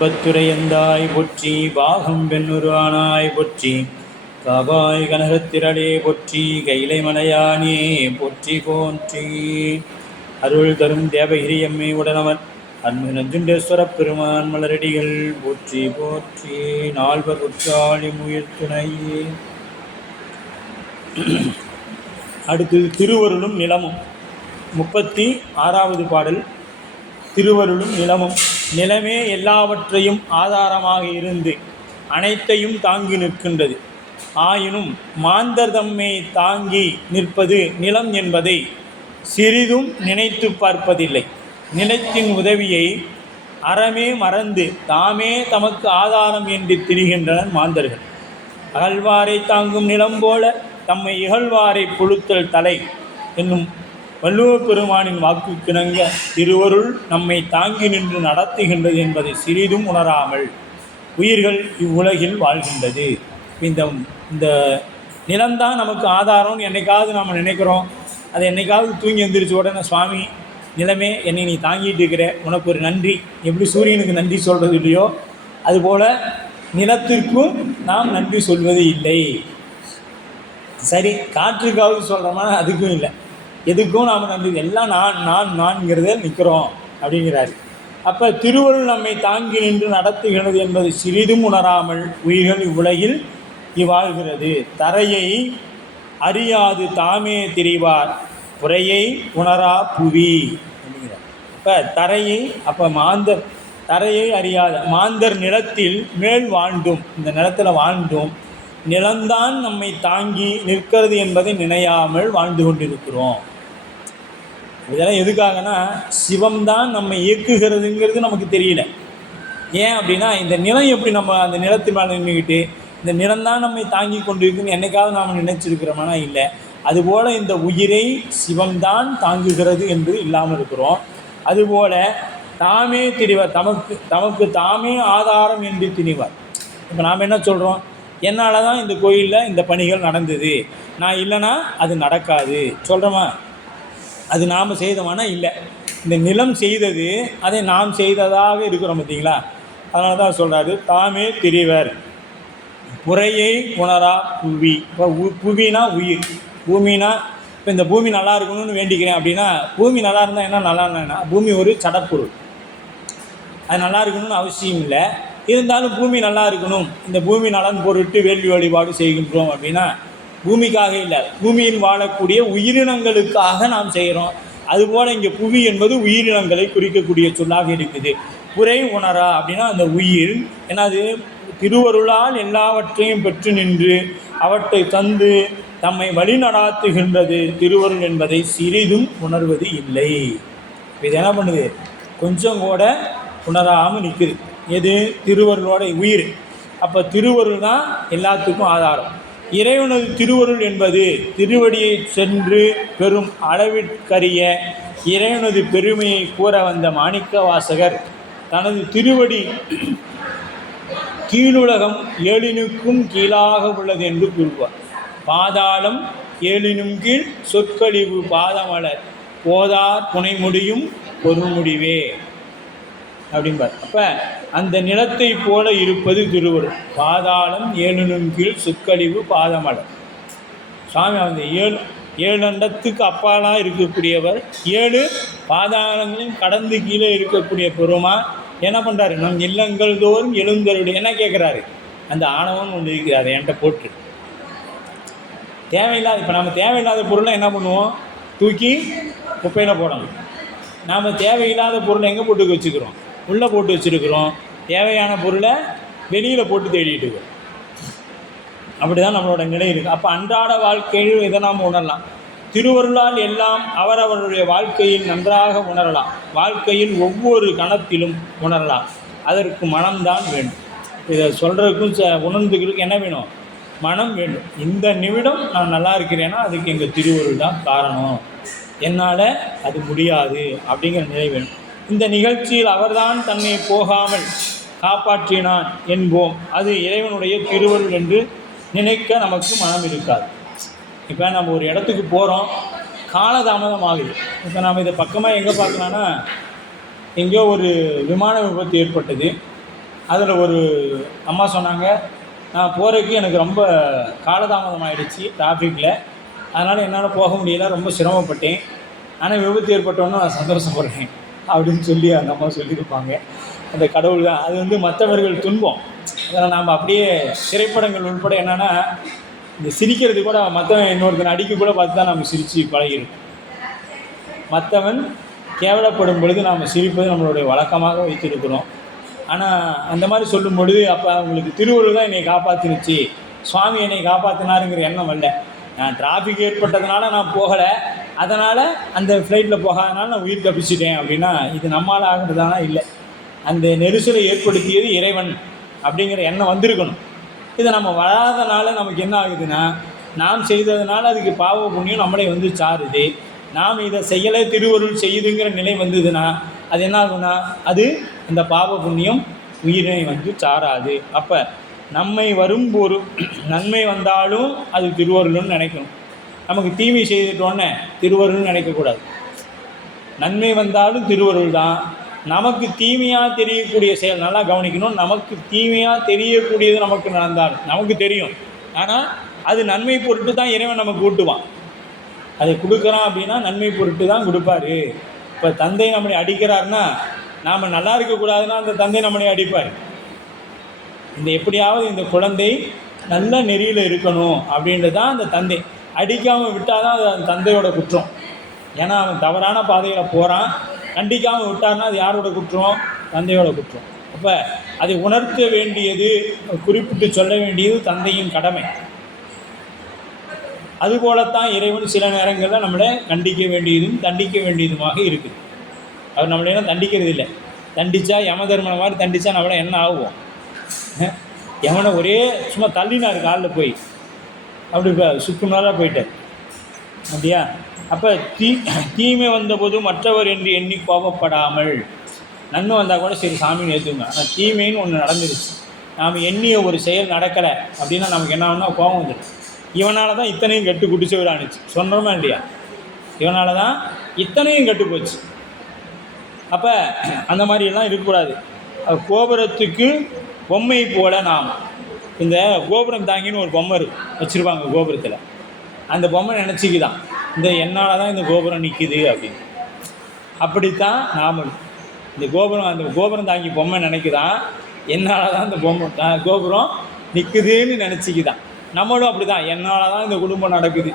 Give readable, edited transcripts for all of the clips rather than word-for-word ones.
பத்துரையந்தாய் பொற்றி பாகம் பெண்ணுருவானாய் பொற்றி காவாய் கனகத்திரளே பொற்றி கைலை மலையானே பொற்றி போற்றி. அருள் தரும் தேவகிரி அம்மை உடனவன் அன்பு நஞ்சுண்டேஸ்வரப் பெருமான் மலரடிகள் போற்றி போற்றி. நால்வர் உற்றாளி முயற் துணையே. அடுத்து திருவருளும் நிலமும். 36வது பாடல். திருவருளும் நிலமும். நிலமே எல்லாவற்றையும் ஆதாரமாக இருந்து அனைத்தையும் தாங்கி நிற்கின்றது. ஆயினும் மாந்தர் தம்மை தாங்கி நிற்பது நிலம் என்பதை சிறிதும் நினைத்து பார்ப்பதில்லை. நிலத்தின் உதவியை அறமே மறந்து தாமே தமக்கு ஆதாரம் என்று திரிகின்றனர் மாந்தர்கள். அகழ்வாரை தாங்கும் நிலம் போல தம்மை இகழ்வாரை புழுத்தல் தலை என்னும் வள்ளுவப் பெருமானின் வாக்குக்கிணங்க திருவருள் நம்மை தாங்கி நின்று நடத்துகின்றது என்பதை சிறிதும் உணராமல் உயிர்கள் இவ்வுலகில் வாழ்கின்றது. இந்த நிலம்தான் நமக்கு ஆதாரம்னு என்னைக்காவது நாம் நினைக்கிறோம். அதை என்னைக்காவது தூங்கி எந்திரிச்ச உடனே சுவாமி நிலமே என்னை நீ தாங்கிட்டு இருக்கிற, உனக்கு ஒரு நன்றி. எப்படி சூரியனுக்கு நன்றி சொல்கிறது இல்லையோ அதுபோல் நிலத்திற்கும் நாம் நன்றி சொல்வது இல்லை. சரி, காற்றுக்காவது சொல்கிறோமா? அதுக்கும் இல்லை. எதுக்கும் நாம் நன்றி, எல்லாம் நான்கிறத நிற்கிறோம் அப்படிங்கிறாரு. அப்போ திருவருள் நம்மை தாங்கி நின்று நடத்துகிறது என்பது சிறிதும் உணராமல் உயிர்கள் இவ்வுலகில் இவ்வாழ்கிறது. தரையை அறியாது தாமே திரிவார் புறையை உணரா புவி அப்படிங்கிறார். இப்போ தரையை தரையை அறியாத மாந்தர் நிலத்தில் மேல் வாழ்ந்தும், இந்த நிலத்தில் வாழ்ந்தும் நிலம்தான் நம்மை தாங்கி நிற்கிறது என்பதை நினையாமல் வாழ்ந்து கொண்டிருக்கிறோம். இதெல்லாம் எதுக்காகனா சிவம்தான் நம்மை இயக்குகிறதுங்கிறது நமக்கு தெரியல. ஏன் அப்படின்னா இந்த நிலம் எப்படி நம்ம அந்த நிலத்து மேலே நின்றுக்கிட்டு இந்த நிலம்தான் நம்மை தாங்கி கொண்டிருக்குன்னு என்னைக்காவது நாம் நினைச்சிருக்கிறோம்னா இல்லை. அதுபோல் இந்த உயிரை சிவம்தான் தாங்குகிறது என்று இல்லாமல் இருக்கிறோம். அதுபோல் தாமே திரிவார், தமக்கு தாமே ஆதாரம் என்று திரிவார். இப்போ நாம் என்ன சொல்கிறோம்? என்னால் தான் இந்த கோயிலில் இந்த பணிகள் நடந்தது, நான் இல்லைன்னா அது நடக்காது சொல்கிறோமா? அது நாம் செய்தோமானா இல்லை. இந்த நிலம் செய்தது, அதை நாம் செய்ததாக இருக்கிறோம் பார்த்தீங்களா? அதனால தான் சொல்கிறாரு தாமே திரிவர் புறையை உணரா புவி. இப்போ புவினா உயிர், பூமினா இப்போ இந்த பூமி நல்லா இருக்கணும்னு வேண்டிக்கிறேன் அப்படின்னா பூமி நல்லா இருந்தால் என்ன நல்லா இல்லைன்னா பூமி ஒரு சடப்பொருள், அது நல்லா இருக்கணும்னு அவசியம் இல்லை. இருந்தாலும் பூமி நல்லா இருக்கணும், இந்த பூமி நலன் பொருட்டு வேள்வி வழிபாடு செய்கின்றோம் அப்படின்னா பூமிக்காக இல்லை, பூமியில் வாழக்கூடிய உயிரினங்களுக்காக நாம் செய்கிறோம். அதுபோல் இங்கே புவி என்பது உயிரினங்களை குறிக்கக்கூடிய சொல்லாக இருக்குது. புரை உணரா அப்படின்னா அந்த உயிர் என்னது? திருவருளால் எல்லாவற்றையும் பெற்று நின்று அவற்றை தந்து தம்மை வழிநடாத்துகின்றது திருவருள் என்பதை சிறிதும் உணர்வது இல்லை. இது என்ன பண்ணுது? கொஞ்சம் கூட உணராமல் நிற்குது. எது? திருவருளோட உயிர். அப்போ திருவருள் தான் எல்லாத்துக்கும் ஆதாரம். இறைவனது திருவருள் என்பது திருவடியை சென்று பெரும் அளவிற்கரிய இறைவனது பெருமையை கூற வந்த மாணிக்க வாசகர் தனது திருவடி கீழுலகம் ஏழினுக்கும் கீழாக உள்ளது என்று கூறுவார். பாதாளம் ஏழினும் கீழ் சொற்கழிவு பாதமலர் போதார் துணை முடியும் பொருள்முடிவே அப்படின்பார். அப்போ அந்த நிலத்தை போல இருப்பது திருவருள். பாதாளம் ஏழினும் கீழ் சொற்கழிவு பாதமலர். சுவாமி அந்த ஏழு அண்டத்துக்கு அப்பாலாக இருக்கக்கூடியவர், 7 பாதாளங்களையும் கடந்து கீழே இருக்கக்கூடிய பெருமா என்ன பண்ணுறாரு? நம் இல்லங்கள் தோறும் எழுந்தருடைய என்ன கேட்குறாரு? அந்த ஆணவம் ஒன்று இருக்குது, அதை என்கிட்ட போட்டு தேவையில்லாத இப்போ நம்ம தேவையில்லாத பொருளை என்ன பண்ணுவோம்? தூக்கி குப்பையில் போடணும். நாம் தேவையில்லாத பொருளை எங்கே போட்டு வச்சுக்கிறோம்? உள்ளே போட்டு வச்சுருக்கிறோம். தேவையான பொருளை வெளியில் போட்டு தேடிட்டு இருக்கிறோம். அப்படி தான் நம்மளோட நிலை இருக்குது. அப்போ அன்றாட வாழ்க்கையில் இதை நாம் உணரலாம். திருவருளால் எல்லாம் அவரவருடைய வாழ்க்கையில் நன்றாக உணரலாம். வாழ்க்கையில் ஒவ்வொரு கணத்திலும் உணரலாம். அதற்கு மனம்தான் வேண்டும். இதை சொல்கிறதுக்கும் உணர்ந்துக்கிறதுக்கு என்ன வேணும்? மனம் வேண்டும். இந்த நிமிடம் நான் நல்லா இருக்கிறேன்னா அதுக்கு எங்கள் திருவருள் தான் காரணம், என்னால் அது முடியாது அப்படிங்கிற நிலை வேணும். இந்த நிகழ்ச்சியில் அவர்தான் தன்னை போகாமல் காப்பாற்றினான் என்போம். அது இறைவனுடைய திருவருள் என்று நினைக்க நமக்கு மனம் இருக்காது. இப்போ நம்ம ஒரு இடத்துக்கு போகிறோம், காலதாமதம் ஆகுது. இப்போ நாம் இதை பக்கமாக எங்கே பார்க்கலான்னா, எங்கேயோ ஒரு விமான விபத்து ஏற்பட்டது, அதில் ஒரு அம்மா சொன்னாங்க, நான் போகிறதுக்கு எனக்கு ரொம்ப காலதாமதம் ஆகிடுச்சு டிராஃபிக்கில், அதனால் என்னால் போக முடியல, ரொம்ப சிரமப்பட்டேன். ஆனால் விபத்து ஏற்பட்டோன்னு நான் சந்தோஷப்படுறேன் அப்படின்னு சொல்லி அந்த அம்மா சொல்லியிருப்பாங்க. அந்த கடவுள் தான் அது மற்றவர்கள் துன்பம். அதில் நாம் அப்படியே திரைப்படங்கள் உட்பட என்னென்னா, இந்த சிரிக்கிறது கூட மற்றவன் இன்னொருத்தனை அடிக்க கூட பார்த்து தான் நம்ம சிரித்து பழகிருக்கோம். மற்றவன் கேவலப்படும் பொழுது நாம் சிரிப்பது நம்மளுடைய வழக்கமாக வைத்திருக்கிறோம். ஆனால் அந்த மாதிரி சொல்லும் பொழுது அப்போ அவங்களுக்கு திருவள்ளுவர் தான் என்னை காப்பாற்றினுச்சு, சுவாமி என்னை காப்பாற்றினாருங்கிற எண்ணம் வரல. நான் டிராஃபிக் ஏற்பட்டதுனால நான் போகலை, அதனால் அந்த ஃப்ளைட்டில் போகாதனால நான் உயிர் தப்பிச்சிட்டேன் அப்படின்னா இது நம்மளால் ஆகிறதானா? இல்லை. அந்த நெரிசலை ஏற்படுத்தியது இறைவன் அப்படிங்கிற எண்ணம் வந்திருக்கணும். இதை நம்ம வராதனால நமக்கு என்ன ஆகுதுன்னா, நாம் செய்ததுனால அதுக்கு பாவ புண்ணியம் நம்மளே சாருது. நாம் இதை செய்யலை, திருவருள் செய்யுதுங்கிற நிலை வந்ததுன்னா அது என்ன ஆகுனா, அது அந்த பாவ புண்ணியம் உயிரை சாராது. அப்போ நம்மை வரும் ஒரு நன்மை வந்தாலும் அது திருவருள்னு நினைக்கணும். நமக்கு தீமை செய்துட்டோன்னே திருவருள்னு நினைக்கக்கூடாது. நன்மை வந்தாலும் திருவருள் தான். நமக்கு தீமையாக தெரியக்கூடிய செயல் நல்லா கவனிக்கணும். நமக்கு தீமையாக தெரியக்கூடியது நமக்கு நடந்தாலும் நமக்கு தெரியும், ஆனால் அது நன்மை பொருட்டு தான் இறைவன் நமக்கு ஊட்டுவான். அதை கொடுக்குறான் அப்படின்னா நன்மை பொருட்டு தான் கொடுப்பாரு. இப்போ தந்தை நம்மளை அடிக்கிறாருன்னா நாம் நல்லா இருக்கக்கூடாதுன்னா அந்த தந்தை நம்மளை அடிப்பார். எப்படியாவது இந்த குழந்தை நல்ல நெறியில் இருக்கணும் அப்படின்றது தான் அந்த தந்தை. அடிக்காமல் விட்டால் தான் அது அந்த தந்தையோட குற்றம். ஏன்னா அவன் தவறான பாதையில் போகிறான். கண்டிக்காமல் விட்டார்னா அது யாரோட குற்றம்? தந்தையோட குற்றம். அப்போ அதை உணர்த்த வேண்டியது, குறிப்பிட்டு சொல்ல வேண்டியது தந்தையின் கடமை. அதுபோலத்தான் இறைவன் சில நேரங்களில் நம்மளை கண்டிக்க வேண்டியதும் தண்டிக்க வேண்டியதுமாக இருக்குது. அவர் நம்மளெல்லாம் தண்டிக்கிறது இல்லை. தண்டித்தா யம தர்மனை மாதிரி தண்டித்தா நம்மளை என்ன ஆகுவோம்? யமனை ஒரே சும்மா தள்ளினார் காலில் போய், அப்படி சுக்குனாராக போயிட்டார் அப்படியா? அப்போ தீமை வந்தபோது மற்றவர் என்று எண்ணி கோபப்படாமல், நன்மை வந்தால் கூட சரி சாமின்னு ஏற்றுங்க. ஆனால் தீமைன்னு ஒன்று நடந்துருச்சு, நாம் எண்ணிய ஒரு செயல் நடக்கலை அப்படின்னா நமக்கு என்ன ஆகுனா கோபம் வந்துடும். இவனால் தான் இத்தனையும் கெட்டு குடிச்சு விடானுச்சு சொன்னோமா இல்லையா? இவனால் தான் இத்தனையும் கெட்டு போச்சு. அப்போ அந்த மாதிரியெல்லாம் இருக்கக்கூடாது. கோபுரத்துக்கு பொம்மை போல நாம், இந்த கோபுரம் தாங்கின்னு ஒரு பொம்மை வச்சுருப்பாங்க கோபுரத்தில். அந்த பொம்மை நினச்சிக்குதான் என்னால் தான் இந்த கோபுரம் நிற்கிது அப்படின்னு. அப்படித்தான் நாம் இந்த கோபுரம் தாங்கி பொம்மை நினைக்குதான் என்னால் தான் இந்த கோபுரம் நிற்குதுன்னு நினச்சிக்குதான். நம்மளும் அப்படி தான், என்னால் தான் இந்த குடும்பம் நடக்குது,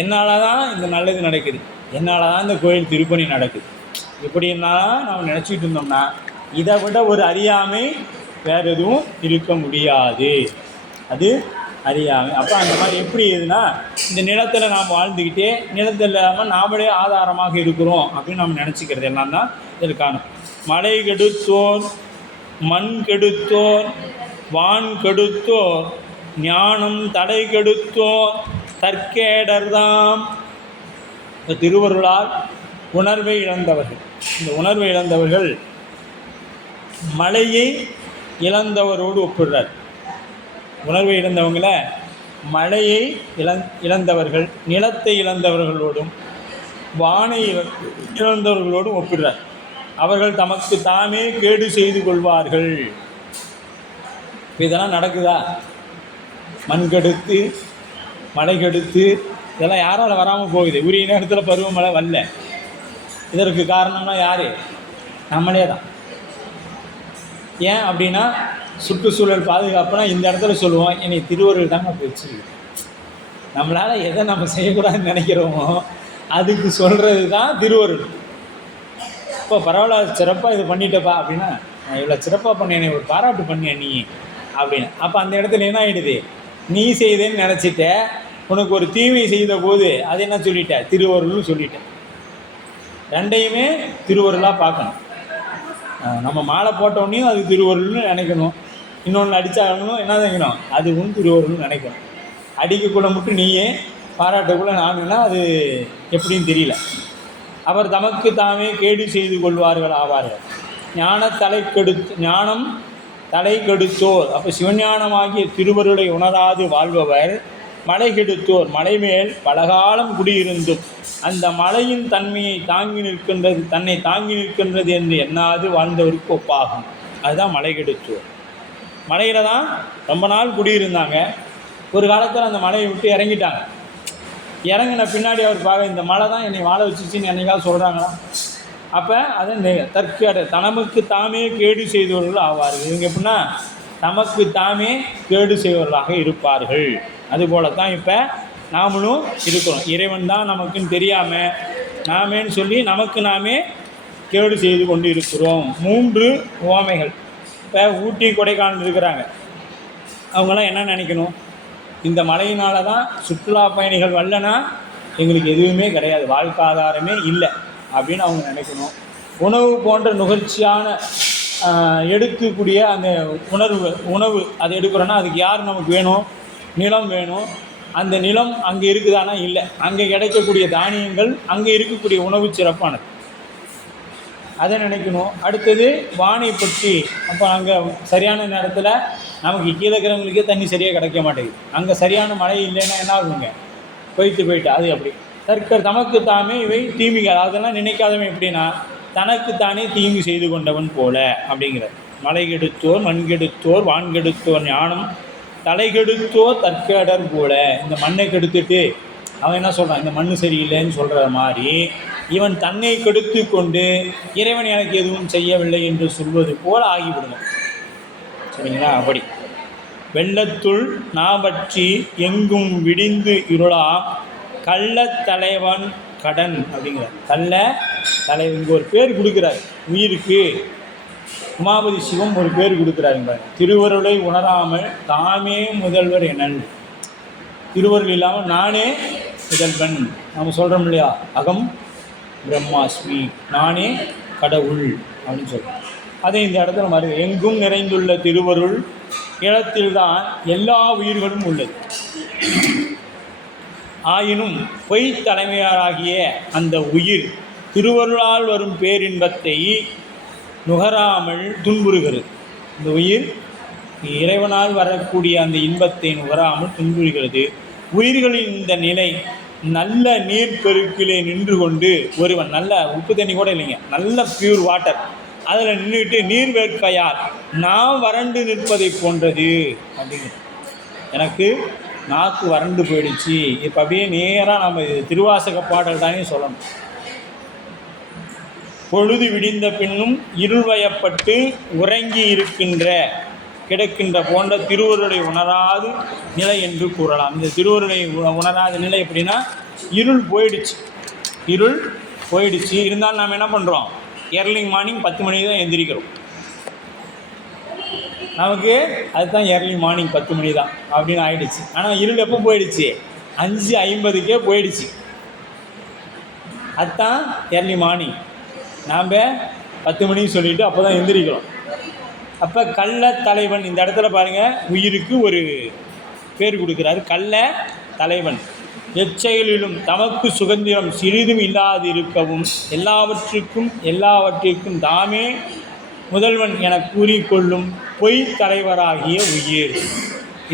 என்னால் தான் இந்த நல்லது நடக்குது, என்னால் தான் இந்த கோயில் திருப்பணி நடக்குது, இப்படின்னா நாம் நினச்சிக்கிட்டு இருந்தோம்னா இதை விட ஒரு அறியாமை வேறு எதுவும் இருக்க முடியாது. அது அறியாமை. அப்போ அந்த மாதிரி எப்படி இதுனா, இந்த நிலத்தில் நாம் வாழ்ந்துக்கிட்டே நிலத்தில் இல்லாமல் நாமளே ஆதாரமாக இருக்கிறோம் அப்படின்னு நம்ம நினச்சிக்கிறது எல்லாம் தான் இதற்கான. மழை கெடுத்தோர், மண் கெடுத்தோர், வான் கெடுத்தோர், ஞானம் தடை கெடுத்தோர் தற்கேடர்தாம். இந்த திருவருளால் உணர்வை இழந்தவர்கள், இந்த உணர்வை இழந்தவர்கள் மழையை இழந்தவரோடு ஒப்பிடுறார். உணர்வை இழந்தவங்கள மழையை இழந்தவர்கள், நிலத்தை இழந்தவர்களோடும் வானை இழந்தவர்களோடும் ஒப்பிடுறார். அவர்கள் தமக்கு தாமே கேடு செய்து கொள்வார்கள். இதெல்லாம் நடக்குதா? மண் கெடுத்து மழை கெடுத்து இதெல்லாம் யாரால் வராமல் போகுது? உரிய நேரத்தில் பருவமழை வரல. இதற்கு காரணம்னா யார்? நம்மளே தான். ஏன் அப்படின்னா, சுற்றுச்சூழல் பாதுகாப்புனா இந்த இடத்துல சொல்லுவோம், என்னை திருவருள் தாங்க போச்சு. நம்மளால் எதை நம்ம செய்யக்கூடாதுன்னு நினைக்கிறோமோ அதுக்கு சொல்கிறது தான் திருவருள். இப்போ பரவாயில்ல, சிறப்பாக இது பண்ணிட்டப்பா அப்படின்னா, நான் இவ்வளோ சிறப்பாக பண்ணேனே, ஒரு பாராட்டு பண்ணிய நீ அப்படின்னு. அப்போ அந்த இடத்துல என்ன ஆகிடுது? நீ செய்தேன்னு நினச்சிட்ட, உனக்கு ஒரு தீமை செய்த போது அது என்ன சொல்லிட்ட? திருவருள்னு சொல்லிட்டேன். ரெண்டையுமே திருவருளாக பார்க்கணும். நம்ம மாலை போட்டோடனையும் அது திருவருள்னு நினைக்கணும். இன்னொன்று அடித்தாலும் என்ன நினைக்கணும்? அதுவும் திருவருள்னு நினைக்கணும். அடிக்கக்குள்ள மட்டும் நீயே, பாராட்டக்குள்ள நானுன்னா அது எப்படின்னு தெரியல. அவர் தமக்கு தாமே கேடு செய்து கொள்வார்கள் ஆவார்கள். ஞானம் தலை கெடுத்தோர். அப்போ சிவஞானமாகிய திருவருளை உணராது வாழ்பவர் மலை கெடுத்தோர், மலை மேல் பலகாலம் குடியிருந்தும் அந்த மலையின் தன்மையை தாங்கி நிற்கின்றது, தன்னை தாங்கி நிற்கின்றது என்று எண்ணாது வாழ்ந்தவருக்கு ஒப்பாகும். அதுதான் மலை கெடுத்தோர். மலையில் தான் ரொம்ப நாள் குடியிருந்தாங்க. ஒரு காலத்தில் அந்த மலையை விட்டு இறங்கிட்டாங்க. இறங்கின பின்னாடி அவர் பார்க்க இந்த மலை தான் என்னை வாழ வச்சுச்சின்னு என்னைக்காவது சொல்கிறாங்களா? அப்போ அதை தற்கேடு தனமுக்கு தாமே கேடு செய்தவர்கள் ஆவார்கள். இவங்க எப்படின்னா தமக்கு தாமே கேடு செய்வர்களாக இருப்பார்கள். அதுபோல தான் இப்போ நாமளும் இருக்கிறோம். இறைவன் தான் நமக்குன்னு தெரியாமல் நாமேன்னு சொல்லி நமக்கு நாமே கேடு செய்து கொண்டு இருக்கிறோம். 3 உவமைகள். இப்போ ஊட்டி கொடைக்கானல் இருக்கிறாங்க, அவங்களாம் என்ன நினைக்கணும்? இந்த மழையினால தான் சுற்றுலா பயணிகள் வரலனா எங்களுக்கு எதுவுமே கிடையாது, வாழ்க்காதாரமே இல்லை அப்படின்னு அவங்க நினைக்கணும். உணவு போன்ற நுகர்ச்சியான எடுக்கக்கூடிய அந்த உணவு அதை எடுக்கிறோன்னா அதுக்கு யார் நமக்கு வேணும்? நிலம் வேணும். அந்த நிலம் அங்கே இருக்குதானா? இல்லை. அங்கே கிடைக்கக்கூடிய தானியங்கள், அங்கே இருக்கக்கூடிய உணவு சிறப்பானது, அதை நினைக்கணும். அடுத்தது வானை பற்றி. அப்போ அங்கே சரியான நேரத்தில் நமக்கு கீழே இருக்கிறவங்களுக்கே தண்ணி சரியாக கிடைக்க மாட்டேங்குது. அங்கே சரியான மழை இல்லைன்னா என்ன ஆகுங்க? போயிட்டு அது அப்படி தமக்கு தாமே இவை தீமிகள். அதெல்லாம் நினைக்காதவன் எப்படின்னா தனக்குத்தானே தீங்கு செய்து கொண்டவன் போல அப்படிங்கிறார். மலை கெடுத்தோர் மண் கெடுத்தோர் வான் கெடுத்தோர் ஞானம் தலை கெடுத்தோர் தற்கேடர் போல. இந்த மண்ணை கெடுத்துட்டு அவன் என்ன சொல்கிறான்? இந்த மண் சரியில்லைன்னு சொல்கிற மாதிரி இவன் தன்னை கெடுத்து கொண்டு இறைவன் எனக்கு எதுவும் செய்யவில்லை என்று சொல்வது போல் ஆகிவிடணும். சரிங்களா? அப்படி வெள்ளத்துள் நாபற்றி எங்கும் விடிந்து இருளா கள்ளத்தலைவன் கடன் அப்படிங்கிற கள்ள தலைவன். இங்கே ஒரு பேர் கொடுக்குறாரு உயிருக்கு. உமாபதி சிவம் ஒரு பேர் கொடுக்குறாருங்க. திருவருளை உணராமல் தாமே முதல்வர் எனல். திருவருள் இல்லாமல் நானே முதல்வன். நம்ம சொல்கிறோம் இல்லையா, அகம் பிரம்மாஸ்மி, நானே கடவுள் அப்படின்னு சொல்கிறோம். அதை இந்த இடத்துல மாதிரி எங்கும் நிறைந்துள்ள திருவருள் இடத்தில்தான் எல்லா உயிர்களும் உள்ளது. ஆயினும் பொய் தலைமையாராகிய அந்த உயிர் திருவருளால் வரும் பேரின்பத்தை நுகராமல் துன்புறுகிறது. இந்த உயிர் இறைவனால் வரக்கூடிய அந்த இன்பத்தை நுகராமல் துன்புறுகிறது. உயிர்களின் இந்த நிலை நல்ல நீர்ப்பெருக்கிலே நின்று கொண்டு ஒருவன், நல்ல உப்பு தண்ணி கூட இல்லைங்க, நல்ல பியூர் வாட்டர், அதில் நின்றுட்டு நீர் வேட்கையால் நான் வறண்டு நிற்பதை போன்றது அப்படிங்கிறது. எனக்கு நாக்கு வறண்டு போயிடுச்சு. இப்போ அப்படியே நேராக நம்ம திருவாசக பாடல் தானே சொல்லணும். பொழுது விடிந்த பின்னும் இருள்வயப்பட்டு உறங்கி கிடக்கின்ற போன்ற திருவருளை உணராது நிலை என்று கூறலாம். இந்த திருவருளை உணராத நிலை எப்படின்னா இருள் போயிடுச்சு. இருந்தாலும் நாம் என்ன பண்ணுறோம்? ஏர்லி மார்னிங் 10 மணிக்கு தான் எந்திரிக்கிறோம். நமக்கு அதுதான் ஏர்லி மார்னிங் 10 மணி தான் அப்படின்னு ஆகிடுச்சு. ஆனால் இருள் எப்போ போயிடுச்சு? 5:50க்கே போயிடுச்சு. அதுதான் ஏர்லி மார்னிங். நாம் 10 மணிக்கு சொல்லிவிட்டு அப்போ தான் எந்திரிக்கிறோம். அப்போ கள்ள தலைவன் இந்த இடத்துல பாருங்கள், உயிருக்கு ஒரு பேர் கொடுக்குறாரு, கள்ள தலைவன். எச்செயலிலும் தமக்கு சுதந்திரம் சிறிதும் இல்லாது இருக்கவும் எல்லாவற்றிற்கும் தாமே முதல்வன் என கூறிக்கொள்ளும் பொய் தலைவராகிய உயிர்.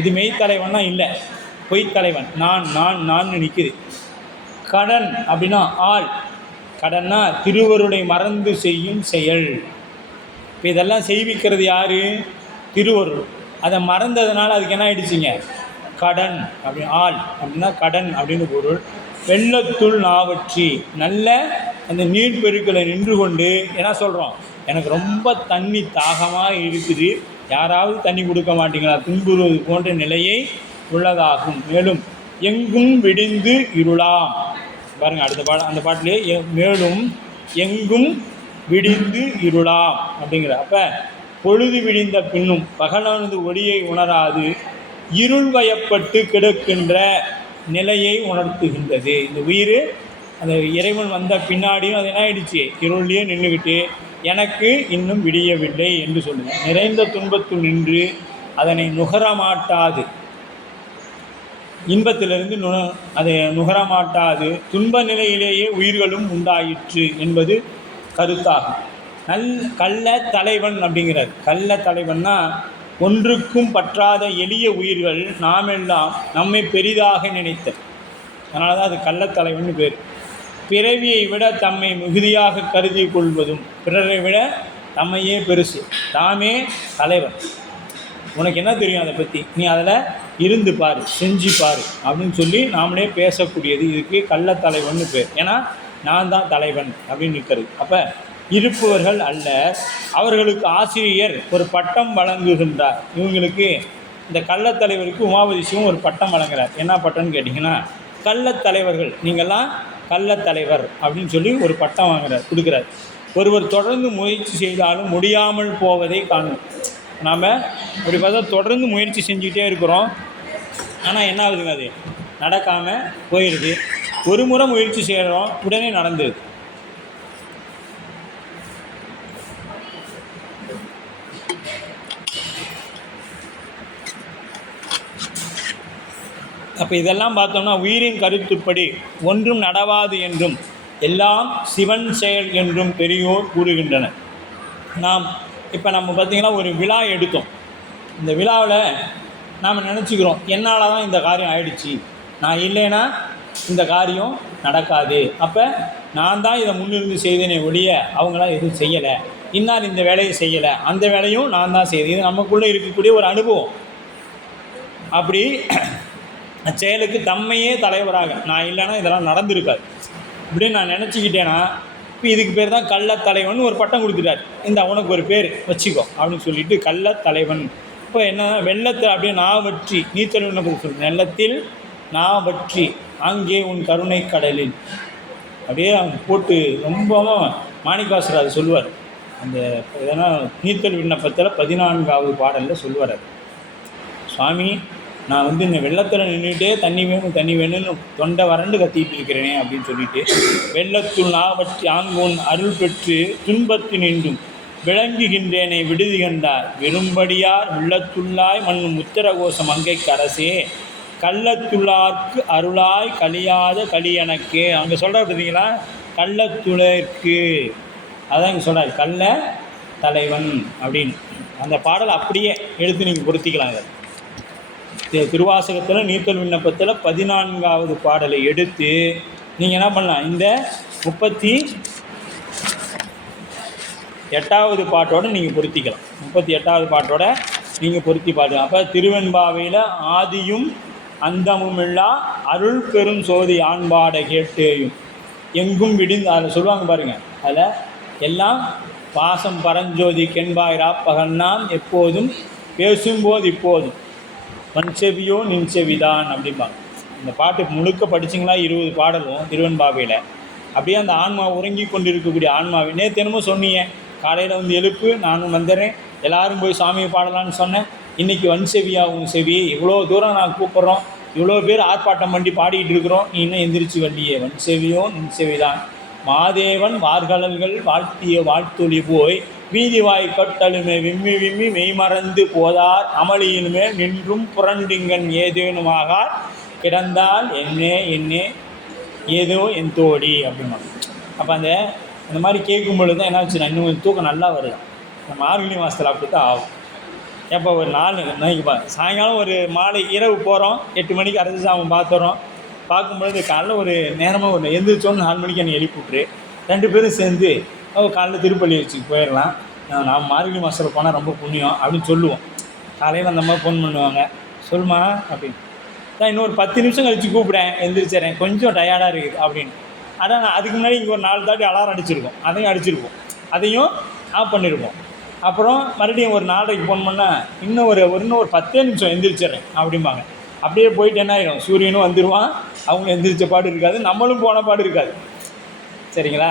இது மெய்த்தலைவன்னா இல்லை, பொய்த்தலைவன். நான் நிற்குது. கடன் அப்படின்னா ஆள். கடன்னா திருவருளை மறந்து செய்யும் செயல். இப்போ இதெல்லாம் செய்விக்கிறது யார்? திருவருள். அதை மறந்ததுனால அதுக்கு என்ன ஆகிடுச்சிங்க? கடன். அப்படி ஆள் அப்படின்னா கடன் அப்படின்னு பொருள். வெள்ளத்துள் நாவற்றி, நல்ல அந்த நீர்ப்பெருக்களை நின்று கொண்டு என்ன சொல்கிறோம்? எனக்கு ரொம்ப தண்ணி தாகமாக இருக்குது, யாராவது தண்ணி கொடுக்க மாட்டீங்களா? துன்புறுவது போன்ற நிலையை உள்ளதாகும். மேலும் எங்கும் விடிந்து இருளாம். பாருங்கள் அடுத்த அந்த பாட்டிலே மேலும் எங்கும் விடிந்து இருளாம் அப்படிங்கிற. அப்போ பொழுது விடிந்த பின்னும் பகலானது ஒளியை உணராது இருள் வயப்பட்டு கிடக்கின்ற நிலையை உணர்த்துகின்றது. இந்த உயிர் அந்த இறைவன் வந்த பின்னாடியும் அது என்ன ஆயிடுச்சு? இருள்லேயே நின்றுக்கிட்டு எனக்கு இன்னும் விடியவில்லை என்று சொல்லுங்க. நிறைந்த துன்பத்துள் நின்று அதனை நுகரமாட்டாது, இன்பத்திலிருந்து அதை நுகரமாட்டாது துன்ப நிலையிலேயே உயிர்களும் உண்டாயிற்று என்பது கருத்தாகும். கள்ள தலைவன் அப்படிங்கிறார். கள்ள தலைவன்னா ஒன்றுக்கும் பற்றாத எளிய உயிர்கள் நாமெல்லாம் நம்மை பெரிதாக நினைத்தல். அதனால தான் அது கள்ளத்தலைவன் பேர். பிறவியை விட தம்மை மிகுதியாக கருதி கொள்வதும் பிறரை விட தம்மையே பெருசு, தாமே தலைவன். உனக்கு என்ன தெரியும் அதை பற்றி, நீ அதில் இருந்து பாரு, செஞ்சு பாரு அப்படின்னு சொல்லி நாமளே பேசக்கூடியது. இதுக்கு கள்ளத்தலைவன் பேர். ஏன்னா நான் தான் தலைவன் அப்படின்னு இருக்கிறது. அப்போ இருப்பவர்கள் அல்ல, அவர்களுக்கு ஆசிரியர் ஒரு பட்டம் வழங்குகின்றார். இவங்களுக்கு இந்த கள்ளத்தலைவருக்கு உமாபதி சிவம் ஒரு பட்டம் வழங்குறார். என்ன பட்டம்னு கேட்டிங்கன்னா, கள்ளத்தலைவர்கள் நீங்கள்லாம் கள்ளத்தலைவர் அப்படின்னு சொல்லி ஒரு பட்டம் வாங்குறார், கொடுக்குறார். ஒருவர் தொடர்ந்து முயற்சி செய்தாலும் முடியாமல் போவதை காணும். நாம் அப்படி பார்த்தா தொடர்ந்து முயற்சி செஞ்சுக்கிட்டே இருக்கிறோம், ஆனால் என்ன ஆகுதுங்க, அது நடக்காமல் போயிடுது. ஒரு முறை முயற்சி செய்கிறோம், உடனே நடந்துடுது. அப்போ இதெல்லாம் பார்த்தோம்னா உயிரின் கருத்துப்படி ஒன்றும் நடவாது என்றும் எல்லாம் சிவன் செயல் என்றும் பெரியோர் கூறுகின்றனர். நாம் இப்போ நம்ம பார்த்திங்கன்னா ஒரு விழா எடுத்தோம். இந்த விழாவில் நாம் நினச்சிக்கிறோம், என்னால் தான் இந்த காரியம் ஆயிடுச்சு, நான் இல்லைன்னா இந்த காரியம் நடக்காது, அப்போ நான் தான் இதை முன்னிருந்து செய்தேனே ஒழிய அவங்களாம் எதுவும் செய்யலை, இன்னார் இந்த வேலையை செய்யலை, அந்த வேலையும் நான் தான் செய்தேன். இது நமக்குள்ளே இருக்கக்கூடிய ஒரு அனுபவம். அப்படி செயலுக்கு தம்மையே தலைவராக, நான் இல்லைன்னா இதெல்லாம் நடந்திருக்காது இப்படின்னு நான் நினச்சிக்கிட்டேன்னா, இப்போ இதுக்கு பேர் தான் கள்ளத்தலைவன் ஒரு பட்டம் கொடுத்துட்டார். இந்த உனக்கு ஒரு பேர் வச்சுக்கோ அப்படின்னு சொல்லிட்டு கள்ளத்தலைவன். இப்போ என்ன, வெள்ளத்தில் அப்படியே நான் வற்றி நீச்சல் விண்ணப்பம் சொல்கிறேன், வெள்ளத்தில் நான் வற்றி அங்கே உன் கருணை கடலில் அப்படியே அவங்க போட்டு ரொம்பவும் மாணிக்கவாசகர் அது சொல்லுவார். அந்த எதனா நீச்சல் விண்ணப்பத்தில் 14வது பாடலில் சொல்லுவார். அது சுவாமி, நான் இந்த வெள்ளத்தில் நின்றுட்டே தண்ணி வேணும் தண்ணி வேணும்னு தொண்டை வறண்டு கத்திட்டு இருக்கிறேனே அப்படின்னு சொல்லிட்டு, வெள்ளத்துள் நாவற்றி ஆங்கோன் அருள் பெற்று துன்பத்து நின்றும் விளங்குகின்றேனை விடுதி கண்டார் விரும்படியார் உள்ளத்துள்ளாய் மண்ணும் உத்தரகோசம் அங்கைக்கு அரசே கள்ளத்துள்ளார்க்கு அருளாய் கழியாத களி எனக்கு. அங்கே சொல்கிறார் பார்த்தீங்களா, கள்ளத்துளர்க்கு, அதான் இங்கே சொல்கிறார் கள்ள தலைவன் அப்படின்னு. அந்த பாடல் அப்படியே எடுத்து நீங்கள் பொருத்திக்கலாம். இதை திருவாசகத்தில் நீத்தல் விண்ணப்பத்தில் 14வது பாடலை எடுத்து நீங்கள் என்ன பண்ணலாம், இந்த 38வது பாட்டோடு நீங்கள் பொருத்திக்கலாம். 38வது பாட்டோட நீங்கள் பொருத்தி பாடுங்க. அப்போ திருவெண்பாவையில் ஆதியும் அந்தமுமில்லா அருள் பெரும் சோதி ஆண்பாட கேட்டேயும் எங்கும் விடிந்து அதில் சொல்லுவாங்க பாருங்கள். அதில் எல்லாம் பாசம் பரஞ்சோதி கெண்பாய் ராப்பகன்னாம் எப்போதும் பேசும்போது இப்போதும் வன்செவியோ நின்செவிதான் அப்படிம்பாங்க. இந்த பாட்டு முழுக்க படிச்சிங்களா 20 பாடலும் திருவெண்பாவையில். அப்படியே அந்த ஆன்மா உறங்கி கொண்டு இருக்கக்கூடிய ஆன்மாவை தினமும் சொன்னீங்க, காலையில் எழுப்பு, நானும் வந்துடுறேன், எல்லோரும் போய் சாமியை பாடலான்னு சொன்னேன். இன்றைக்கி வன்செவியாகும் செவி, இவ்வளோ தூரம் நான் கூப்பிட்றோம், இவ்வளோ பேர் ஆர்ப்பாட்டம் பண்ணி பாடிக்கிட்டு இருக்கிறோம், நீ இன்னும் எந்திரிச்சு வண்டியே, வன்செவியோ நின்செவிதான் மாதேவன் வார்கடல்கள் வாழ்த்திய வாழ்த்தொழி போய் வீதிவாய் கட்டலுமே விம்மி விம்மி மெய்மறந்து போதார் அமளியினுமே நின்றும் புரண்டிங்கன் ஏதேனுமாக கிடந்தால் என்னே என்னே ஏதோ என் தோடி அப்படின்னா. அப்போ அந்த மாதிரி கேட்கும் பொழுது தான் என்ன ஆச்சுன்னா இன்னும் கொஞ்சம் தூக்கம் நல்லா வருது. நம்ம மார்கழி மாதத்தில் அப்படி தான் ஆகும். எப்போ ஒரு 4 நாளைக்கு சாயங்காலம் ஒரு மாலை இரவு போகிறோம், 8 மணிக்கு அரசு சாமம் பார்த்துறோம். பார்க்கும்பொழுது காலைல ஒரு நேரமாக ஒரு எந்திரிச்சோன்னு 4 மணிக்கு என்னை எழுப்பி விட்ரு, 2 பேரும் சேர்ந்து காலைல திருப்பள்ளி வச்சுக்கு போயிடலாம், நான் மார்கழி மாதத்தில் போனால் ரொம்ப புண்ணியம் அப்படின்னு சொல்லுவோம். காலையில் அந்த மாதிரி ஃபோன் பண்ணுவாங்க, சொல்லுமா அப்படின்னு. நான் இன்னொரு 10 நிமிஷம் கழித்து கூப்பிடேன், எந்திரிச்சிட்றேன், கொஞ்சம் டயர்டாக இருக்குது அப்படின்னு. ஆனால் நான் அதுக்கு முன்னாடி இங்கே ஒரு 4 தாட்டி அலாரம் அடிச்சிருக்கோம், அதையும் அடிச்சிருப்போம், அதையும் ஆஃப் பண்ணியிருப்போம். அப்புறம் மறுபடியும் ஒரு 4:30க்கு ஃபோன் பண்ணால் இன்னும் ஒரு 10 நிமிஷம் எந்திரிச்சிட்றேன் அப்படிம்பாங்க. அப்படியே போயிட்டு என்ன ஆகிடும், சூரியனும் வந்துடுவான், அவங்க எந்திரிச்ச பாடு இருக்காது, நம்மளும் போன பாடு இருக்காது. சரிங்களா?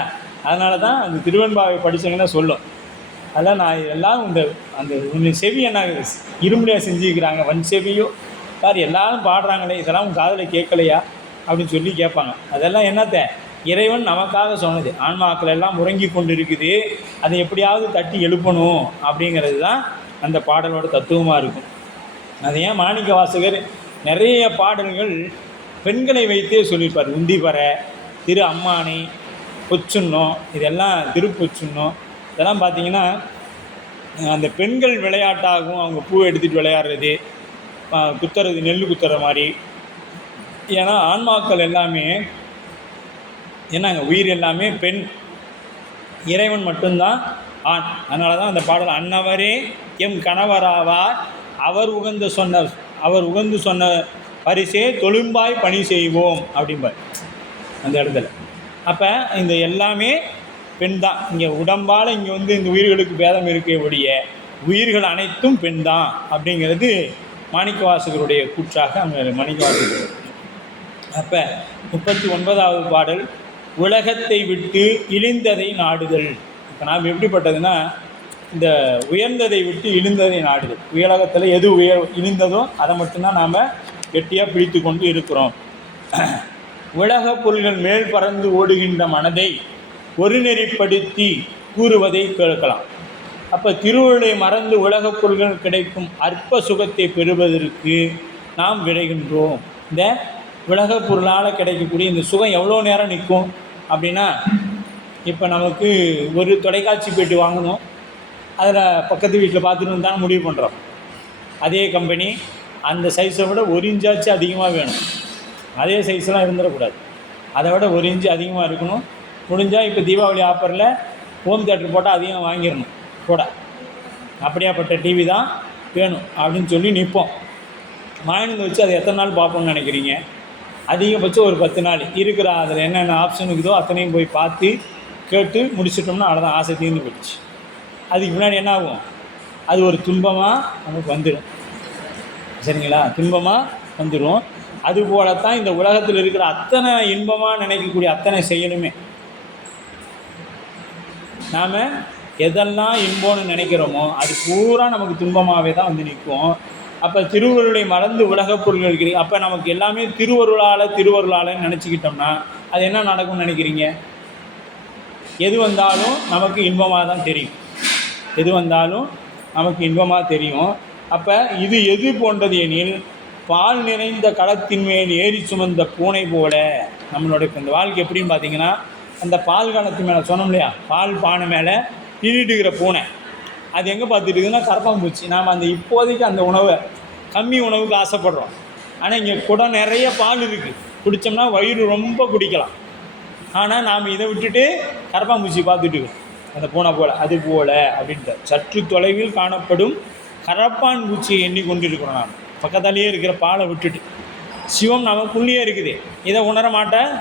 அதனால தான் அந்த திருவெண்பாவை படித்தவங்கன்னா சொல்லும். அதெல்லாம் நான் எல்லாம் அந்த செவி என்ன இரும்புலையாக செஞ்சுக்கிறாங்க, வன் செவியோ சார் எல்லாரும் பாடுறாங்களே, இதெல்லாம் உங்கள் காதில் கேட்கலையா அப்படின்னு சொல்லி கேட்பாங்க. அதெல்லாம் என்னத்தை இறைவன் நமக்காக சொன்னது. ஆன்மாக்கள் எல்லாம் உறங்கி கொண்டு இருக்குது, அதை எப்படியாவது தட்டி எழுப்பணும் அப்படிங்கிறது தான் அந்த பாடலோட தத்துவமாக இருக்கும். அது ஏன் மாணிக்க வாசகர் நிறைய பாடல்கள் பெண்களை வைத்தே சொல்லியிருப்பார். உந்திபற, திரு அம்மானை, பொச்சுன்னம், இதெல்லாம் திருப்பொச்சுன்னம், இதெல்லாம் பார்த்திங்கன்னா அந்த பெண்கள் விளையாட்டாகவும் அவங்க பூவை எடுத்துகிட்டு விளையாடுறது, குத்துறது, நெல் குத்துற மாதிரி. ஏன்னா ஆன்மாக்கள் எல்லாமே என்னங்க, உயிர் எல்லாமே பெண், இறைவன் மட்டும்தான் ஆண். அதனால தான் அந்த பாடல் அன்னவரே எம் கணவராவார் அவர் உகந்து சொன்ன பரிசே தொழும்பாய் பணி செய்வோம் அப்படிம்பார் அந்த இடத்துல. அப்போ இந்த எல்லாமே பெண் தான். இங்கே உடம்பால் இங்கே இந்த உயிர்களுக்கு பேதம் இருக்க ஒழிய உயிர்கள் அனைத்தும் பெண் தான் அப்படிங்கிறது மாணிக்கவாசகருடைய கூற்றாக அங்கே மாணிக்கவாசகர். அப்போ 39வது பாடல் உலகத்தை விட்டு இழிந்ததை நாடுதல். இப்போ நாம் எப்படிப்பட்டதுன்னா இந்த உயர்ந்ததை விட்டு இழிந்ததை நாடுதல். உலகத்தில் எது இழிந்ததோ அதை மட்டும்தான் நாம் கெட்டியாக பிடித்து கொண்டு இருக்கிறோம். உலக பொருள்கள் மேல் பறந்து ஓடுகின்ற மனதை ஒரு நெறிப்படுத்தி கூறுவதை கேட்கலாம். அப்போ திருவள்ளுவை மறந்து உலகப் பொருள்கள் கிடைக்கும் அற்ப சுகத்தை பெறுவதற்கு நாம் விரைகின்றோம். இந்த உலகப் பொருளால் கிடைக்கக்கூடிய இந்த சுகம் எவ்வளோ நேரம் நிற்கும் அப்படின்னா, இப்போ நமக்கு ஒரு தொலைக்காட்சி பெட்டி வாங்கணும், அதில் பக்கத்து வீட்டில் பார்த்துட்டு வந்தாலும் முடிவு பண்ணுறோம். அதே கம்பெனி அந்த சைஸை விட 1 இன்ச்சாச்சும் அதிகமாக வேணும். அதே சைஸ்லாம் இருந்துடக்கூடாது, அதை விட 1 இன்ச்சு அதிகமாக இருக்கணும். முடிஞ்சால் இப்போ தீபாவளி ஆஃபரில் ஹோம் தியேட்டர் போட்டால் அதிகம் வாங்கிடணும் கூட. அப்படியாப்பட்ட டிவி தான் வேணும் அப்படின்னு சொல்லி நிற்போம். வாங்கினது வச்சு அதை எத்தனை நாள் பார்ப்போம்னு நினைக்கிறீங்க? அதிகபட்சம் ஒரு 10 நாள் இருக்கிற அதில் என்னென்ன ஆப்ஷன் இருக்குதோ அத்தனையும் போய் பார்த்து கேட்டு முடிச்சிட்டோம்னா அவ்வளோதான், ஆசை தீர்ந்து போயிடுச்சு. அதுக்கு முன்னாடி என்ன ஆகும்? அது ஒரு துன்பமாக நமக்கு வந்துடும். சரிங்களா? துன்பமாக வந்துடும். அதுபோலத்தான் இந்த உலகத்தில் இருக்கிற அத்தனை இன்பமாக நினைக்கக்கூடிய அத்தனை செயலுமே நாம் எதெல்லாம் இன்பம்னு நினைக்கிறோமோ அது பூரா நமக்கு துன்பமாகவே தான் வந்து நிற்கும். அப்போ திருவருளை மறந்து உலகப் பொருள்கள் இருக்கிறீங்க. அப்போ நமக்கு எல்லாமே திருவருளால் நினச்சிக்கிட்டோம்னா அது என்ன நடக்கும்னு நினைக்கிறீங்க? எது வந்தாலும் நமக்கு இன்பமாக தான் தெரியும். எது வந்தாலும் நமக்கு இன்பமாக தெரியும். அப்போ இது எது போன்றது எனில், பால் நிறைந்த களத்தின் மேல் ஏறி சுமந்த பூனை போல. நம்மளுடைய இந்த வாழ்க்கை எப்படின்னு பார்த்தீங்கன்னா, அந்த பால் காலத்து மேலே சொன்னோம் இல்லையா, பால் பானை மேலே நின்றுட்டுக்கிற பூனை அது எங்கே பார்த்துட்டு இருக்குதுன்னா கரப்பாம்பூச்சி. நாம் அந்த இப்போதைக்கு அந்த உணவை கம்மி உணவுக்கு ஆசைப்படுறோம். ஆனால் இங்கே குடம் நிறைய பால் இருக்குது, குடித்தோம்னா வயிறு ரொம்ப குடிக்கலாம். ஆனால் நாம் இதை விட்டுட்டு கரப்பாம்பூச்சி பார்த்துட்டு இருக்கோம் அந்த பூனை போல். அது போல் அப்படின்ட்டு சற்று தொலைவில் காணப்படும் கரப்பான் பூச்சியை எண்ணிக்கொண்டு இருக்கிறோம். நாம் பக்கத்தாலேயே இருக்கிற பாலை விட்டுட்டு சிவம் நமக்குள்ளேயே இருக்குது. இதை உணர மாட்டேன்,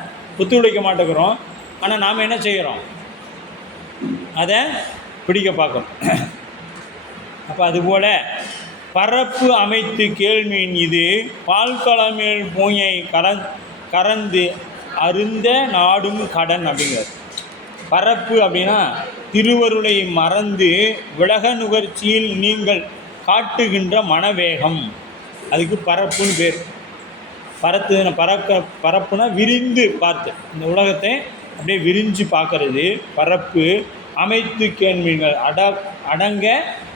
ஒத்துழைக்க மாட்டேங்கிறோம். ஆனால் நாம் என்ன செய்கிறோம்? அதை பிடிக்க பார்க்குறோம். அப்போ அதுபோல் பரப்பு அமைத்து கேள்மீன் இது பால்களமேல் பூயை கறந்து அருந்த நாடும் கடன் அப்படிங்கிறது. பரப்பு அப்படின்னா திருவருளை மறந்து உலக நுகர்ச்சியில் நீங்கள் காட்டுகின்ற மனவேகம், அதுக்கு பரப்புன்னு பேர். பரப்புனா விரிந்து பார்த்து இந்த உலகத்தை அப்படியே விரிஞ்சு பார்க்கறது பரப்பு. அமைத்து கேள்விகள் அடங்க.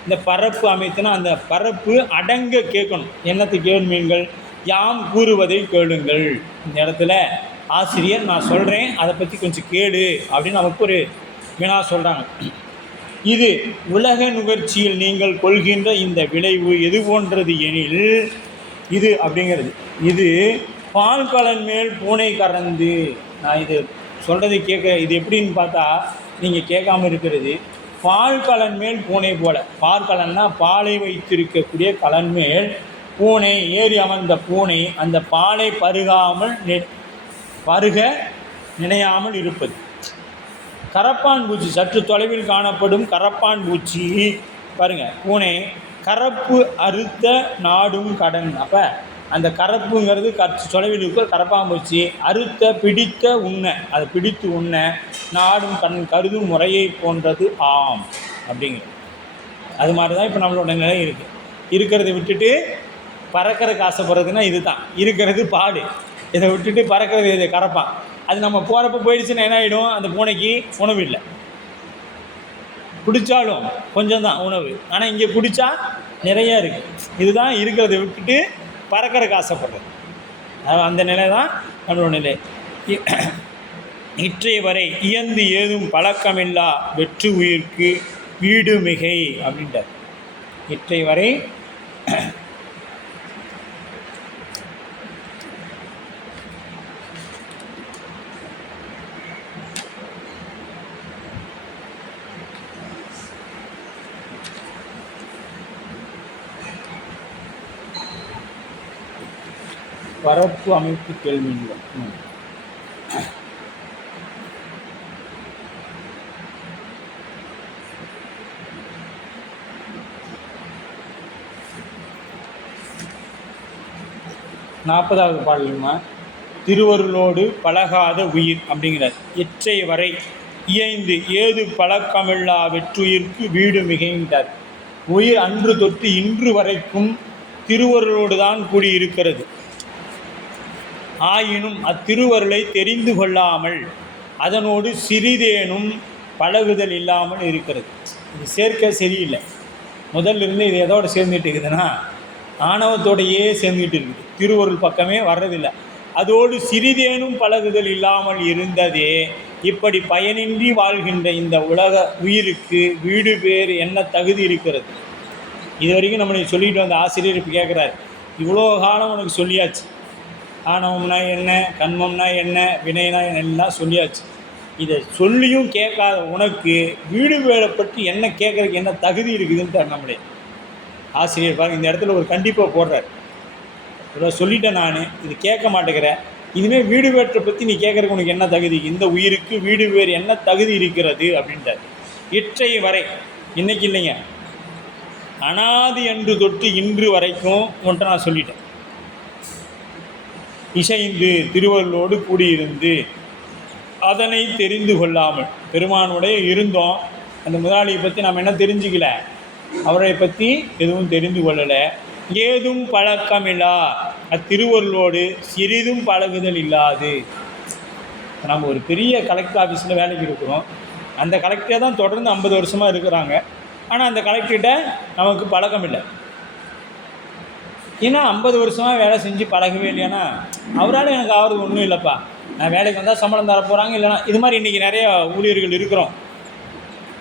இந்த பரப்பு அமைத்துனா அந்த பரப்பு அடங்க கேட்கணும். என்னத்தை கேள்விகள்? யாம் கூறுவதை கேளுங்கள். இந்த இடத்துல ஆசிரியர் நான் சொல்கிறேன், அதை பற்றி கொஞ்சம் கேளு அப்படின்னு நமக்கு ஒரு வினா சொல்கிறாங்க. இது உலக நுகர்ச்சியில் நீங்கள் கொள்கின்ற இந்த விளைவு எது போன்றது எனில், இது அப்படிங்கிறது இது பால்கலன் மேல் பூனை கறந்து. நான் இது சொல்கிறதை இது எப்படின்னு பார்த்தா, நீங்கள் கேட்காமல் இருக்கிறது, பால்கலன் மேல் பூனை போல. பால்கலன்னா பாலை வைத்திருக்கக்கூடிய கலன் மேல் பூனை ஏறி அமர்ந்த பூனை அந்த பாலை பருக நினையாமல் இருப்பது. கரப்பான் பூச்சி, சற்று தொலைவில் காணப்படும் கரப்பான் பூச்சி பாருங்கள், பூனை கரப்பு அறுத்த நாடும் கடன். அப்போ அந்த கரப்புங்கிறது தொலைவில் இருக்கிற கரப்பாம்பூச்சி அறுத்த பிடித்த உண்ண, அதை பிடித்து உண்ண நாடும் கருதும் முறையை போன்றது ஆம் அப்படிங்கிறது. அது மாதிரி தான் இப்போ நம்மளோட நிலை இருக்குது. இருக்கிறத விட்டுட்டு பறக்கிறதுக்கு ஆசைப்படுறதுன்னா இது தான். இருக்கிறது பாடு, இதை விட்டுட்டு பறக்கிறது இது கரப்பான். அது நம்ம போகிறப்ப போயிடுச்சுன்னா என்ன ஆகிடும்? அந்த பூனைக்கு உணவு இல்லை, குடித்தாலும் கொஞ்சம் தான் உணவு. ஆனால் இங்கே குடித்தா நிறையா இருக்குது. இதுதான் இருக்கிறத விட்டுட்டு பறக்கிறதுக்கு ஆசைப்படுறது. அந்த நிலை தான் நம்மளோட நிலை. இற்றை வரை இயந்து ஏதும் பழக்கமில்லா வெற்று உயிர்க்கு வீடு மிகை அப்படின்றார். இற்றை வரை பரப்பு அமைப்பு கேள்விகள். நாற்பதாவது பாடலுமா, திருவருளோடு பழகாத உயிர் அப்படிங்கிறார். இற்றை வரை இயைந்து ஏது பழக்கமில்லா வெற்றுயிர்க்கு வீடு மிகைந்தார். உயிர் அன்று தொட்டு இன்று வரைக்கும் திருவருளோடு தான் கூடியிருக்கிறது. ஆயினும் அத்திருவருளை தெரிந்து கொள்ளாமல் அதனோடு சிறிதேனும் பழகுதல் இல்லாமல் இருக்கிறது. இது சேர்க்க சரியில்லை. முதல்ல இருந்து இது எதோடு சேர்ந்துட்டு இருக்குதுன்னா ஆணவத்தோடையே சேர்ந்துக்கிட்டு இருக்குது. திருவருள் பக்கமே வர்றதில்லை. அதோடு சிறிதேனும் பழகுதல் இல்லாமல் இருந்ததே இப்படி பயனின்றி வாழ்கின்ற இந்த உலக உயிருக்கு வீடு பேர் என்ன தகுதி இருக்கிறது? இது வரைக்கும் நம்மளுக்கு சொல்லிட்டு வந்த ஆசிரியர் இப்போ கேட்குறாரு, இவ்வளோ காலம் உனக்கு சொல்லியாச்சு, ஆணவம்னா என்ன, கண்மம்னா என்ன, வினைனா எல்லாம் சொல்லியாச்சு. இதை சொல்லியும் கேட்காத உனக்கு வீடு பேரை பற்றி என்ன கேட்குறதுக்கு என்ன தகுதி இருக்குதுன்ட்டு நம்மளே ஆசிரியர் பாருங்க இந்த இடத்துல ஒரு கண்டிப்பாக போடுறார். இவ்வளோ சொல்லிட்டேன் நான், இது கேட்க மாட்டேங்கிறேன், இனிமேல் வீடு வேற்றை பற்றி நீ கேட்குறதுக்கு உனக்கு என்ன தகுதி, இந்த உயிருக்கு வீடு வேறு என்ன தகுதி இருக்கிறது அப்படின்ட்டார். இற்றை வரை, இன்றைக்கி இல்லைங்க, அனாதி என்று தொட்டு இன்று வரைக்கும் ஒன்றை நான் சொல்லிட்டேன். இசைந்து திருவருளோடு கூடியிருந்து அதனை தெரிந்து கொள்ளாமல், பெருமானுடைய இருந்தோம், அந்த முதலாளியை பற்றி நாம் என்ன தெரிஞ்சுக்கல, அவரை பற்றி எதுவும் தெரிந்து கொள்ளலை. ஏதும் பழக்கமில்லா அத்திருவருளோடு சிறிதும் பழகுதல் இல்லாது. நம்ம ஒரு பெரிய கலெக்டர் ஆஃபீஸில் வேலைக்கு இருக்கிறோம், அந்த கலெக்டரே தான் தொடர்ந்து 50 வருஷமாக இருக்கிறாங்க. ஆனால் அந்த கலெக்டர்கிட்ட நமக்கு பழக்கம் இல்லை. ஏன்னா 50 வருஷமாக வேலை செஞ்சு பழகவே இல்லையானா அவரால் எனக்கு ஆகிறது ஒன்றும் இல்லைப்பா, நான் வேலைக்கு வந்தால் சம்பளம் தர போகிறாங்க, இல்லைனா இது மாதிரி இன்றைக்கி நிறைய ஊழியர்கள் இருக்கிறோம்.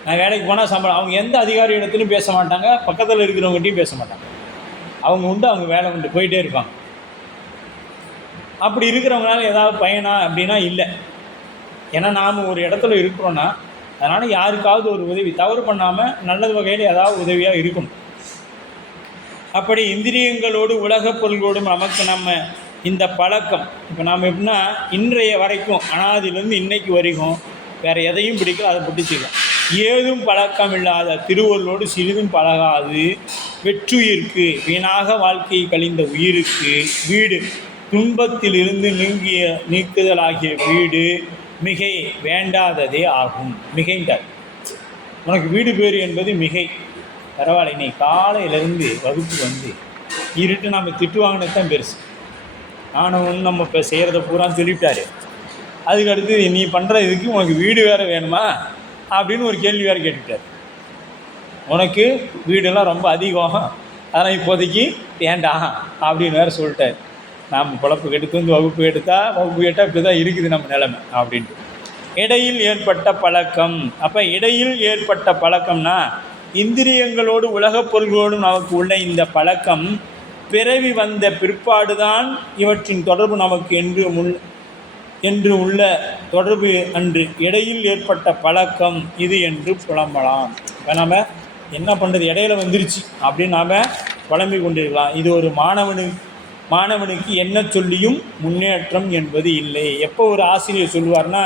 நான் வேலைக்கு போனால் சம்பளம், அவங்க எந்த அதிகாரி இடத்துலையும் பேச மாட்டாங்க, பக்கத்தில் இருக்கிறவங்ககிட்டையும் பேச மாட்டாங்க, அவங்க உண்டு, அவங்க வேலை உண்டு, போயிட்டே இருப்பாங்க. அப்படி இருக்கிறவங்களால ஏதாவது பயனா அப்படின்னா இல்லை. ஏன்னா நாம் ஒரு இடத்துல இருக்கிறோன்னா அதனால் யாருக்காவது ஒரு உதவி தவறு பண்ணாமல் நல்லது வகையில் ஏதாவது உதவியாக இருக்கணும். அப்படி இந்திரியங்களோடு உலகப் பொருள்களோடும் நமக்கு நம்ம இந்த பழக்கம், இப்போ நாம் எப்படின்னா இன்றைய வரைக்கும் அனாதிலேருந்து இன்றைக்கு வரைக்கும் வேறு எதையும் பிடிக்கல, அதை பிடிச்சிக்கலாம். ஏதும் பழக்கம் இல்லாத திருவருளோடு சிறிதும் பழகாது வெற்றுயிருக்கு வீணாக வாழ்க்கையை கழிந்த உயிருக்கு வீடு துன்பத்திலிருந்து நீக்குதலாகிய வீடு மிகை வேண்டாததே ஆகும். மிகைண்டார். உனக்கு வீடு பேறு என்பது மிகை. பரவாயில்ல, நீ காலையிலேருந்து வகுப்பு வந்து இருட்டு நம்ம திட்டு வாங்கினது தான் பெருசு. ஆனவன் நம்ம இப்போ செய்கிறத பூரா சொல்லிவிட்டாரு, அதுக்கு அடுத்து நீ பண்ணுற இதுக்கு உனக்கு வீடு வேறு வேணுமா அப்படின்னு ஒரு கேள்வி வேறு கேட்டுவிட்டார். உனக்கு வீடெல்லாம் ரொம்ப அதிகம், அதனால் இப்போதைக்கு வேண்டாம் அப்படின்னு வேறு சொல்லிட்டார். நாம் பொழப்பு எடுத்து வந்து வகுப்பு கேட்டால் இப்படி தான் இருக்குது நம்ம நிலைமை அப்படின்ட்டு. இடையில் ஏற்பட்ட பழக்கம். அப்போ இடையில் ஏற்பட்ட பழக்கம்னா இந்திரியங்களோடு உலகப் பொருள்களோடும் நமக்கு உள்ள இந்த பழக்கம் பிறவி வந்த பிற்பாடு தான் இவற்றின் தொடர்பு நமக்கு என்று உள்ள தொடர்பு அன்று. இடையில் ஏற்பட்ட பழக்கம் இது என்று புலம்பலாம். இப்போ நாம் என்ன பண்ணுறது, இடையில வந்துருச்சு அப்படின்னு நாம் புலம்பி கொண்டிருக்கலாம். இது ஒரு மாணவனுக்கு என்ன சொல்லியும் முன்னேற்றம் என்பது இல்லை. எப்போ ஒரு ஆசிரியர் சொல்லுவார்னா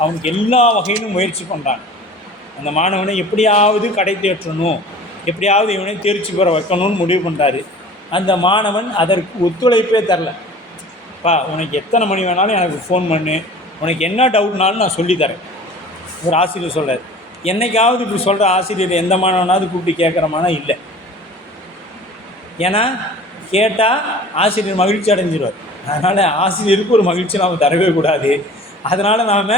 அவனுக்கு எல்லா வகையிலும் முயற்சி பண்ணுறாங்க, அந்த மாணவனை எப்படியாவது கடை தேற்றணும், எப்படியாவது இவனை தேர்ச்சி பெற வைக்கணும்னு முடிவு பண்ணுறாரு. அந்த மாணவன் அதற்கு ஒத்துழைப்பே தரல. பா, உனக்கு எத்தனை மணி வேணாலும் எனக்கு ஃபோன் பண்ணு, உனக்கு என்ன டவுட்னாலும் நான் சொல்லித்தரேன் ஒரு ஆசிரியர் சொல்கிறார். என்றைக்காவது இப்படி சொல்கிற ஆசிரியர் எந்த மாணவனாவது கூப்பிட்டு கேட்குறமானா இல்லை. ஏன்னா கேட்டால் ஆசிரியர் மகிழ்ச்சி அடைஞ்சிடுவார். அதனால் ஆசிரியருக்கு ஒரு மகிழ்ச்சி நாம் தரவே கூடாது. அதனால் நாம்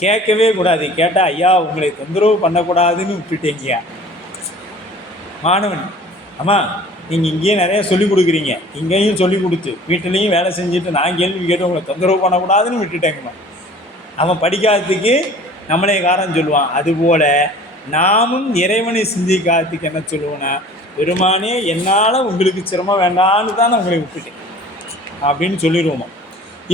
கேட்கவே கூடாது. கேட்டால் ஐயா உங்களை தொந்தரவு பண்ணக்கூடாதுன்னு விட்டுட்டீங்கயா. மாணவன், ஆமாம் நீங்கள் இங்கேயும் நிறைய சொல்லிக் கொடுக்குறீங்க, இங்கேயும் சொல்லிக் கொடுத்து வீட்டிலையும் வேலை செஞ்சுட்டு நான் கேள்வி கேட்டு உங்களை தொந்தரவு பண்ணக்கூடாதுன்னு விட்டுட்டேங்கம்மா. அவன் படிக்காததுக்கு நம்மளே காரணம் சொல்லுவான். அதுபோல் நாமும் இறைவனை சிந்திக்காததுக்கு என்ன சொல்லுவோன்னா, பெருமானே என்னால் உங்களுக்கு சிரமம் வேண்டான்னு தான் நான் உங்களை விட்டுட்டேன் அப்படின்னு சொல்லிடுவோமா.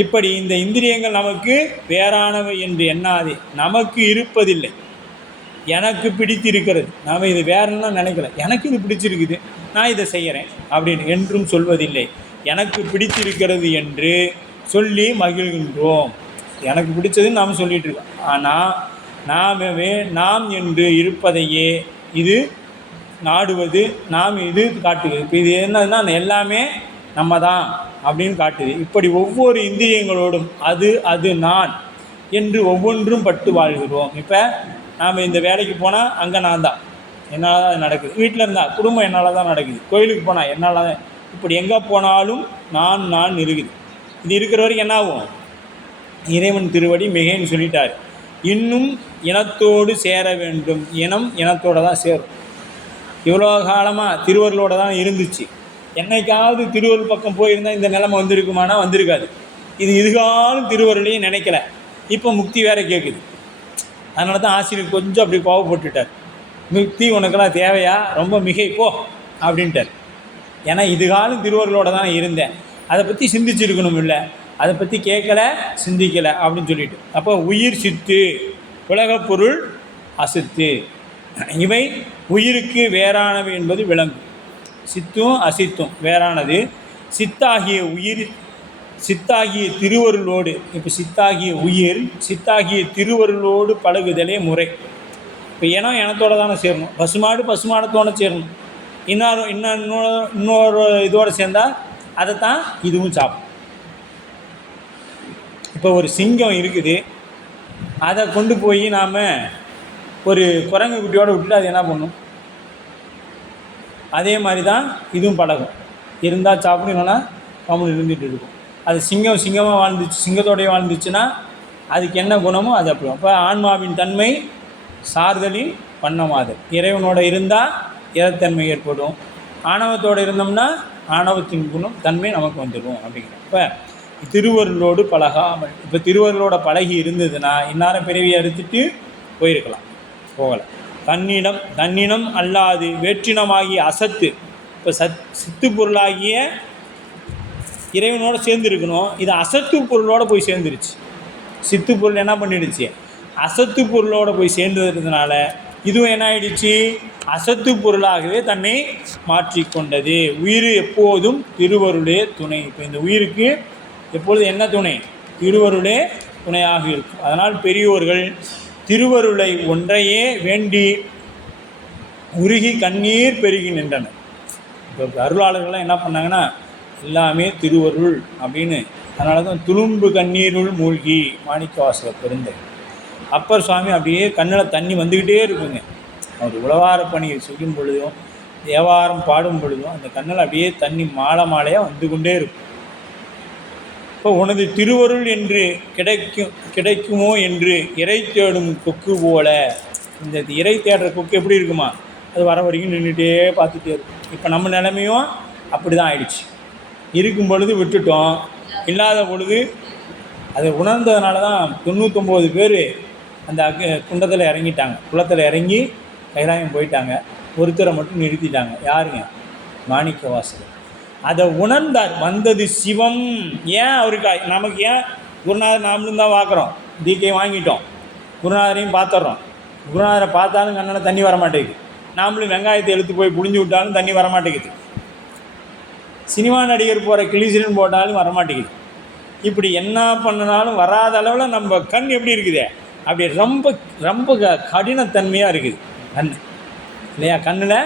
இப்படி இந்த இந்திரியங்கள் நமக்கு வேறானவை என்று எண்ணாதே. நமக்கு இருப்பதில்லை, எனக்கு பிடித்திருக்கிறது. நாம் இது வேறுன்னா நினைக்கல, எனக்கு இது பிடிச்சிருக்குது, நான் இதை செய்கிறேன் அப்படின்னு என்றும் சொல்வதில்லை. எனக்கு பிடித்திருக்கிறது என்று சொல்லி மகிழ்கின்றோம். எனக்கு பிடிச்சதுன்னு நாம் சொல்லிகிட்டு இருக்கோம். ஆனால் நாம் என்று இருப்பதையே இது நாடுவது, நாம் இது காட்டுவது. இப்போ இது என்னதுன்னா எல்லாமே நம்ம தான் அப்படின்னு காட்டுது. இப்படி ஒவ்வொரு இந்திரியங்களோடும் அது நான் என்று ஒவ்வொன்றும் பட்டு வாழ்கிறோம். இப்போ நாம் இந்த வேலைக்கு போனால் அங்கே நான் தான், என்னால் தான் நடக்குது. வீட்டில் இருந்தால் குடும்பம் என்னால் தான் நடக்குது. கோயிலுக்கு போனால் என்னால் தான். இப்படி எங்கே போனாலும் நான் இருக்குது. இது இருக்கிற வரைக்கும் என்ன ஆகும்? இறைவன் திருவடி மிகைன்னு சொல்லிட்டார். இன்னும் இனத்தோடு சேர வேண்டும். இனத்தோடு தான் சேரும். இவ்வளோ காலமாக திருவருளோடு தான் இருந்துச்சு. என்னைக்காவது திருவருள் பக்கம் போயிருந்தால் இந்த நிலைமை வந்திருக்குமானா வந்திருக்காது. இதுகாலம் திருவருளையும் நினைக்கல. இப்போ முக்தி வேறு கேட்குது. அதனால தான் ஆசிரியர் கொஞ்சம் அப்படி கோவப்பட்டுட்டார். முக்தி உனக்கெல்லாம் தேவையா, ரொம்ப மிகை போ அப்படின்ட்டார். ஏன்னா இதுகாலம் திருவருளோடு தான் இருந்தேன், அதை பற்றி சிந்திச்சிருக்கணும், இல்லை அதை பற்றி கேட்கலை சிந்திக்கலை அப்படின்னு சொல்லிட்டு. அப்போ உயிர் சித்து, உலகப் பொருள் அசித்து, இவை உயிருக்கு வேறானவை என்பது விளங்கும். சித்தும் அசித்தும் வேறானது. சித்தாகிய உயிர் சித்தாகிய திருவருளோடு, இப்போ சித்தாகிய உயிர் சித்தாகிய திருவருளோடு பழகுதலே முறை. இப்போ இனத்தோடு தானே சேரணும். பசுமாடத்தோடு சேரணும். இன்னொரு இதோடு சேர்ந்தால் அதைத்தான் இதுவும் சாப்பிடும். இப்போ ஒரு சிங்கம் இருக்குது, அதை கொண்டு போய் நாம் ஒரு குரங்கு குட்டியோடு விட்டுட்டு அது என்ன பண்ணும்? அதே மாதிரி தான் இதுவும் பழகும். இருந்தால் சாப்பிடும், இல்லைன்னா கம்முன்னு இருந்துகிட்டு இருக்கும். அது சிங்கமாக வாழ்ந்துச்சு, சிங்கத்தோடைய வாழ்ந்துச்சுன்னா அதுக்கு என்ன குணமோ அது அப்படி. அப்போ ஆன்மாவின் தன்மை சார்தலின் வண்ணமாதல். இறைவனோடு இருந்தால் இறைத்தன்மை ஏற்படும். ஆணவத்தோடு இருந்தோம்னா ஆணவத்தின் குணம் தன்மை நமக்கு வந்துடும் அப்படிங்கிற. இப்போ திருவருளோடு பழகாமல், இப்போ திருவருளோட பழகி இருந்ததுன்னா இந்நேரம் பிறவியை எடுத்துட்டு போயிருக்கலாம், போகலை. தன்னினம் அல்லாது வேற்றினமாகிய அசத்து, இப்போ சித்து பொருளாகிய இறைவனோடு சேர்ந்துருக்கணும். இது அசத்து பொருளோடு போய் சேர்ந்துருச்சு. சித்து பொருள் என்ன பண்ணிடுச்சு? அசத்து பொருளோடு போய் சேர்ந்ததுனால இதுவும் என்ன ஆயிடுச்சு? அசத்து பொருளாகவே தன்னை மாற்றிக்கொண்டது. உயிர் எப்போதும் திருவருளே துணை. இப்போ இந்த உயிருக்கு எப்பொழுது என்ன துணை? திருவருளே துணையாக இருக்கும். அதனால் பெரியோர்கள் திருவருளை ஒன்றையே வேண்டி உருகி கண்ணீர் பெருகி நின்றனர். இப்போ அருளாளர்கள்லாம் என்ன பண்ணாங்கன்னா எல்லாமே திருவருள் அப்படின்னு. அதனால தான் துளும்பு கண்ணீருள் மூழ்கி மாணிக்கவாசகர் பெருந்தை அப்பர் சுவாமி அப்படியே கண்ணில் தண்ணி வந்துக்கிட்டே இருக்குங்க. அவர் உழவார பணியை செய்யும் பொழுதும் தேவாரம் பாடும் பொழுதும் அந்த கண்ணில் அப்படியே தண்ணி மாலையாக வந்து கொண்டே இருக்கும். இப்போ உனது திருவருள் என்று கிடைக்குமோ என்று இறை தேடும் கொக்கு போல. இந்த இறை தேடுற கொக்கு எப்படி இருக்குமா? அது வர வரைக்கும் நின்றுட்டே பார்த்துட்டே இருக்கும். இப்போ நம்ம நிலைமையும் அப்படி தான் ஆயிடுச்சு. இருக்கும் பொழுது விட்டுட்டோம், இல்லாத பொழுது அதை உணர்ந்ததுனால தான் 99 பேர் அந்த குண்டத்தில் இறங்கிட்டாங்க, குளத்தில் இறங்கி கைலாயம் போயிட்டாங்க. ஒருத்தரை மட்டும் நிறுத்திட்டாங்க. யாருங்க? மாணிக்கவாசகர். அதை உணர்ந்தார். வந்தது சிவம். ஏன் அவருக்கு நமக்கு ஏன் குருநாதர் நாமளும் தான் பார்க்குறோம், தீக்கையை வாங்கிட்டோம், குருநாதரையும் பார்த்துட்றோம். குருநாதரை பார்த்தாலும் கண்ணில் தண்ணி வரமாட்டேங்குது. நாமளும் வெங்காயத்தை எடுத்து போய் புழிஞ்சு விட்டாலும் தண்ணி வரமாட்டேங்குது. சினிமா நடிகர் போகிற கிளிசிலன் போட்டாலும் வரமாட்டேங்குது. இப்படி என்ன பண்ணினாலும் வராத அளவில் நம்ம கண் எப்படி இருக்குது? அப்படி ரொம்ப ரொம்ப கடினத்தன்மையாக இருக்குது கண், இல்லையா? கண்ணில்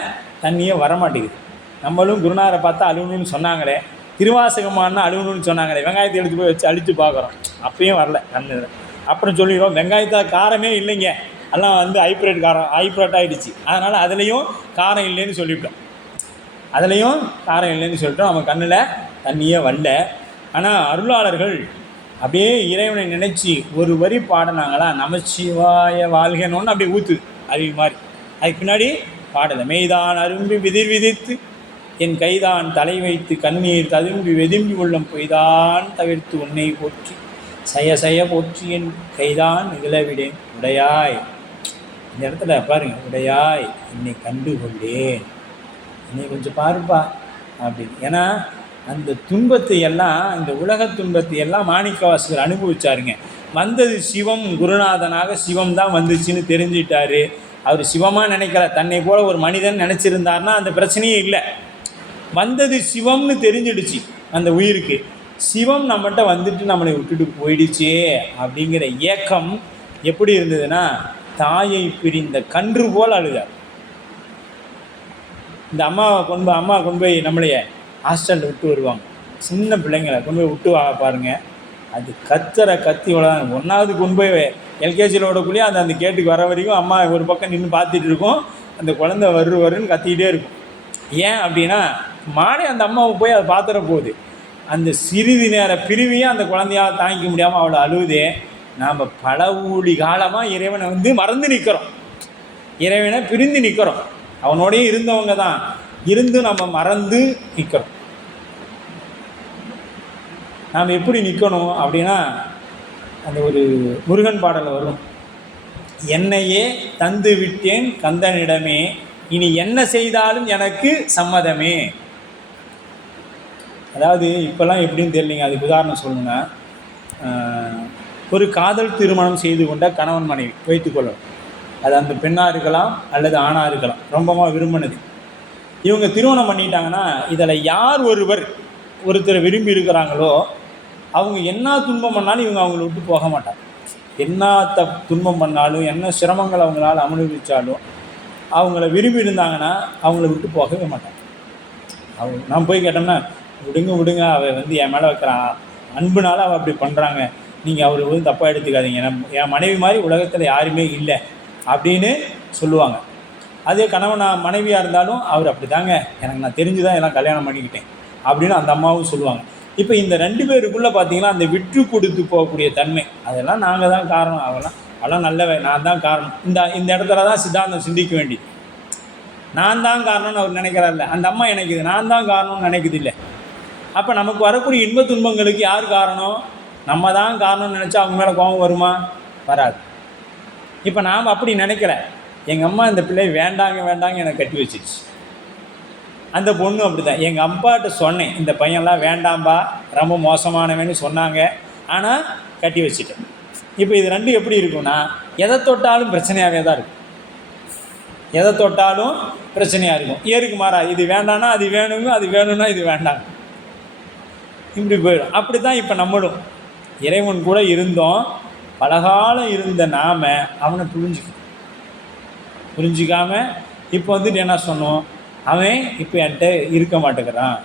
தண்ணியே வரமாட்டேங்குது. நம்மளும் குருநாதரை பார்த்தா அழுவணும்னு சொன்னாங்களே, திருவாசகமான அழுவணும்னு சொன்னாங்களே, வெங்காயத்தை எடுத்து போய் வச்சு அழித்து பார்க்குறோம், அப்பயும் வரல கண்ணில். அப்புறம் சொல்லிடுவோம் வெங்காயத்தில் காரமே இல்லைங்க, எல்லாம் ஹைப்ரேட் ஆகிடுச்சு, அதனால் அதுலேயும் காரம் இல்லைன்னு சொல்லிவிட்டோம். நம்ம கண்ணில் தண்ணியே வரல. ஆனால் அருளாளர்கள் அப்படியே இறைவனை நினச்சி ஒரு வரி பாடினாங்களா, நமச்சிவாய வாழ்கணுன்னு அப்படியே ஊற்று அருவி மாதிரி. அதுக்கு பின்னாடி பாடலை மெய்தான் அரும்பி விதித்து என் கைதான் தலை வைத்து கண்ணீர் ததும்பி வெதும்பி உள்ளம் பொய்தான் தவிர்த்து உன்னை போற்றி செய்ய போற்றி என் கைதான் நிகழவிடேன் உடையாய். இந்த இடத்துல பாருங்க, உடையாய் என்னை கண்டு கொண்டேன், என்னை கொஞ்சம் பாருப்பா அப்படின்னு. ஏன்னா அந்த துன்பத்தை எல்லாம், இந்த உலக துன்பத்தை எல்லாம் மாணிக்கவாசகர் அனுபவிச்சாருங்க. வந்தது சிவம், குருநாதனாக சிவம் தான் வந்துச்சுன்னு தெரிஞ்சிட்டாரு. அவர் சிவமாக நினைக்கல, தன்னை போல ஒரு மனிதன் நினச்சிருந்தார்னா அந்த பிரச்சனையே இல்லை. வந்தது சிவம்னு தெரிஞ்சிடுச்சு அந்த உயிருக்கு. சிவம் நம்மகிட்ட வந்துட்டு நம்மளை விட்டுட்டு போயிடுச்சே அப்படிங்கிற ஏக்கம் எப்படி இருந்ததுன்னா, தாயை பிரிந்த கன்று போல் அழுதார். இந்த அம்மா கொண்டு போய் நம்மளைய ஹாஸ்டலில் விட்டு வருவாங்க, சின்ன பிள்ளைங்களை கொண்டு போய் விட்டு பாருங்கள், அது கத்தி இவ்வளோதான். 1வது கொண்டு போய் எல்கேஜியில் விடக்குள்ளேயே அந்த கேட்டுக்கு வர வரைக்கும் அம்மா ஒரு பக்கம் நின்று பார்த்துட்டு இருக்கும், அந்த குழந்தை வருன்னு கத்திக்கிட்டே இருக்கும். ஏன் அப்படின்னா, மாடே அந்த அம்மாவை போய் அதை பார்த்துட போகுது. அந்த சிறிது நேர பிரிவையும் அந்த குழந்தையால் தாங்கிக்க முடியாமல் அவளை அழுவுதே. நாம் பல ஊழி காலமாக இறைவனை மறந்து நிற்கிறோம், இறைவனை பிரிந்து நிற்கிறோம். அவனோடய இருந்தவங்க தான் இருந்து நம்ம மறந்து நிற்கிறோம். நாம் எப்படி நிற்கணும் அப்படின்னா, அந்த ஒரு முருகன் பாடல் வரும், என்னையே தந்து விட்டேன் கந்தனிடமே, இனி என்ன செய்தாலும் எனக்கு சம்மதமே. அதாவது இப்போல்லாம் எப்படின்னு தெரியலிங்க, அதுக்கு உதாரணம் சொல்லணுங்க. ஒரு காதல் திருமணம் செய்து கொண்ட கணவன் மனைவி வைத்துக்கொள்ளணும், அது அந்த பெண்ணாக இருக்கலாம் அல்லது ஆணாக இருக்கலாம், ரொம்பமாக விரும்பினது. இவங்க திருமணம் பண்ணிட்டாங்கன்னா, இதில் யார் ஒருத்தர் விரும்பி இருக்கிறாங்களோ அவங்க என்ன துன்பம் பண்ணாலும் இவங்க அவங்கள விட்டு போக மாட்டாங்க. என்ன துன்பம் பண்ணாலும், என்ன சிரமங்கள் அவங்களால் அனுபவித்தாலும், அவங்கள விரும்பி இருந்தாங்கன்னா அவங்கள விட்டு போகவே மாட்டாங்க. நான் போய் கேட்டோம்னா, விடுங்க அவள் என் மேலே வைக்கிறான் அன்புனால அவள் அப்படி பண்ணுறாங்க, நீங்கள் அவர் தப்பாக எடுத்துக்காதீங்க, என் மனைவி மாதிரி உலகத்தில் யாருமே இல்லை அப்படின்னு சொல்லுவாங்க. அதே மனைவியாக இருந்தாலும் அவர் அப்படி தாங்க, எனக்கு நான் தெரிஞ்சு தான் எல்லாம் கல்யாணம் பண்ணிக்கிட்டேன் அப்படின்னு அந்த அம்மாவும் சொல்லுவாங்க. இப்போ இந்த 2 பேருக்குள்ளே பார்த்தீங்கன்னா அந்த விட்டு கொடுத்து போகக்கூடிய தன்மை, அதெல்லாம் நாங்கள் தான் காரணம், அதெல்லாம் நல்லவே, நான் தான் காரணம். இந்த இடத்துல தான் சித்தாந்தம் சிந்திக்க வேண்டியது. நான் தான் காரணம்னு அவர் நினைக்கிறார்ல, அந்த அம்மா நினைக்குது நான் தான் காரணம்னு நினைக்குது இல்லை. அப்போ நமக்கு வரக்கூடிய இன்ப துன்பங்களுக்கு யார் காரணம்? நம்ம தான் காரணம்னு நினச்சா அவங்க மேலே கோபம் வருமா? வராது. இப்போ நாம் அப்படி நினைக்கல, எங்கள் அம்மா இந்த பிள்ளை வேண்டாங்க எனக்கு கட்டி வச்சிருச்சு. அந்த பொண்ணு அப்படி தான், எங்கள் அப்பாட்ட சொன்னேன் இந்த பையன்லாம் வேண்டாம்பா ரொம்ப மோசமானவன்னு சொன்னாங்க, ஆனால் கட்டி வச்சுட்டேன். இப்போ இது 2 எப்படி இருக்குன்னா, எதை தொட்டாலும் பிரச்சனையாகவே தான் இருக்கும், எதை தொட்டாலும் பிரச்சனையாக இருக்கும். ஏருக்கு மாறா, இது வேண்டான்னா அது வேணுங்க, அது வேணும்னா இது வேண்டாங்க, இப்படி போயிடும். அப்படி தான் இப்போ நம்மளும் இறைவன் கூட இருந்தோம், பலகாலம் இருந்த நாம் அவனை புரிஞ்சிக்காமல் இப்போ என்ன சொன்னோம், அவன் இப்போ என்கிட்ட இருக்க மாட்டேங்கிறான்,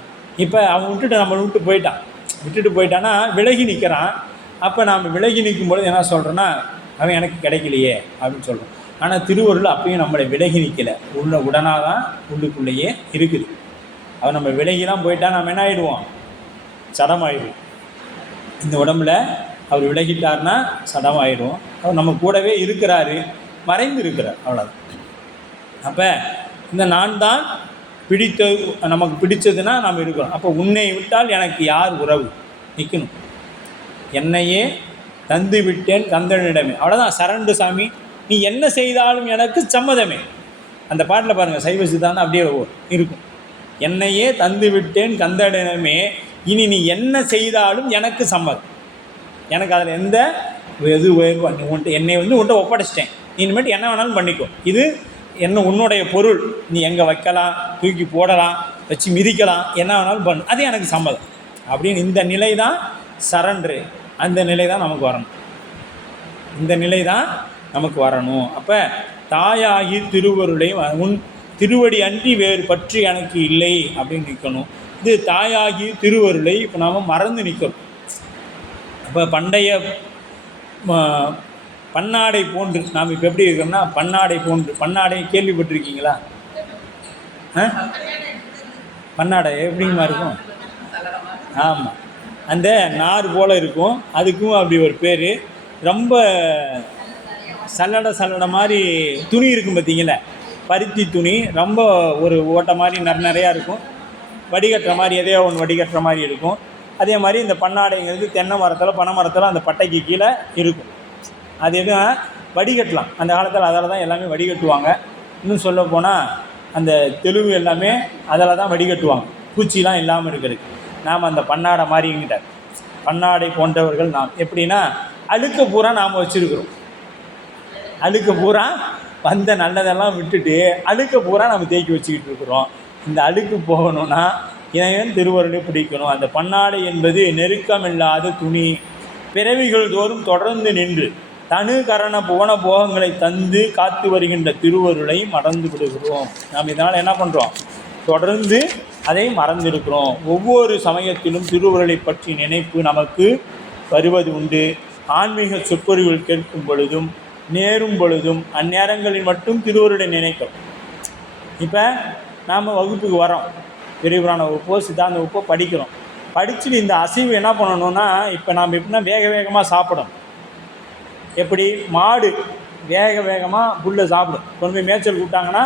இப்போ அவன் நம்மளை விட்டுட்டு போயிட்டான்னா விலகி நிற்கிறான். அப்போ நாம் விலகி நிற்கும்பொழுது என்ன சொல்கிறோன்னா, அவன் எனக்கு கிடைக்கலையே அப்படின்னு சொல்கிறோம். ஆனால் திருவருள் அப்பயும் நம்மளை விலகி நிற்கலை, உடனாக தான் உள்ளுக்குள்ளேயே இருக்குது. அவன் நம்ம விலகிலாம் போயிட்டா நம்ம என்ன ஆகிடுவோம், சடமாயிடுவோம். இந்த உடம்புல அவர் விலகிட்டார்னா சடமாயிடும். அவர் நம்ம கூடவே இருக்கிறாரு, மறைந்து இருக்கிறார், அவ்வளோதான். அப்போ இந்த நான் தான் நமக்கு பிடிச்சதுன்னா நாம் இருக்கிறோம். அப்போ உன்னை விட்டால் எனக்கு யார் உறவு? நிற்கணும். என்னையே தந்து விட்டேன் கந்தனிடமே, அவ்வளோதான். சரண்டு சாமி, நீ என்ன செய்தாலும் எனக்கு சம்மதமே. அந்த பாட்டில் பாருங்கள், சைவ சித்தாந்தம் அப்படியே இருக்கும். என்னையே தந்து விட்டேன் கந்தனிடமே, இனி நீ என்ன செய்தாலும் எனக்கு சம்மதம். எனக்கு அதில் எந்த என்னை உன்ட்ட ஒப்படைச்சிட்டேன், நீ இனிமேட்டு என்ன வேணாலும் பண்ணிக்கோ, இது உன்னுடைய பொருள், நீ எங்கே வைக்கலாம், தூக்கி போடலாம், வச்சு மிதிக்கலாம், என்ன வேணாலும் பண்ணு, அது எனக்கு சம்மதம் அப்படின்னு. இந்த நிலை தான் சரண்ட்ரு. அந்த நிலை தான் நமக்கு வரணும், இந்த நிலை தான் நமக்கு வரணும். அப்போ தாயாகி திருவருளை உன் திருவடி அன்றி வேறு பற்றி எனக்கு இல்லை அப்படின்னு நிற்கணும். இது தாயாகி திருவருளை இப்போ நாம் மறந்து நிற்கிறோம். அப்போ பண்டைய பன்னாடை போன்று நாம் இப்போ எப்படி இருக்கோம்னா, பன்னாடை போன்று. பன்னாடை கேள்விப்பட்டிருக்கீங்களா? பன்னாடை எப்படிங்கம்மா இருக்கும்? ஆமாம், அந்த நார் போல் இருக்கும், அதுக்கும் அப்படி ஒரு பேர். ரொம்ப சல்லடை மாதிரி துணி இருக்கும் பார்த்தீங்களா, பருத்தி துணி, ரொம்ப ஒரு ஓட்டை மாதிரி நிறையா இருக்கும், வடிகட்டுற மாதிரி எதையோ ஒன்று வடிகட்டுற மாதிரி இருக்கும். அதே மாதிரி இந்த பன்னாடைங்கிறது தென்னை மரத்தில் பனை மரத்தில் அந்த பட்டைக்கு கீழே இருக்கும். அது எதுனா வடிகட்டலாம், அந்த காலத்தில் அதில் தான் எல்லாமே வடிகட்டுவாங்க. இன்னும் சொல்ல போனால் அந்த தெலுங்கு எல்லாமே அதில் தான் வடிகட்டுவாங்க, பூச்சிலாம் இல்லாமல் இருக்கிறது. நாம் அந்த பன்னாடை மாதிரிங்கிட்ட பன்னாடை போன்றவர்கள் நாம். எப்படின்னா, அழுக்க பூரா நாம் வச்சுருக்கிறோம், அழுக்க பூரா வந்த நல்லதெல்லாம் விட்டுட்டு அழுக்க பூரா நம்ம தேக்கி வச்சுக்கிட்டு இருக்கிறோம். இந்த அழுக்கு போகணுன்னா இறைவன் திருவருளை பிடிக்கணும். அந்த பன்னாடை என்பது நெருக்கமில்லாத துணி, பிறவிகள் தோறும் தொடர்ந்து நின்று தனு கரண புவன போகங்களை தந்து காத்து வருகின்ற திருவருளை மறந்து விடுகிறோம். நாம் இதனால் என்ன பண்ணுறோம்? தொடர்ந்து அதை மறந்திருக்கிறோம். ஒவ்வொரு சமயத்திலும் திருவருளை பற்றி நினைப்பு நமக்கு வருவது உண்டு. ஆன்மீக சொற்பொழிவுகள் கேட்கும் பொழுதும் நேரும் பொழுதும் அந்நேரங்களில் மட்டும் திருவருளை நினைக்கிறோம். இப்போ நாம் வகுப்புக்கு வரோம், பெரிய புராண வகுப்போ சித்தாந்த வகுப்போ படிக்கிறோம். படிச்சுட்டு இந்த அசைவு என்ன பண்ணணும்னா, இப்போ நாம் எப்படின்னா வேக வேகமாக சாப்பிடும். எப்படி மாடு வேக வேகமாக புல்லை சாப்பிடும். கொண்டு போய் மேய்ச்சல் கூப்பிட்டாங்கன்னா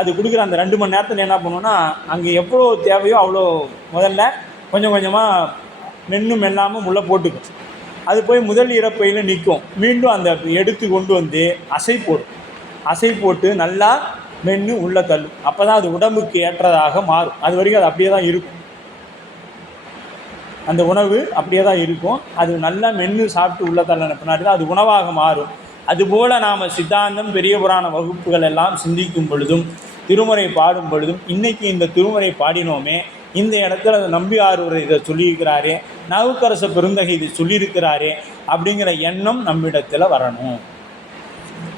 அது கொடுக்குற அந்த 2 மணி நேரத்தில் என்ன பண்ணுவோன்னா, அங்கே எவ்வளோ தேவையோ அவ்வளோ முதல்ல கொஞ்சம் கொஞ்சமாக மென்னும் மெல்லாமல் உள்ளே போட்டுக்கும். அது போய் முதல் இறப்பையில் நிற்கும். மீண்டும் அந்த எடுத்து கொண்டு வந்து அசை போட்டு நல்லா மென்று உள்ளே தள்ளும். அப்போ தான் அது உடம்புக்கு ஏற்றதாக மாறும். அது வரைக்கும் அது அப்படியே தான் இருக்கும். அந்த உணவு அப்படியே தான் இருக்கும். அது நல்லா மென்று சாப்பிட்டு உள்ள தள்ளின பின்னாடி தான் அது உணவாக மாறும். அதுபோல் நாம் சித்தாந்தம் பெரிய புராண வகுப்புகள் எல்லாம் சிந்திக்கும் பொழுதும் திருமுறை பாடும் பொழுதும், இன்றைக்கி இந்த திருமுறை பாடினோமே, இந்த இடத்துல நம்பி ஆரூரர் இதை சொல்லியிருக்கிறாரே, நாவுக்கரச பெருந்தகை இதை சொல்லியிருக்கிறாரே அப்படிங்கிற எண்ணம் நம்மிடத்தில் வரணும்.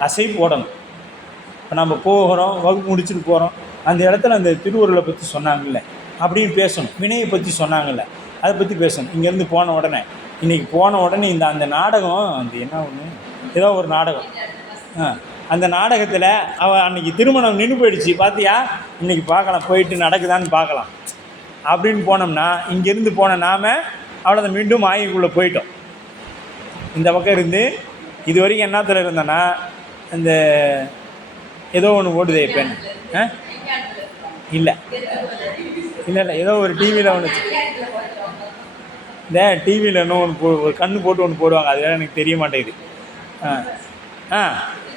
அசை போடணும். இப்போ நம்ம போகிறோம், வகுப்பு முடிச்சுட்டு போகிறோம், அந்த இடத்துல அந்த திருவருளை பற்றி சொன்னாங்கல்ல அப்படின்னு பேசணும். வினையை பற்றி சொன்னாங்கல்ல அதை பற்றி பேசணும். இங்கேருந்து போன உடனே, இன்றைக்கி போன உடனே அந்த நாடகம், அந்த என்ன ஒன்று ஏதோ ஒரு நாடகம், அந்த நாடகத்தில் அவன் அன்றைக்கி திருமணம் நின்று போயிடுச்சு பார்த்தியா, இன்றைக்கி பார்க்கலாம், போயிட்டு நடக்குதான்னு பார்க்கலாம் அப்படின்னு போனோம்னா, இங்கேருந்து போன நாம் அவ்வளோதான் மீண்டும் மாயைக்குள்ளே போயிட்டோம். இந்த பக்கம் இருந்து இது வரைக்கும் என்னத்தில் இருந்தோன்னா, அந்த ஏதோ ஒன்று ஓடுதே இப்போ என்ன இல்லை ஏதோ ஒரு டிவியில் ஒன்று, இந்த டிவியில் இன்னும் ஒன்று ஒரு கண்ணு போட்டு ஒன்று போடுவாங்க, அதெல்லாம் எனக்கு தெரிய மாட்டேங்குது.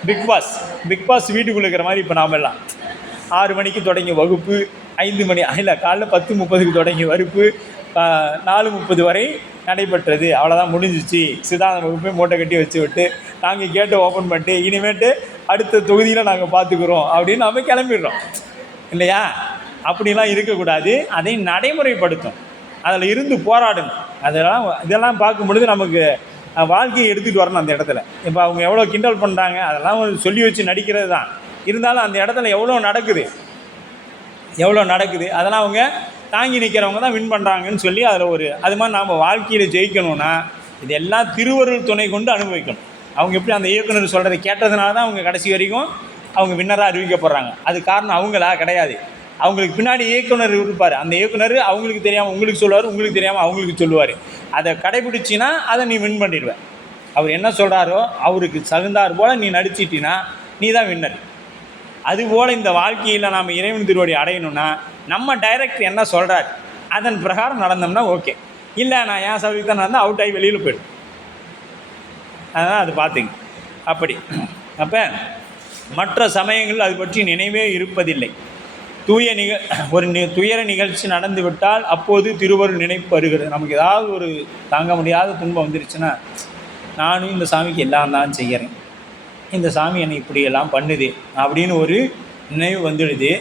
பிக் பாஸ் வீட்டுக்குள்ளே இருக்கிற மாதிரி இப்போ நாம் எல்லாம் 6 மணிக்கு தொடங்கி வகுப்பு, 5 மணி இல்லை காலைல 10:30க்கு தொடங்கி வகுப்பு, 4:30 வரை நடைபெற்றது. அவ்வளோதான், முடிஞ்சிச்சு. சித்தாந்த வகுப்பை மூட்டை கட்டி வச்சு விட்டு நாங்கள் கேட்டு ஓப்பன் பண்ணிட்டு இனிமேட்டு அடுத்த தொகுதியில் நாங்கள் பார்த்துக்குறோம் அப்படின்னு நம்ம கிளம்பிடுறோம் இல்லையா? அப்படிலாம் இருக்கக்கூடாது. அதை நடைமுறைப்படுத்தும், அதில் இருந்து போராடணும். இதெல்லாம் பார்க்கும் பொழுது நமக்கு வாழ்க்கையை எடுத்துகிட்டு வரணும். அந்த இடத்துல இப்போ அவங்க எவ்வளோ கிண்டல் பண்ணுறாங்க, அதெல்லாம் சொல்லி வச்சு நடிக்கிறது தான். இருந்தாலும் அந்த இடத்துல எவ்வளோ நடக்குது அதெல்லாம் அவங்க தாங்கி நிற்கிறவங்க தான் வின் பண்ணுறாங்கன்னு சொல்லி அதில் அது மாதிரி நாம் வாழ்க்கையில் ஜெயிக்கணும்னா இதெல்லாம் திருவருள் துணை கொண்டு அனுபவிக்கணும். அவங்க எப்படி அந்த இயக்குனர் சொல்கிறத கேட்டதுனால தான் அவங்க கடைசி வரைக்கும் அவங்க வின்னராக அறிவிக்கப்படுறாங்க. அது காரணம் அவங்களா கிடையாது. அவங்களுக்கு பின்னாடி இயக்குனர் இருப்பார். அந்த இயக்குனர் அவங்களுக்கு தெரியாமல் உங்களுக்கு சொல்லுவார், உங்களுக்கு தெரியாமல் அவங்களுக்கு சொல்லுவார். அதை கடைபிடிச்சின்னா அதை நீ வின் பண்ணிடுவேன். அவர் என்ன சொல்கிறாரோ அவருக்கு தகுந்தார் போல் நீ நடிச்சிட்டினா நீ தான் வின்னர். அதுபோல் இந்த வாழ்க்கையில் நாம் இறைவன் திருவடி அடையணும்னா நம்ம டைரக்டர் என்ன சொல்கிறார் அதன் பிரகாரம் நடந்தோம்னா ஓகே. இல்லை நான் ஏன் சபைக்கு தான் நடந்தால் அவுட் ஆகி வெளியில் போய்டும். அதனால் அது பார்த்துங்க. அப்படி அப்போ மற்ற சமயங்கள் அது பற்றி நினைவே இருப்பதில்லை. துயர நிகழ்ச்சி நடந்து விட்டால் அப்போது திருவருள் நினைப்பு வருகிறது. நமக்கு ஏதாவது ஒரு தாங்க முடியாத துன்பம் வந்துருச்சுன்னா, நானும் இந்த சாமிக்கு எல்லாம் தான் செய்கிறேன், இந்த சாமி என்னை இப்படியெல்லாம் பண்ணுது அப்படின்னு ஒரு நினைவு வந்துடுது.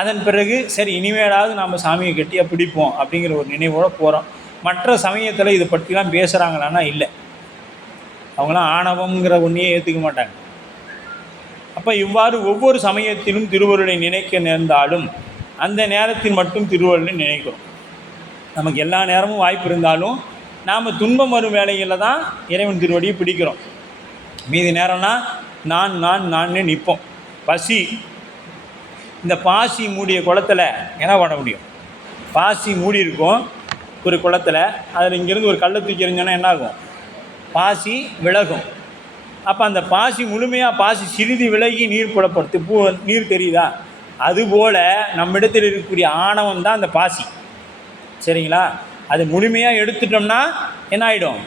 அதன் பிறகு சரி இனிமேலாவது நாம் சாமியை கட்டியாக பிடிப்போம் அப்படிங்கிற ஒரு நினைவோடு போகிறோம். மற்ற சமயத்தில் இதை பற்றிலாம் பேசுகிறாங்களான்னா இல்லை, அவங்களாம் ஆணவங்கிற ஒன்றையே ஏற்றுக்க மாட்டாங்க. அப்போ இவ்வாறு ஒவ்வொரு சமயத்திலும் திருவருளை நினைக்க நேர்ந்தாலும் அந்த நேரத்தில் மட்டும் திருவருளை நினைக்கிறோம். நமக்கு எல்லா நேரமும் வாய்ப்பு இருந்தாலும் நாம் துன்பம் வரும் வேலைகளில் தான் இறைவன் திருவடியை பிடிக்கிறோம். மீதி நேரம்னா நான் நிற்போம். பசி, இந்த பாசி மூடிய குளத்தில் என்ன பண்ண முடியும்? பாசி மூடி இருக்கும் ஒரு குளத்தில், அதில் இங்கேருந்து ஒரு கல்லை தூக்கி எறிஞ்சோன்னா என்ன ஆகும்? பாசி விலகும். அப்போ அந்த பாசி முழுமையாக பாசி சிறிது விலகி நீர் புலப்படுத்து நீர் தெரியுதா? அதுபோல் நம்மிடத்தில் இருக்கக்கூடிய ஆணவம் தான் அந்த பாசி. சரிங்களா? அது முழுமையாக எடுத்துட்டோம்னா என்ன ஆகிடும்?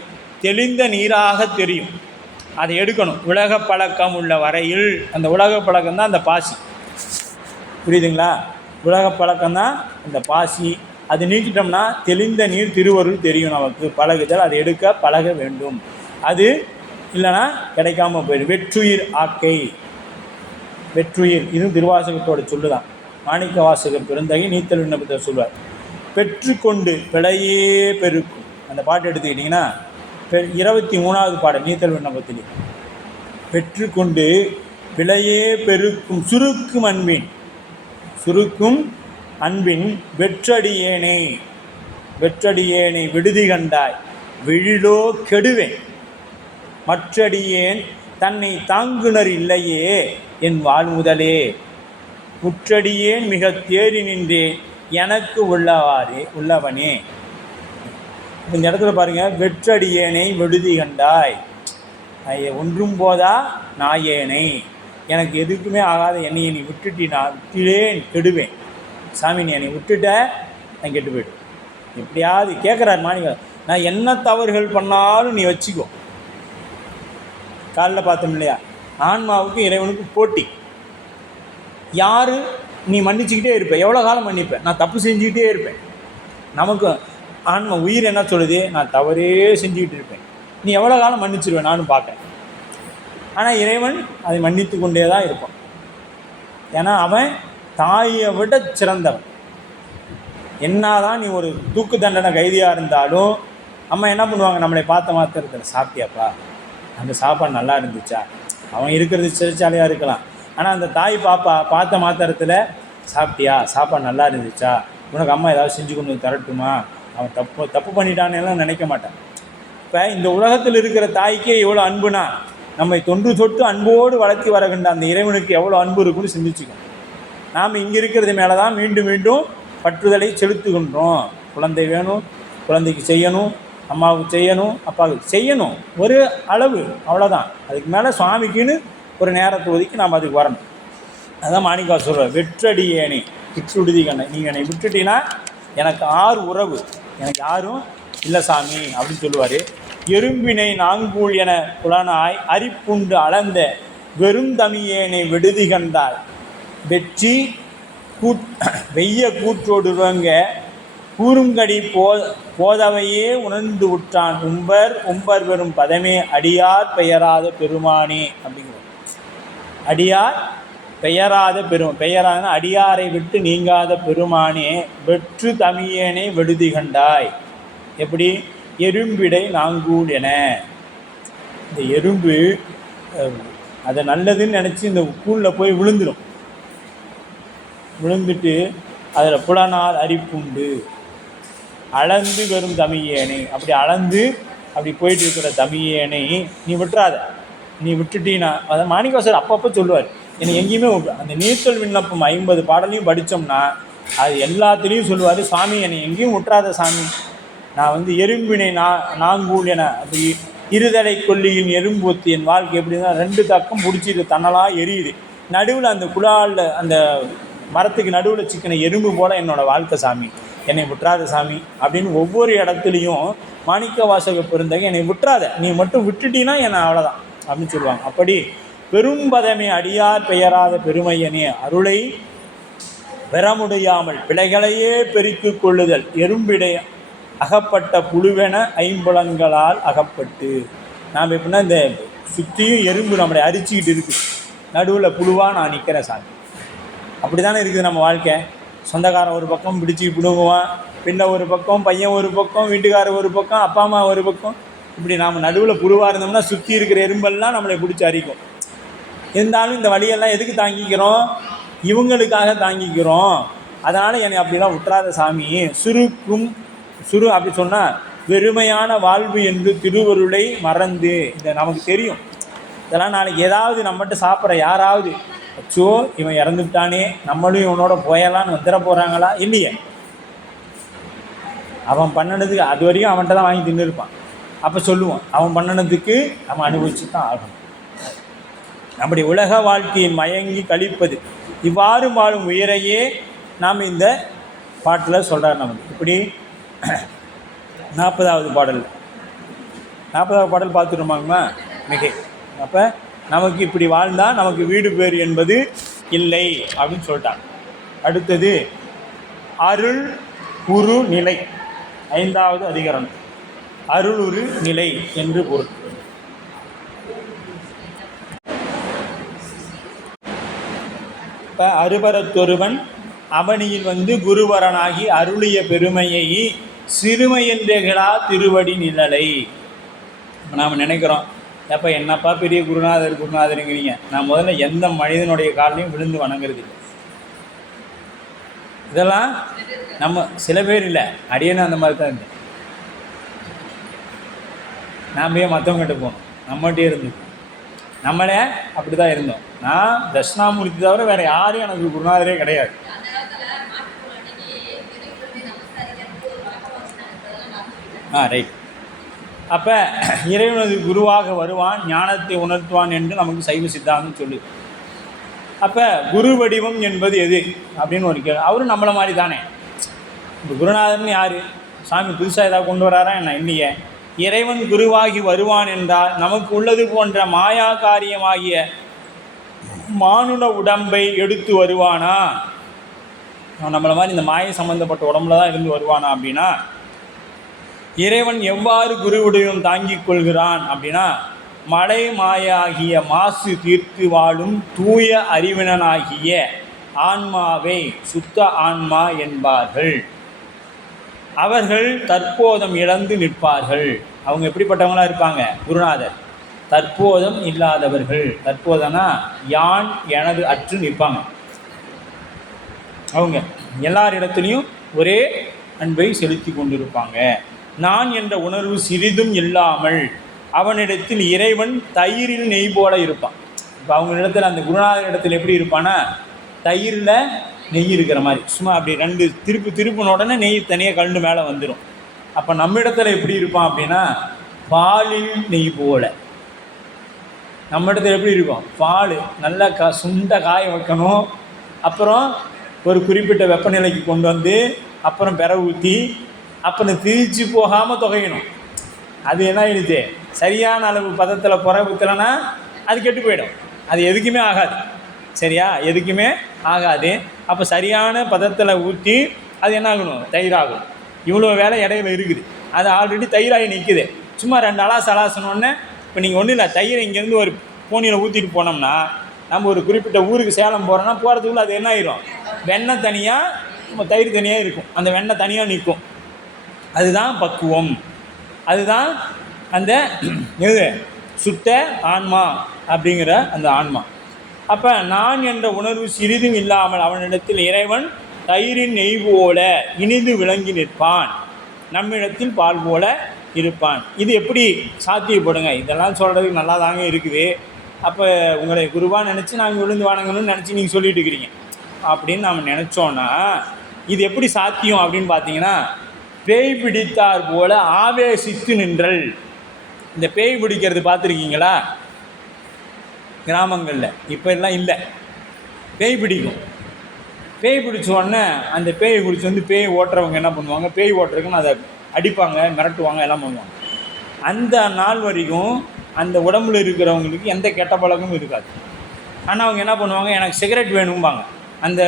தெளிந்த நீராக தெரியும். அதை எடுக்கணும். உலக பழக்கம் உள்ள வரையில் அந்த உலக பழக்கம் தான் அந்த பாசி. புரியுதுங்களா? உலக பழக்கம்தான் அந்த பாசி. அது நீக்கிட்டோம்னா தெளிந்த நீர் திருவருள் தெரியும் நமக்கு. பழகுதல், அதை எடுக்க பழக வேண்டும். அது இல்லைன்னா கிடைக்காம போயிடும். வெற்றுயிர் ஆக்கை, வெற்றுயிர், இதுவும் திருவாசகத்தோட சொல்லுதான். மாணிக்க வாசகர் பெருந்தகை நீத்தல் விண்ணப்பத்தை சொல்வார். பெற்றுக்கொண்டு பிழையே பெருக்கும். அந்த பாட்டு எடுத்துக்கிட்டிங்கன்னா 23வது பாடல் நீத்தல் விண்ணப்பத்திலே, பெற்றுக்கொண்டு பிழையே பெருக்கும் சுருக்கும் அன்பின் வெற்றடியேனை விடுதி கண்டாய் விழிலோ கெடுவேன் மற்றடியேன் தன்னை தாங்குனர் இல்லையே என் வாழ்முதலே முற்றடியேன் மிக தேறி நின்றேன் எனக்கு உள்ளவனே. இந்த இடத்துல பாருங்கள், வெற்றடியேனை விடுதி கண்டாய், ஒன்றும் போதா நாயேனை, எனக்கு எதுக்குமே ஆகாத என்னை நீ விட்டுட்டேன் கெடுவேன். சாமி நீ என்னை விட்டுட்ட நான் கெட்டு போய்டும். எப்படியாவது கேட்குறாரு மாணிக்க, நான் என்ன தவறுகள் பண்ணாலும் நீ வச்சுக்கோ. காலைல பார்த்தோம் இல்லையா, ஆன்மாவுக்கும் இறைவனுக்கும் போட்டி. யார் நீ மன்னிச்சுக்கிட்டே இருப்பேன், எவ்வளோ காலம் மன்னிப்பேன், நான் தப்பு செஞ்சுக்கிட்டே இருப்பேன். நமக்கு ஆன்மா உயிர் என்ன சொல்லுது, நான் தவறே செஞ்சுக்கிட்டு இருப்பேன், நீ எவ்வளோ காலம் மன்னிச்சிருவேன் நானும் பார்க்கேன். ஆனால் இறைவன் அதை மன்னித்து கொண்டே தான் இருப்பான். ஏன்னா அவன் தாயை விட சிறந்தவன். என்னதான் நீ ஒரு தூக்கு தண்டனை கைதியாக இருந்தாலும் அம்மா என்ன பண்ணுவாங்க, நம்மளை பார்த்த மாத்திரத்தில் சாப்பிட்டியாப்பா, அந்த சாப்பாடு நல்லா இருந்துச்சா, அவன் இருக்கிறது சிறைச்சாலையாக இருக்கலாம், ஆனால் அந்த தாய் பார்த்த மாத்திரத்தில் சாப்பிட்டியா, சாப்பாடு நல்லா இருந்துச்சா, உனக்கு அம்மா ஏதாவது செஞ்சு கொண்டு தரட்டுமா, அவன் தப்பு பண்ணிட்டானேலாம் நினைக்க மாட்டான். இப்போ இந்த உலகத்தில் இருக்கிற தாய்க்கே எவ்வளோ அன்புனா, நம்மை தொன்று தொட்டு அன்போடு வளர்த்தி வரகின்ற அந்த இறைவனுக்கு எவ்வளோ அன்பு இருக்குன்னு சிந்திச்சுக்கணும். நாம் இங்கே இருக்கிறது மேலே தான் மீண்டும் மீண்டும் பற்றுதலை செலுத்துகின்றோம். குழந்தை வேணும், குழந்தைக்கு செய்யணும், அம்மாவுக்கு செய்யணும், அப்பாவுக்கு செய்யணும், ஒரு அளவு அவ்வளோதான். அதுக்கு மேலே சுவாமிக்குன்னு ஒரு நேரத்தை ஒதுக்கி நாம் அதுக்கு வரணும். அதுதான் மாணிக்கா சொல்கிறார், வெற்றடியேனை விட்டுடுதி கண்ணை, நீங்கள் என்னை விட்டுட்டீங்கன்னா எனக்கு உறவு, எனக்கு யாரும் இல்லை சாமி அப்படின்னு சொல்லுவார். எறும்பினை நாங்கூழ் என புலனாய் அரிப்புண்டு அளந்த வெறுந்தமியேனை விடுதி கண்டாய் வெற்றி வெய்ய கூற்றோடுவங்க கூறுங்கடி போதவையே உணர்ந்து உற்றான் உம்பர் வெறும் பதமே அடியார் பெயராத பெருமானே அப்படிங்கிறார். அடியார் பெயராத பெயரான அடியாரை விட்டு நீங்காத பெருமானே வெற்று தமியேனை விடுதி கண்டாய். எப்படி, எறும்பிடை நாங்கூல் என. இந்த எறும்பு அதை நல்லதுன்னு நினச்சி இந்த கூழில் போய் விழுந்துட்டு அதில் புலனால் அரிப்புண்டு அளந்து வெறும் தமியேனை, அப்படி அளந்து அப்படி போயிட்டு இருக்கிற தமியேனை நீ விட்டுறாத, நீ விட்டுட்டீன்னா. அதை மாணிக்கவாசகர் அப்பப்போ சொல்லுவார். என்னை எங்கேயுமே அந்த நீத்தல் விண்ணப்பம் 50 பாடலையும் படித்தோம்னா அது எல்லாத்துலேயும் சொல்லுவார், சாமி என்னை எங்கேயும் விட்டுறாத சாமி, நான் எறும்பினை நாங்கூல் என, அப்படி இருதலை கொல்லியின் எறும்பொத்து என் வாழ்க்கை எப்படின்னா 2 தக்கம் பிடிச்சிட்டு தன்னலாக எரியுது, நடுவில் அந்த குழாலில் அந்த மரத்துக்கு நடுவில் சிக்கின எறும்பு போல் என்னோடய வாழ்க்கை சாமி, என்னை விட்டுறாத சாமி அப்படின்னு ஒவ்வொரு இடத்துலையும் மாணிக்க வாசக பெருந்தகை என்னை விட்டுறாத, நீ மட்டும் விட்டுட்டீன்னா என்னை அவ்வளோதான் அப்படின்னு சொல்லுவாங்க. அப்படி பெரும்பதமே அடியார் பெயராத பெருமையனே அருளை பெறமுடியாமல் பிழைகளையே பெருக்கிக் கொள்ளுதல் எறும்பிடை அகப்பட்ட புழுவென ஐம்புலங்களால் அகப்பட்டு. நாம் எப்படின்னா இந்த சுற்றியும் எறும்பு நம்மளை அரிச்சிக்கிட்டு இருக்குது, நடுவில் புழுவாக நான் நிற்கிறேன் சாமி. அப்படி தானே இருக்குது நம்ம வாழ்க்கை. சொந்தக்காரன் ஒரு பக்கம் பிடிச்சி பிடுங்குவான், பின்ன ஒரு பக்கம், பையன் ஒரு பக்கம், வீட்டுக்காரர் ஒரு பக்கம், அப்பா அம்மா ஒரு பக்கம், இப்படி நாம் நடுவில் புழுவாக இருந்தோம்னா சுற்றி இருக்கிற எறும்பெல்லாம் நம்மளை பிடிச்சி அரிக்கும். இருந்தாலும் இந்த வழியெல்லாம் எதுக்கு தாங்கிக்கிறோம், இவங்களுக்காக தாங்கிக்கிறோம். அதனால் என்னை அப்படிலாம் விட்டுறாத சாமி. சுரு அப்படி சொன்னால் வெறுமையான வாழ்வு என்று திருவருளை மறந்து, இந்த நமக்கு தெரியும் இதெல்லாம் நாளைக்கு ஏதாவது நம்மகிட்ட சாப்பிட்ற யாராவது அச்சோ இவன் இறந்துட்டானே நம்மளும் இவனோட போயலான்னு வந்துட போகிறாங்களா, இல்லையே. அவன் பண்ணினதுக்கு அது வரையும் அவன்கிட்ட தான் வாங்கி தின்னு இருப்பான். அப்போ சொல்லுவான், அவன் பண்ணினதுக்கு அவன் அனுபவிச்சு தான் ஆகணும். நம்முடைய உலக வாழ்க்கையை மயங்கி கழிப்பது, இவ்வாறு வாழும் உயிரையே நாம் இந்த பாட்டில் சொல்கிறார் நமக்கு. இப்படி 40வது பாடல் பார்த்துருமாங்கம்மா மிகை. அப்போ நமக்கு இப்படி வாழ்ந்தால் நமக்கு வீடு பேர் என்பது இல்லை அப்படின்னு சொல்லிட்டாங்க. அடுத்தது அருள் உரு நிலை, 5வது அதிகரணம். அருள் உரு நிலை என்று பொருள். இப்போ அருபரத்தொருவன் அவனியில் குருவரனாகி அருளிய பெருமையை சிறுமையென்றேகளா திருவடி நிழலை. நாம் நினைக்கிறோம், எப்போ என்னப்பா பெரிய குருநாதர் குருநாதருங்கிறீங்க. நான் முதல்ல எந்த மனிதனுடைய காலையும் விழுந்து வணங்குறது இல்லை. இதெல்லாம் நம்ம சில பேர் இல்லை, அடியேன்னு அந்த மாதிரி தான் இருந்தேன். நாம் போய் மற்றவங்ககிட்ட போகணும், நம்மகிட்டே இருந்துக்கும். நம்மளே அப்படி தான் இருந்தோம். நான் தட்சிணாமூர்த்தி தவிர வேறு யாரும் எனக்கு குருநாதரே கிடையாது. ரைட். அப்போ இறைவனது குருவாக வருவான், ஞானத்தை உணர்த்துவான் என்று நமக்கு சைவ சித்தாந்தம் சொல்லு. அப்போ குரு வடிவம் என்பது எது அப்படின்னு ஒரு கேள்வி. அவரும் நம்மளை மாதிரி தானே. இப்போ குருநாதர்னு யார்? சாமி புதுசாக ஏதாவது கொண்டு வராரா என்ன? இல்லையே. இறைவன் குருவாகி வருவான் என்றால் நமக்கு உள்ளது போன்ற மாயா காரியமாகிய மானுட உடம்பை எடுத்து வருவானா? நம்மளை மாதிரி இந்த மாயை சம்பந்தப்பட்ட உடம்புல தான் இருந்து வருவானா அப்படின்னா, இறைவன் எவ்வாறு குருவுடையும் தாங்கிக் கொள்கிறான் அப்படின்னா, மலை மாயாகிய மாசு தீர்த்து வாழும் தூய அறிவினனாகிய ஆன்மாவை சுத்த ஆன்மா என்பார்கள். அவர்கள் தற்போதம் இழந்து நிற்பார்கள். அவங்க எப்படிப்பட்டவங்களா இருப்பாங்க? குருநாதர் தற்போதம் இல்லாதவர்கள். தற்போதனா யான் எனது அற்று நிற்பாங்க. அவங்க எல்லாரிடத்துலையும் ஒரே அன்பை செலுத்தி கொண்டிருப்பாங்க. நான் என்ற உணர்வு சிறிதும் இல்லாமல் அவனிடத்தில் இறைவன் தயிரில் நெய் போல இருப்பான். இப்போ அவங்களிடத்தில் அந்த குருநாதர் இடத்துல எப்படி இருப்பான்னா, தயிரில் நெய் இருக்கிற மாதிரி சும்மா அப்படி ரெண்டு திருப்பின உடனே நெய் தனியாக கலந்து மேலே வந்துடும். அப்போ நம்ம இடத்துல எப்படி இருப்பான் அப்படின்னா, பாலில் நெய் போல. நம்ம இடத்துல எப்படி இருக்கும்? பால் நல்லா சுண்ட காய வைக்கணும், அப்புறம் ஒரு குறிப்பிட்ட வெப்பநிலைக்கு கொண்டு வந்து அப்புறம் பெற ஊற்றி அப்புறம் திரிச்சு போகாமல் துவையணும். அது என்ன ஆயிடுச்சு? சரியான அளவு பதத்தில் புற ஊற்றலைன்னா அது கெட்டு போயிடும். அது எதுக்குமே ஆகாது. சரியா? எதுக்குமே ஆகாது. அப்போ சரியான பதத்தில் ஊற்றி அது என்ன ஆகணும்? தயிராகணும். இவ்வளோ வேலை இடையில இருக்குது. அது ஆல்ரெடி தயிராகி நிற்குது. சும்மா 2 அலாசனோடனே இப்போ நீங்கள் ஒன்றும் இல்லை, தயிரை இங்கேருந்து ஒரு போனியில் ஊற்றிட்டு போனோம்னா, நம்ம ஒரு குறிப்பிட்ட ஊருக்கு சேலம் போகிறோன்னா போகிறதுக்குள்ள அது என்ன ஆயிரும்? வெண்ணெய் தனியாக தயிர் தனியாக இருக்கும். அந்த வெண்ணெய் தனியாக நிற்கும். அதுதான் பக்குவம். அதுதான் அந்த எது சுத்த ஆன்மா அப்படிங்கிற அந்த ஆன்மா. அப்போ நான் என்ற உணர்வு சிறிதும் இல்லாமல் அவனிடத்தில் இறைவன் தயிரின் நெய் போல இனிது விளங்கி நிற்பான், நம்மிடத்தில் பால் போல இருப்பான். இது எப்படி சாத்தியப்படுங்க? இதெல்லாம் சொல்கிறதுக்கு நல்லா தாங்க இருக்குது. அப்போ உங்களை குருவாக நினச்சி நாங்கள் விழுந்து வணங்கணும்னு நினச்சி நீங்கள் சொல்லிட்டு இருக்கிறீங்க அப்படின்னு நாம் நினச்சோன்னா இது எப்படி சாத்தியம் அப்படின்னு பார்த்தீங்கன்னா, பேய் பிடித்தார் போல ஆவேசித்து நின்றல். இந்த பேய் பிடிக்கிறது பார்த்துருக்கீங்களா? கிராமங்களில் இப்போ எல்லாம் இல்லை. பேய் பிடிக்கும். பேய் பிடிச்ச உடனே அந்த பேயை பிடிச்சி பேய் ஓட்டுறவங்க என்ன பண்ணுவாங்க? பேய் ஓட்டுறதுக்குன்னு அதை அடிப்பாங்க, மிரட்டுவாங்க, எல்லாம் பண்ணுவாங்க. அந்த நாள் வரைக்கும் அந்த உடம்புல இருக்கிறவங்களுக்கு எந்த கெட்ட பழக்கமும் இருக்காது. ஆனால் அவங்க என்ன பண்ணுவாங்க? எனக்கு சிகரெட் வேணும்பாங்க. அந்த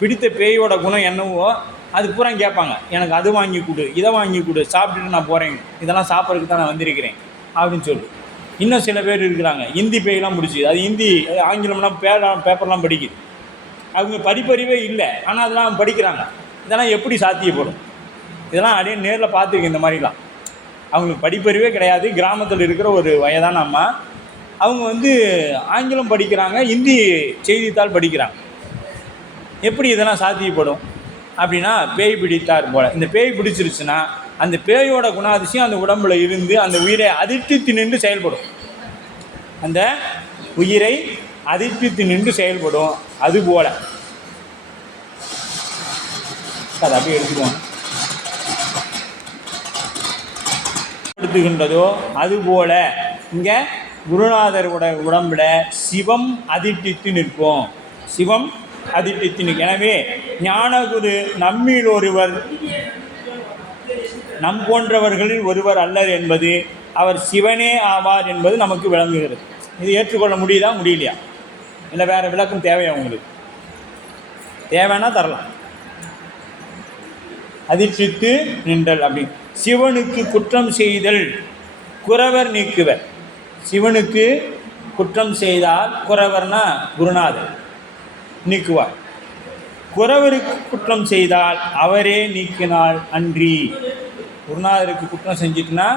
பிடித்த பேயோட குணம் என்னவோ அது பூரா கேட்பாங்க. எனக்கு அது வாங்கி கொடு, இதை வாங்கி கொடு, சாப்பிட்டுட்டு நான் போகிறேன், இதெல்லாம் சாப்பிட்றதுக்கு தான் நான் வந்திருக்கிறேன் அப்படின்னு சொல்லி. இன்னும் சில பேர் இருக்கிறாங்க, ஹிந்தி பேயெல்லாம் பிடிச்சி, அது ஹிந்தி ஆங்கிலம்லாம் பேப்பர்லாம் படிக்குது. அவங்க படிப்பறிவே இல்லை, ஆனால் அதெல்லாம் படிக்கிறாங்க. இதெல்லாம் எப்படி சாத்தியப்படும்? இதெல்லாம் அப்படியே நேரில் பார்த்துருக்கு. இந்த மாதிரிலாம் அவங்களுக்கு படிப்பறிவே கிடையாது. கிராமத்தில் இருக்கிற ஒரு வயதான அம்மா, அவங்க ஆங்கிலம் படிக்கிறாங்க, ஹிந்தி செய்தித்தாள் படிக்கிறாங்க. எப்படி இதெல்லாம் சாத்தியப்படும் அப்படின்னா, பேய் பிடித்தார் போல். இந்த பேய் பிடிச்சிருச்சுன்னா அந்த பேயோட குணாதிசயம் அந்த உடம்புல இருந்து அந்த உயிரை அதிர்த்து நின்று செயல்படும். அந்த உயிரை அதிர்த்து நின்று செயல்படும். அதுபோல் அதை அப்படியே எடுத்துக்குவாங்க. எடுத்துக்கின்றதோ அதுபோல இங்கே குருநாதரோட உடம்புல சிவம் அதிர்த்து நிற்போம். சிவம் அதிர்த்து நிற்கும். எனவே ஞானகுரு நம்மில் ஒருவர், நம் போன்றவர்களில் ஒருவர் அல்லர் என்பது அவர் சிவனே ஆவார் என்பது நமக்கு விளங்குகிறது. இது ஏற்றுக்கொள்ள முடியுதா? முடியலையா? இல்லை வேறு விளக்கம் தேவையா? உங்களுக்கு தேவைன்னா தரலாம். அதிர்ச்சித்து நின்றல் அப்படி. சிவனுக்கு குற்றம் செய்தல் குறவர் நீக்குவர். சிவனுக்கு குற்றம் செய்தால் குறவர்னா குருநாதர் நீக்குவார். குறவருக்கு குற்றம் செய்தால் அவரே நீக்கினால் அன்றி. குருநாதருக்கு குற்றம் செஞ்சிட்டுனா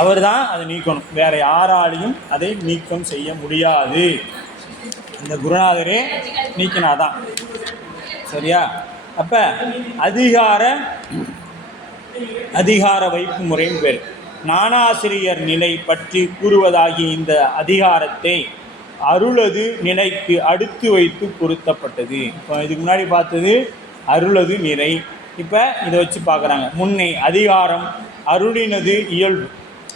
அவர் தான் அதை நீக்கணும், வேறு யாராலையும் அதை நீக்கம் செய்ய முடியாது. இந்த குருநாதரே நீக்கினாதான். சரியா? அப்போ அதிகார வைப்பு முறைன்னு பேர். ஞானாசிரியர் நிலை பற்றி கூறுவதாகிய இந்த அதிகாரத்தை அருளது நிலைக்கு அடுத்து வைத்து பொருத்தப்பட்டது. இப்போ இதுக்கு முன்னாடி பார்த்தது அருளது நிலை, இப்போ இதை வச்சு பார்க்குறாங்க. முன்னே அதிகாரம் அருளினது இயல்பு,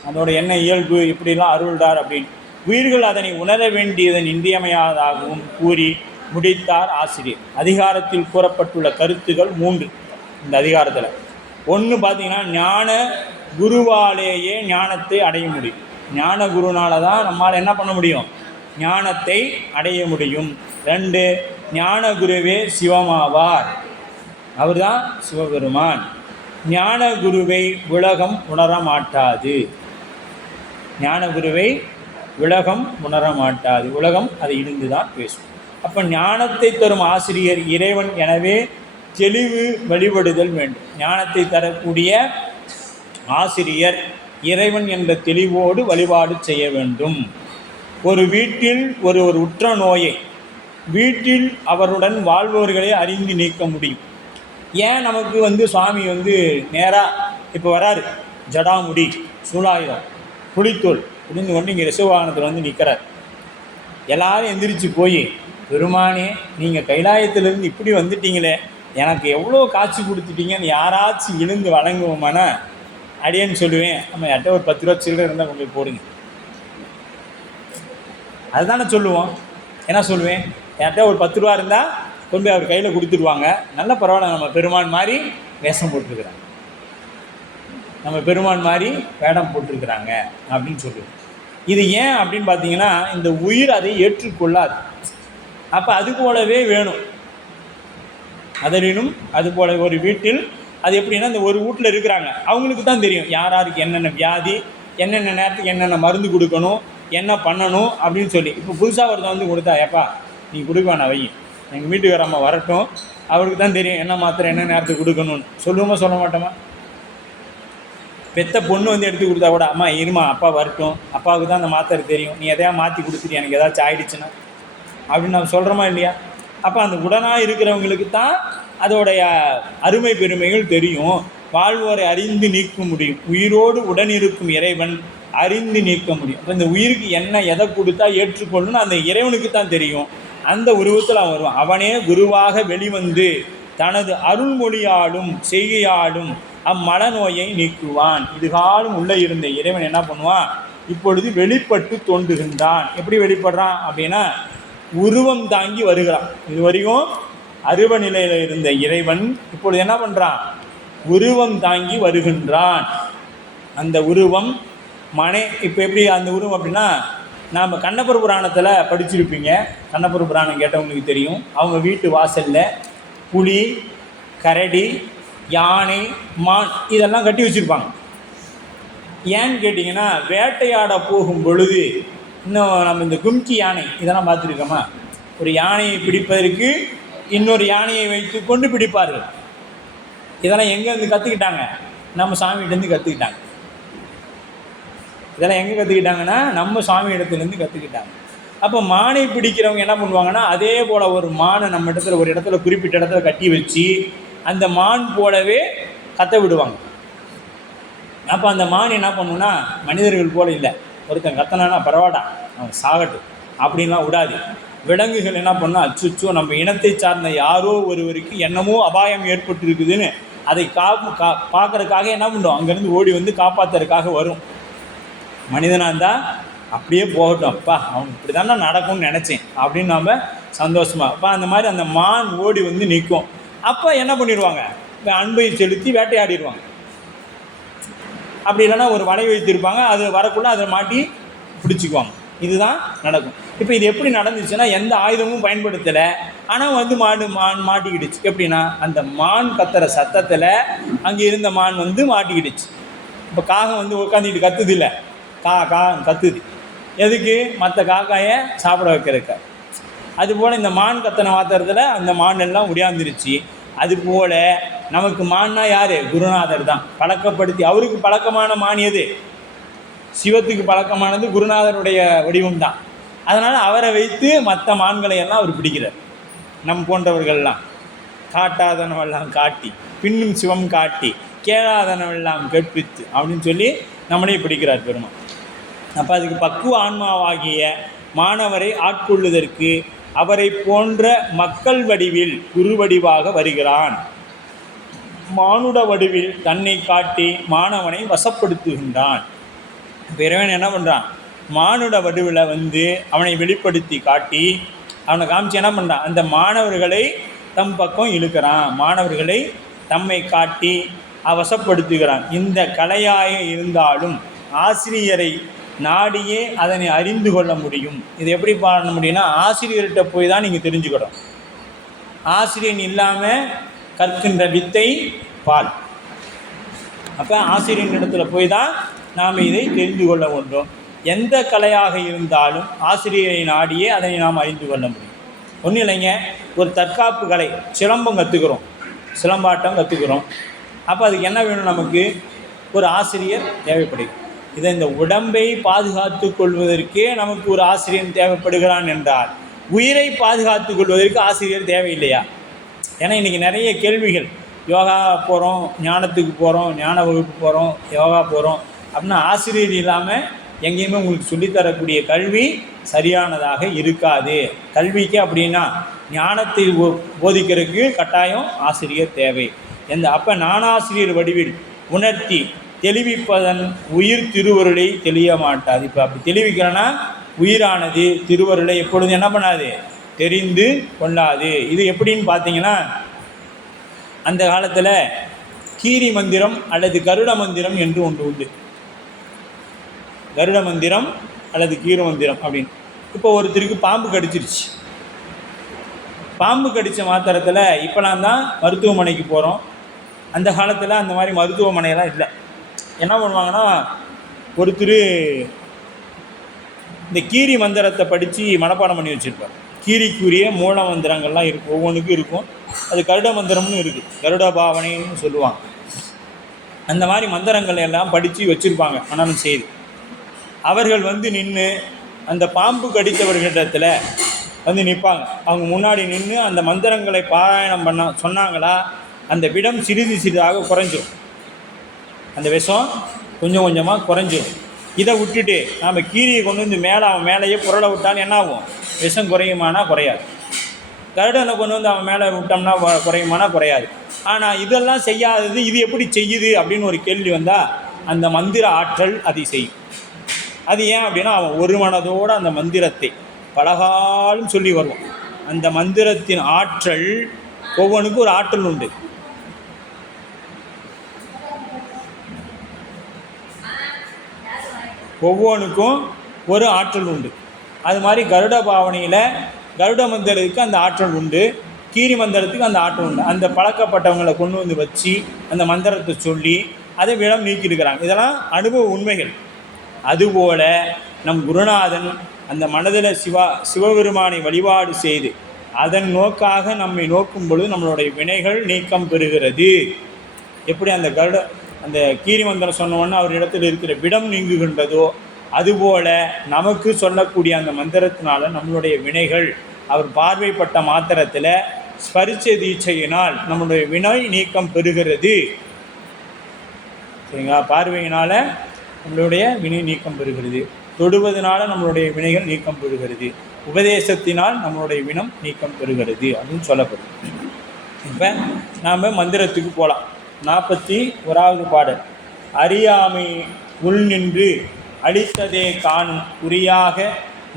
அதோட என்ன இயல்பு, இப்படிலாம் அருள்டார் அப்படின்னு உயிர்கள் அதனை உணர வேண்டியதன் இன்றியமையாததாகவும் கூறி முடித்தார் ஆசிரியர். அதிகாரத்தில் கூறப்பட்டுள்ள கருத்துக்கள் 3 இந்த அதிகாரத்தில். ஒன்று பார்த்தீங்கன்னா, ஞான குருவாலேயே ஞானத்தை அடைய முடியும். ஞான குருனால தான் நம்மால் என்ன பண்ண முடியும், ஞானத்தை அடைய முடியும். 2, ஞான குருவே சிவமாவார், அவர் தான் சிவபெருமான். ஞான குருவை உலகம் உணர மாட்டாது, ஞான குருவை உலகம் உணர மாட்டாது, உலகம் அதை இடிந்து தான் பேசும். அப்போ ஞானத்தை தரும் ஆசிரியர் இறைவன், எனவே தெளிவு வழிபடுதல் வேண்டும். ஞானத்தை தரக்கூடிய ஆசிரியர் இறைவன் என்ற தெளிவோடு வழிபாடு செய்ய வேண்டும். ஒரு வீட்டில் ஒரு உற்ற நோயை வீட்டில் அவருடன் வாழ்பவர்களை அறிந்து நீக்க முடியும். ஏன் நமக்கு சுவாமி நேராக இப்போ வராரு, ஜடாமுடி, சூலாயுதம், புலித்தோல் புரிந்து கொண்டு இங்கே ரிஷபவாகனத்தில் நிற்கிறார். எல்லாரும் எந்திரிச்சு போய், பெருமானே நீங்கள் கைலாயத்திலிருந்து இப்படி வந்துட்டீங்களே, எனக்கு எவ்வளோ காட்சி கொடுத்துட்டீங்கன்னு யாராச்சும் விழுந்து வழங்குவோமானா அடியேன்னு சொல்லுவேன். நம்ம யார்கிட்ட ஒரு 10 ரூபா சில்லறை இருந்தால் கொண்டு போய் போடுங்க, அதுதானே சொல்லுவோம். என்ன சொல்லுவேன், யார்கிட்ட ஒரு 10 ரூபா இருந்தால் கொண்டு போய் அவர் கையில் கொடுத்துருவாங்க. நல்ல பரவாயில்ல, நம்ம பெருமான் மாதிரி வேஷம் போட்டிருக்கிறாங்க, நம்ம பெருமான் மாதிரி வேடம் போட்டிருக்கிறாங்க அப்படின்னு சொல்லுவோம். இது ஏன் அப்படின்னு பார்த்தீங்கன்னா, இந்த உயிர் அதை ஏற்றுக்கொள்ளாது. அப்போ அது போலவே வேணும். அதனினும் அது போல ஒரு வீட்டில் அது எப்படின்னா, இந்த ஒரு வீட்டில் இருக்கிறாங்க, அவங்களுக்கு தான் தெரியும் யார் யாருக்கு என்னென்ன வியாதி, என்னென்ன நேரத்துக்கு என்னென்ன மருந்து கொடுக்கணும், என்ன பண்ணணும் அப்படின்னு சொல்லி. இப்போ புதுசாக ஒருத்தன் கொடுத்தா, ஏப்பா நீ கொடுக்க வை, எங்கள் வீட்டுக்காரம்மா வரட்டும், அவருக்கு தான் தெரியும் என்ன மாத்திரை என்ன நேரத்துக்கு கொடுக்கணும்னு. சொல்லுவோமா சொல்ல மாட்டோமா? பெத்த பொண்ணு எடுத்து கொடுத்தா கூட, அம்மா இருமா அப்பா வரட்டும், அப்பாவுக்கு தான் அந்த மாத்திரை தெரியும், நீ எதையா மாற்றி கொடுத்துட்டு எனக்கு ஏதாச்சும் ஆயிடுச்சுன்னா அப்படின்னு நம்ம சொல்கிறோமா இல்லையா? அப்போ அந்த உடனாக இருக்கிறவங்களுக்கு தான் அதோடைய அருமை பெருமைகள் தெரியும். வாழ்வோரை அறிந்து நீக்க முடியும். உயிரோடு உடன் இருக்கும் இறைவன் அறிந்து நீக்க முடியும். அப்போ இந்த உயிருக்கு என்ன எதை கொடுத்தா ஏற்றுக்கொள்ளணும்னு அந்த இறைவனுக்கு தான் தெரியும். அந்த உருவத்தில் அவன் வருவான். அவனே குருவாக வெளிவந்து தனது அருள்மொழியாலும் செய்கையாலும் அம்மனநோயை நீக்குவான். இதுகாலும் உள்ளே இருந்த இறைவன் என்ன பண்ணுவான், இப்பொழுது வெளிப்பட்டு தோன்றுகின்றான். எப்படி வெளிப்படுறான் அப்படின்னா, உருவம் தாங்கி வருகிறான். இது வரைக்கும் அருவ நிலையில் இருந்த இறைவன் இப்பொழுது என்ன பண்ணுறான், உருவம் தாங்கி வருகின்றான். அந்த உருவம் இப்போ எப்படி அந்த உருவம் அப்படின்னா, நாம் கண்ணபுர புராணத்தில் படிச்சிருப்பீங்க. கண்ணபுர புராணம் கேட்டவங்களுக்கு தெரியும். அவங்க வீட்டு வாசலில் புலி, கரடி, யானை, மான் இதெல்லாம் கட்டி வச்சுருப்பாங்க. ஏன்னு கேட்டிங்கன்னா, வேட்டையாட போகும் பொழுது, இன்னும் நம்ம இந்த கும்கி யானை இதெல்லாம் பார்த்துருக்கோமா, ஒரு யானையை பிடிப்பதற்கு இன்னொரு யானையை வைத்து கொண்டு பிடிப்பார்கள். இதெல்லாம் எங்கேருந்து கற்றுக்கிட்டாங்க, நம்ம சாமிகிட்டேருந்து கற்றுக்கிட்டாங்க. இதெல்லாம் எங்கே கற்றுக்கிட்டாங்கன்னா, நம்ம சாமி இடத்துலேருந்து கற்றுக்கிட்டாங்க. அப்போ மானை பிடிக்கிறவங்க என்ன பண்ணுவாங்கன்னா, அதே போல் ஒரு மானை நம்ம இடத்துல ஒரு இடத்துல குறிப்பிட்ட இடத்துல கட்டி வச்சு அந்த மான் போலவே கத்த விடுவாங்க. அப்போ அந்த மான் என்ன பண்ணுன்னா, மனிதர்கள் போல் இல்லை, ஒருத்தன் கத்தனானா பரவாடா அவன் சாகட்டும் அப்படின்லாம் விடாது. விலங்குகள் என்ன பண்ணால், அச்சுச்சோ நம்ம இனத்தை சார்ந்த யாரோ ஒருவருக்கு என்னமோ அபாயம் ஏற்பட்டுருக்குதுன்னு அதை பார்க்குறதுக்காக என்ன பண்ணுவோம், அங்கேருந்து ஓடி வந்து காப்பாற்றுறதுக்காக வரும். மனிதனாக இருந்தால் அப்படியே போகட்டும், அப்பா அவன் இப்படி தானே நடக்கும்னு நினச்சேன் அப்படின்னு நாம் சந்தோஷமாக. அப்போ அந்த மாதிரி அந்த மான் ஓடி வந்து நிற்கும். அப்போ என்ன பண்ணிடுவாங்க, அன்பை செலுத்தி வேட்டையாடிடுவாங்க. அப்படி இல்லைன்னா ஒரு வலை வைத்திருப்பாங்க, அது வரக்குள்ளே அதை மாட்டி பிடிச்சிக்குவாங்க. இதுதான் நடக்கும். இப்போ இது எப்படி நடந்துச்சுன்னா, எந்த ஆயுதமும் பயன்படுத்தலை, ஆனால் மான் மாட்டிக்கிடுச்சு. எப்படின்னா, அந்த மான் கத்துற சத்தத்தில் அங்கே இருந்த மான் மாட்டிக்கிடுச்சு. இப்போ காகம் உட்காந்துக்கிட்டு கத்துது இல்லை, கத்துது எதுக்கு, மற்ற காக்காயை சாப்பிட வைக்கிறதுக்கு. அதுபோல் இந்த மான் கத்தனை மாத்திரத்தில் அந்த மான் எல்லாம் உடையாந்துருச்சு. அதுபோல் நமக்கு மான்னா யார்? குருநாதர் தான் பழக்கப்படுத்தி. அவருக்கு பழக்கமான மான் எது? சிவத்துக்கு பழக்கமானது குருநாதருடைய வடிவம் தான். அதனால் அவரை வைத்து மற்ற மான்களை எல்லாம் அவர் பிடிக்கிறார். நம் போன்றவர்கள்லாம் காட்டாதனவெல்லாம் காட்டி, பின்னும் சிவம் காட்டி, கேளாதனவெல்லாம் கேட்பித்து அப்படின்னு சொல்லி நம்மளே பிடிக்கிறார் பெருமான். அப்போ அதுக்கு பக்குவ ஆன்மாவாகிய மாணவரை ஆட்கொள்ளுதற்கு அவரை போன்ற மக்கள் வடிவில் குரு வடிவாக வருகிறான். மானுட வடிவில் தன்னை காட்டி மாணவனை வசப்படுத்துகின்றான். இறைவன் என்ன பண்ணுறான்? மானுட வடிவில் வந்து அவனை வெளிப்படுத்தி காட்டி அவனை காமிச்சு என்ன பண்ணுறான்? அந்த மாணவர்களை தம் பக்கம் இழுக்கிறான். மாணவர்களை தம்மை காட்டி வசப்படுத்துகிறான். இந்த கலையாக இருந்தாலும் ஆசிரியரை நாடியே அதனை அறிந்து கொள்ள முடியும். இது எப்படி பண்ண முடியும்னா, ஆசிரியர்கிட்ட போய் தான் நீங்கள் தெரிஞ்சுக்கணும். ஆசிரியன் இல்லாமல் கற்கின்ற வித்தை பால். அப்போ ஆசிரியனிடத்தில் போய் தான் நாம் இதை தெரிந்து கொள்ள வேண்டும். எந்த கலையாக இருந்தாலும் ஆசிரியரை நாடியே அதனை நாம் அறிந்து கொள்ள முடியும். ஒன்றும் இல்லைங்க, ஒரு தற்காப்பு கலை சிலம்பம் கற்றுக்கிறோம், சிலம்பாட்டம் கற்றுக்கிறோம். அப்போ அதுக்கு என்ன வேணும்? நமக்கு ஒரு ஆசிரியர் தேவைப்படுகிறது. இதை இந்த உடம்பை பாதுகாத்து கொள்வதற்கே நமக்கு ஒரு ஆசிரியர் தேவைப்படுகிறான் என்றால், உயிரை பாதுகாத்து கொள்வதற்கு ஆசிரியர் தேவையில்லையா? ஏன்னா இன்றைக்கி நிறைய கேள்விகள், யோகா போகிறோம், ஞானத்துக்கு போகிறோம், ஞான வகுப்பு போகிறோம், யோகா போகிறோம் அப்படின்னா ஆசிரியர் இல்லாமல் எங்கேயுமே உங்களுக்கு சொல்லித்தரக்கூடிய கல்வி சரியானதாக இருக்காது. கல்விக்கு அப்படின்னா ஞானத்தை போதிக்கிறதுக்கு கட்டாயம் ஆசிரியர் தேவை. அப்போ நானாசிரியர் வடிவில் உணர்த்தி தெளிவிப்பதன் உயிர் திருவருளை தெளிய மாட்டாது. இப்போ அப்படி தெளிவிக்கிறேன்னா உயிரானது திருவருளை எப்பொழுதும் என்ன பண்ணாது? தெரிந்து கொள்ளாது. இது எப்படின்னு பார்த்தீங்கன்னா, அந்த காலத்தில் கீரி மந்திரம் அல்லது கருட மந்திரம் என்று ஒன்று உண்டு. கருட மந்திரம் அல்லது கீர மந்திரம் அப்படின்னு. இப்போ ஒருத்தருக்கு பாம்பு கடிச்சிருச்சு. பாம்பு கடித்த மாத்திரத்தில் இப்போலாம் தான் மருத்துவமனைக்கு போகிறோம். அந்த காலத்தில் அந்த மாதிரி மருத்துவமனையெல்லாம் இல்லை. என்ன பண்ணுவாங்கன்னா, ஒருத்தர் இந்த கீரி மந்திரத்தை படித்து மனப்பாடம் பண்ணி வச்சுருப்பார். கீரிக்குரிய மூல மந்திரங்கள்லாம் இருக்கும், ஒவ்வொன்றுக்கும் இருக்கும். அது கருட மந்திரம்னு இருக்குது, கருட பாவனைன்னு சொல்லுவாங்க. அந்த மாதிரி மந்திரங்கள் எல்லாம் படித்து வச்சுருப்பாங்க மனனம் செய்து. அவர்கள் வந்து நின்று அந்த பாம்பு கடித்தவர்களிடத்தில் வந்து நிற்பாங்க. அவங்க முன்னாடி நின்று அந்த மந்திரங்களை பாராயணம் பண்ண சொன்னாங்களா, அந்த விடம் சிறிது சிறிதாக குறைஞ்சிடும், அந்த விஷம் கொஞ்சம் கொஞ்சமாக குறைஞ்சிடும். இதை விட்டுட்டு நாம் கீரியை கொண்டு வந்து அவன் மேலேயே புரள விட்டாலும் என்ன ஆகும்? விஷம் குறையுமானா குறையாது. கருடனை கொண்டு வந்து அவன் மேலே விட்டோம்னா குறையுமானா குறையாது. ஆனால் இதெல்லாம் செய்யாதது இது எப்படி செய்யுது அப்படின்னு ஒரு கேள்வி வந்தால், அந்த மந்திர ஆற்றல் அதை செய்யும். அது ஏன் அப்படின்னா, அவன் ஒரு மனதோடு அந்த மந்திரத்தை பலகாலம் சொல்லி வருவான். அந்த மந்திரத்தின் ஆற்றல், ஒவ்வொன்றுக்கும் ஒரு ஆற்றல் உண்டு. ஒவ்வொன்றுக்கும் ஒரு ஆற்றல் உண்டு. அது மாதிரி கருட பாவனையில் கருட மந்திரத்துக்கு அந்த ஆற்றல் உண்டு, கீரி மந்திரத்துக்கு அந்த ஆற்றல் உண்டு. அந்த பழக்கப்பட்டவங்களை கொண்டு வந்து வச்சு அந்த மந்திரத்தை சொல்லி அதை விடம் நீக்கியிருக்கிறாங்க. இதெல்லாம் அனுபவ உண்மைகள். அதுபோல் நம் குருநாதன் அந்த மனதில் சிவபெருமானை வழிபாடு செய்து அதன் நோக்காக நம்மை நோக்கும் பொழுது நம்மளுடைய வினைகள் நீக்கம் பெறுகிறது. எப்படி அந்த கீரி மந்திரம் சொன்னோன்னா அவர் இடத்துல இருக்கிற விடம் நீங்குகின்றதோ, அதுபோல் நமக்கு சொல்லக்கூடிய அந்த மந்திரத்தினால நம்மளுடைய வினைகள் அவர் பார்வைப்பட்ட மாத்திரத்தில் ஸ்பரிச தீட்சையினால் நம்மளுடைய வினை நீக்கம் பெறுகிறது. சரிங்களா? பார்வையினால் நம்மளுடைய வினை நீக்கம் பெறுகிறது, தொடுவதனால நம்மளுடைய வினைகள் நீக்கம் பெறுகிறது, உபதேசத்தினால் நம்மளுடைய வினம் நீக்கம் பெறுகிறது அப்படின்னு சொல்லப்படும். இப்போ நாம் மந்திரத்துக்கு போகலாம். 41வது பாடல். அறியாமை உள் நின்று அழித்ததே காணும் குறியாக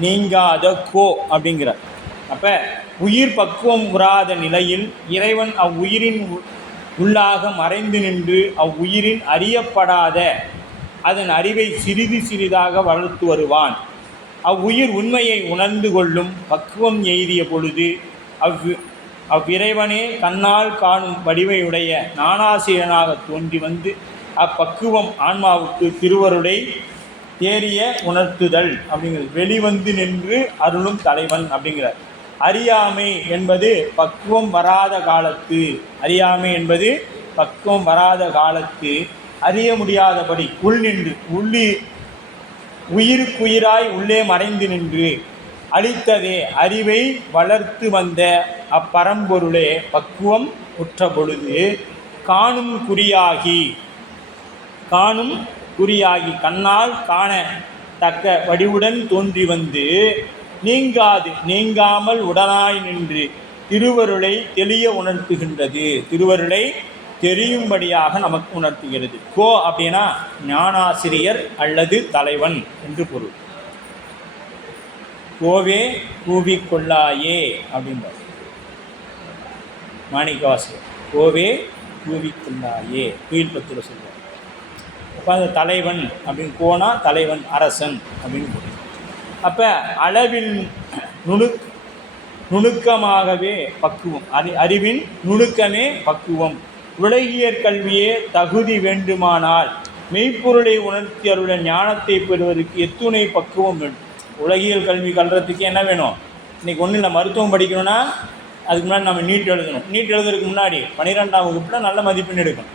நீங்காத கோ அப்படிங்கிறார். அப்போ உயிர் பக்குவம் உறாத நிலையில் இறைவன் அவ்வுயிரின் உள்ளாக மறைந்து நின்று அவ்வுயிரின் அறியப்படாத அதன் அறிவை சிறிது சிறிதாக வளர்த்து வருவான். அவ்வுயிர் உண்மையை உணர்ந்து கொள்ளும் பக்குவம் எய்திய பொழுது அவ்விறைவனே கண்ணால் காணும் வடிவையுடைய நானாசிரியனாக தோன்றி வந்து அப்பக்குவம் ஆன்மாவுக்கு திருவருளை தேறிய உணர்த்துதல் அப்படிங்கிறது. வெளிவந்து நின்று அருளும் தலைவன் அப்படிங்கிறார். அறியாமை என்பது பக்குவம் வராத காலத்து, அறியாமை என்பது பக்குவம் வராத காலத்து அறிய முடியாதபடி உள் நின்று உயிருக்குயிராய் உள்ளே மறைந்து நின்று அளித்ததே அறிவை வளர்த்து வந்த அப்பரம்பொருளே பக்குவம் உற்ற பொழுது காணும் குறியாகி கண்ணால் காண தக்க வடிவுடன் தோன்றி வந்து நீங்காமல் உடனாய் நின்று திருவருளை தெளிய உணர்த்துகின்றது. திருவருளை தெரியும்படியாக நமக்கு உணர்த்துகிறது. கோ அப்படின்னா ஞானாசிரியர் அல்லது தலைவன் என்று பொருள். கோவே கூவிக்கொள்ளாயே அப்படின்றார் மாணிக்கவாசகர். கோவே கூவிக்கொள்ளாயே குயில்பத்தில் சொல்வார். அப்போ அந்த தலைவன் அப்படின்னு கோனா தலைவன், அரசன் அப்படின்னு பொருள். அப்போ அளவில் நுணுக்கமாகவே பக்குவம், அறிவின் நுணுக்கமே பக்குவம். உலகியற் கல்வியே தகுதி வேண்டுமானால் மெய்ப்பொருளை உணர்த்தி அருள ஞானத்தை பெறுவதற்கு எத்துணை பக்குவம் வேண்டும். உலகியல் கல்வி கல்றதுக்கு என்ன வேணும்? இன்றைக்கி ஒன்றும் இல்லை, மருத்துவம் படிக்கணும்னா அதுக்கு முன்னாடி நம்ம நீட் எழுதணும். நீட் எழுதுறதுக்கு முன்னாடி 12ஆம் வகுப்பில் நல்ல மதிப்பெண் எடுக்கணும்.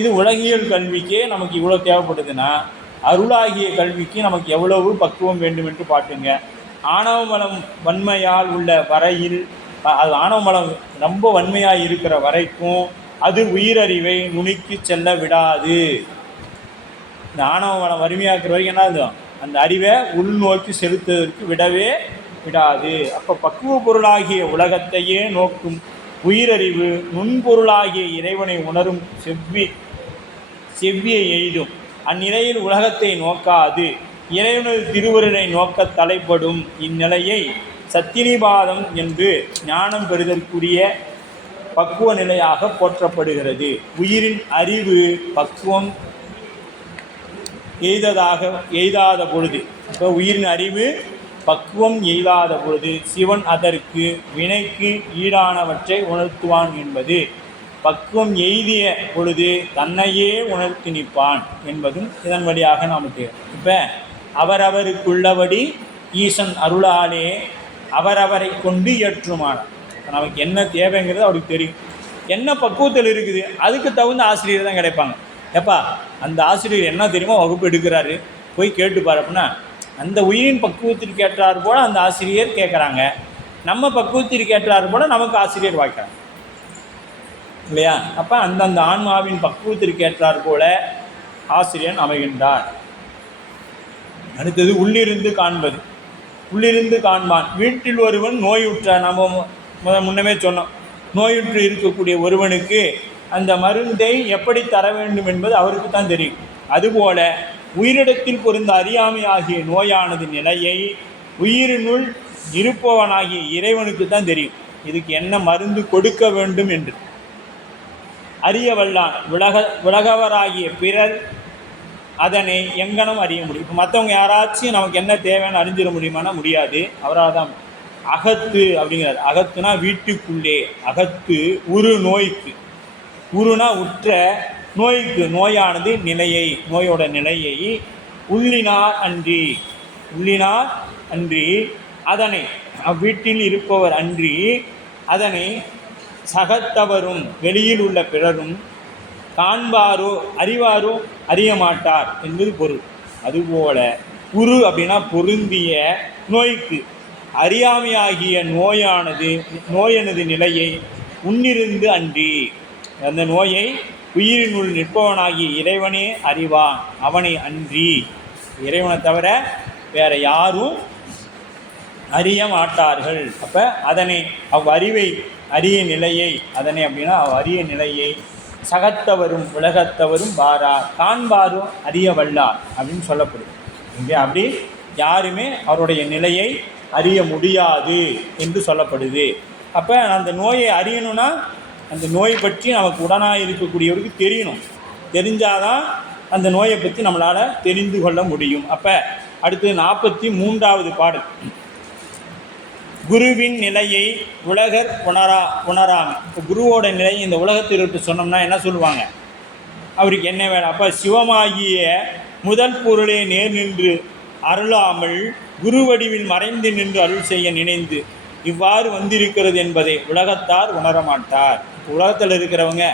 இது உலகியல் கல்விக்கே நமக்கு இவ்வளோ தேவைப்படுதுன்னா அருளாகிய கல்விக்கு நமக்கு எவ்வளவு பக்குவம் வேண்டும் என்று பாட்டுங்க. ஆணவ மலம் வன்மையால் உள்ள வரையில், அது ஆணவ மலம் ரொம்ப வன்மையாக இருக்கிற வரைக்கும் அது உயிரறிவை நுணுக்கி செல்ல விடாது. இந்த ஆணவ மலம் வறுமையாக்குற வரைக்கும் என்ன இருந்தோம், அந்த அறிவை உள்நோக்கி செலுத்துவதற்கு விடவே விடாது. அப்போ பக்குவ பொருளாகிய உலகத்தையே நோக்கும் உயிரறிவு நுண்பொருளாகிய இறைவனை உணரும் செவ்வியை எய்தும். அந்நிலையில் உலகத்தை நோக்காது இறைவனது திருவருளை நோக்க தலைப்படும். இந்நிலையை சத்தினிபாதம் என்று ஞானம் பெறுதற்குரிய பக்குவ நிலையாக போற்றப்படுகிறது. உயிரின் அறிவு பக்குவம் எய்தாத பொழுது, இப்போ உயிரின் அறிவு பக்குவம் எய்தாத பொழுது சிவன் அதற்கு வினைக்கு ஈடானவற்றை உணர்த்துவான் என்பது, பக்குவம் எய்திய பொழுது தன்னையே உணர்த்தி நிற்பான் என்பதும் இதன் வழியாக நமக்கு. இப்போ அவரவருக்குள்ளபடி ஈசன் அருளாலே அவரவரை கொண்டு ஏற்றுமானார். நமக்கு என்ன தேவைங்கிறது அவருக்கு தெரியும். என்ன பக்குவத்தில் இருக்குது அதுக்கு தகுந்த ஆசிரியர் தான் கிடைப்பாங்க. எப்பா அந்த ஆசிரியர் என்ன தெரியுமோ வகுப்பு எடுக்கிறாரு, போய் கேட்டுப்பார் அப்படின்னா அந்த உயிரின் பக்குவத்திற்கு ஏற்றார் போல் அந்த ஆசிரியர் கேட்குறாங்க. நம்ம பக்குவத்திற்கு ஏற்றார் போல் நமக்கு ஆசிரியர் வாய்க்கிறாங்க இல்லையா? அப்போ அந்தந்த ஆன்மாவின் பக்குவத்திற்கு ஏற்றார் போல ஆசிரியன் அமைகின்றார். அடுத்தது உள்ளிருந்து காண்பது. உள்ளிருந்து காண்பான். வீட்டில் ஒருவன் நோயுற்ற, நம்ம முன்னமே சொன்னோம், நோயுற்று இருக்கக்கூடிய ஒருவனுக்கு அந்த மருந்தை எப்படி தர வேண்டும் என்பது அவருக்கு தான் தெரியும். அதுபோல உயிரிடத்தில் பொருந்த அறியாமை ஆகிய நோயானது நிலையை உயிரினுள் இருப்பவனாகிய இறைவனுக்கு தான் தெரியும். இதுக்கு என்ன மருந்து கொடுக்க வேண்டும் என்று அறிய வல்லான். உலகவராகிய பிறர் அதனை எங்கனம் அறிய முடியும். இப்போ மற்றவங்க யாராச்சும் நமக்கு என்ன தேவைன்னு அறிஞ்சிட முடியுமானா முடியாது. அவரால் தான். அகத்து அப்படிங்கிறார். அகத்துனா வீட்டுக்குள்ளே, அகத்து உரு நோய்க்கு, உருனா உற்ற, நோய்க்கு நோயானது நிலையை, நோயோட நிலையை உள்ளினார் அன்றி அதனை அவ்வீட்டில் இருப்பவர் அன்றி அதனை சகத்தவரும் வெளியில் உள்ள பிறரும் காண்பாரோ அறிவாரோ அறிய மாட்டார் என்பது பொருள். அதுபோல உரு அப்படின்னா பொருந்திய நோய்க்கு அறியாமையாகிய நோயானது நிலையை உன்னிருந்து அன்றி, அந்த நோயை உயிரினுள் நிற்பவனாகிய இறைவனே அறிவான். அவனை அன்றி, இறைவனை தவிர வேறு யாரும் அறிய மாட்டார்கள். அப்போ அதனை அவ்வறிவை அறிய நிலையை, அதனை அப்படின்னா அவ்வறிய நிலையை சகத்தவரும் உலகத்தவரும் பாரார், காண்பாரும் அறிய வல்லார் அப்படின்னு சொல்லப்படுது. இங்கே அப்படி யாருமே அவருடைய நிலையை அறிய முடியாது என்று சொல்லப்படுது. அப்போ அந்த நோயை அறியணும்னா அந்த நோயை பற்றி நமக்கு உடனாக இருக்கக்கூடியவருக்கு தெரியணும். தெரிஞ்சாதான் அந்த நோயை பற்றி நம்மளால் தெரிந்து கொள்ள முடியும். அப்போ அடுத்து 43வது பாடல். குருவின் நிலையை உலகர் உணராமை. இப்போ குருவோட நிலையை இந்த உலகத்தில் விட்டு சொன்னோம்னா என்ன சொல்லுவாங்க? அவருக்கு என்ன வேணும்? அப்போ சிவமாகிய முதல் பொருளே நேர் நின்று அருளாமல் குரு வடிவில் மறைந்து நின்று அருள் செய்ய நினைந்து இவ்வாறு வந்திருக்கிறது என்பதை உலகத்தார் உணரமாட்டார். உலகத்தில் இருக்கிறவங்க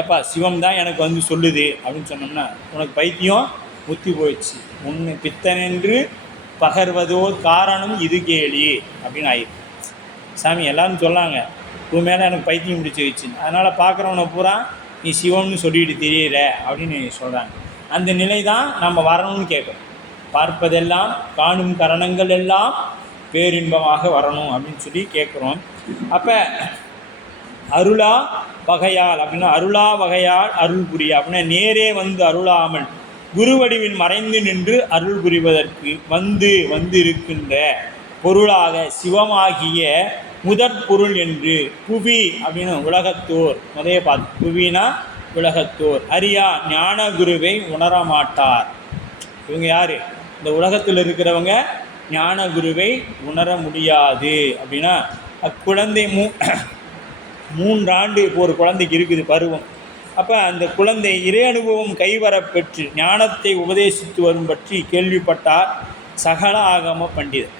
ஏப்பா சிவம் தான் எனக்கு வந்து சொல்லுது அப்படின்னு சொன்னோம்னா உனக்கு பைத்தியம் முத்தி போயிடுச்சு, உன்னை பித்தனென்று பகர்வதோ காரணம் இது கேளி அப்படின்னு ஆயிடுச்சு. சாமி எல்லாரும் சொல்லாங்க உன் மேலே எனக்கு பைத்தியம் பிடிச்சிருச்சு, அதனால் பார்க்குறவனை பூரா நீ சிவம்னு சொல்லிட்டு தெரியல அப்படின்னு சொல்கிறாங்க. அந்த நிலை தான் நம்ம வரணும்னு கேட்குறோம். பார்ப்பதெல்லாம் காணும் கரணங்கள் எல்லாம் பேரின்பமாக வரணும் அப்படின்னு சொல்லி கேட்குறோம். அப்போ அருளா வகையால் அப்படின்னா அருளா வகையால் அருள் புரிய அப்படின்னா நேரே வந்து அருளாமல் குருவடிவில் மறைந்து நின்று அருள் புரிவதற்கு வந்து இருக்கின்ற பொருளாக சிவமாகிய முதற் பொருள் என்று புவி அப்படின்னு உலகத்தோர் முதைய பார்த்து புவினா உலகத்தோர் அறியா ஞான குருவை உணரமாட்டார். இவங்க யார்? இந்த உலகத்தில் இருக்கிறவங்க ஞான குருவை உணர முடியாது. அப்படின்னா அக்குழந்தை 3 ஆண்டு இப்போ ஒரு குழந்தைக்கு இருக்குது பருவம். அப்போ அந்த குழந்தை இறை அனுபவம் கைவரப்பெற்று ஞானத்தை உபதேசித்து வரும் பற்றி கேள்விப்பட்டார் சகல ஆகம பண்டிதர்.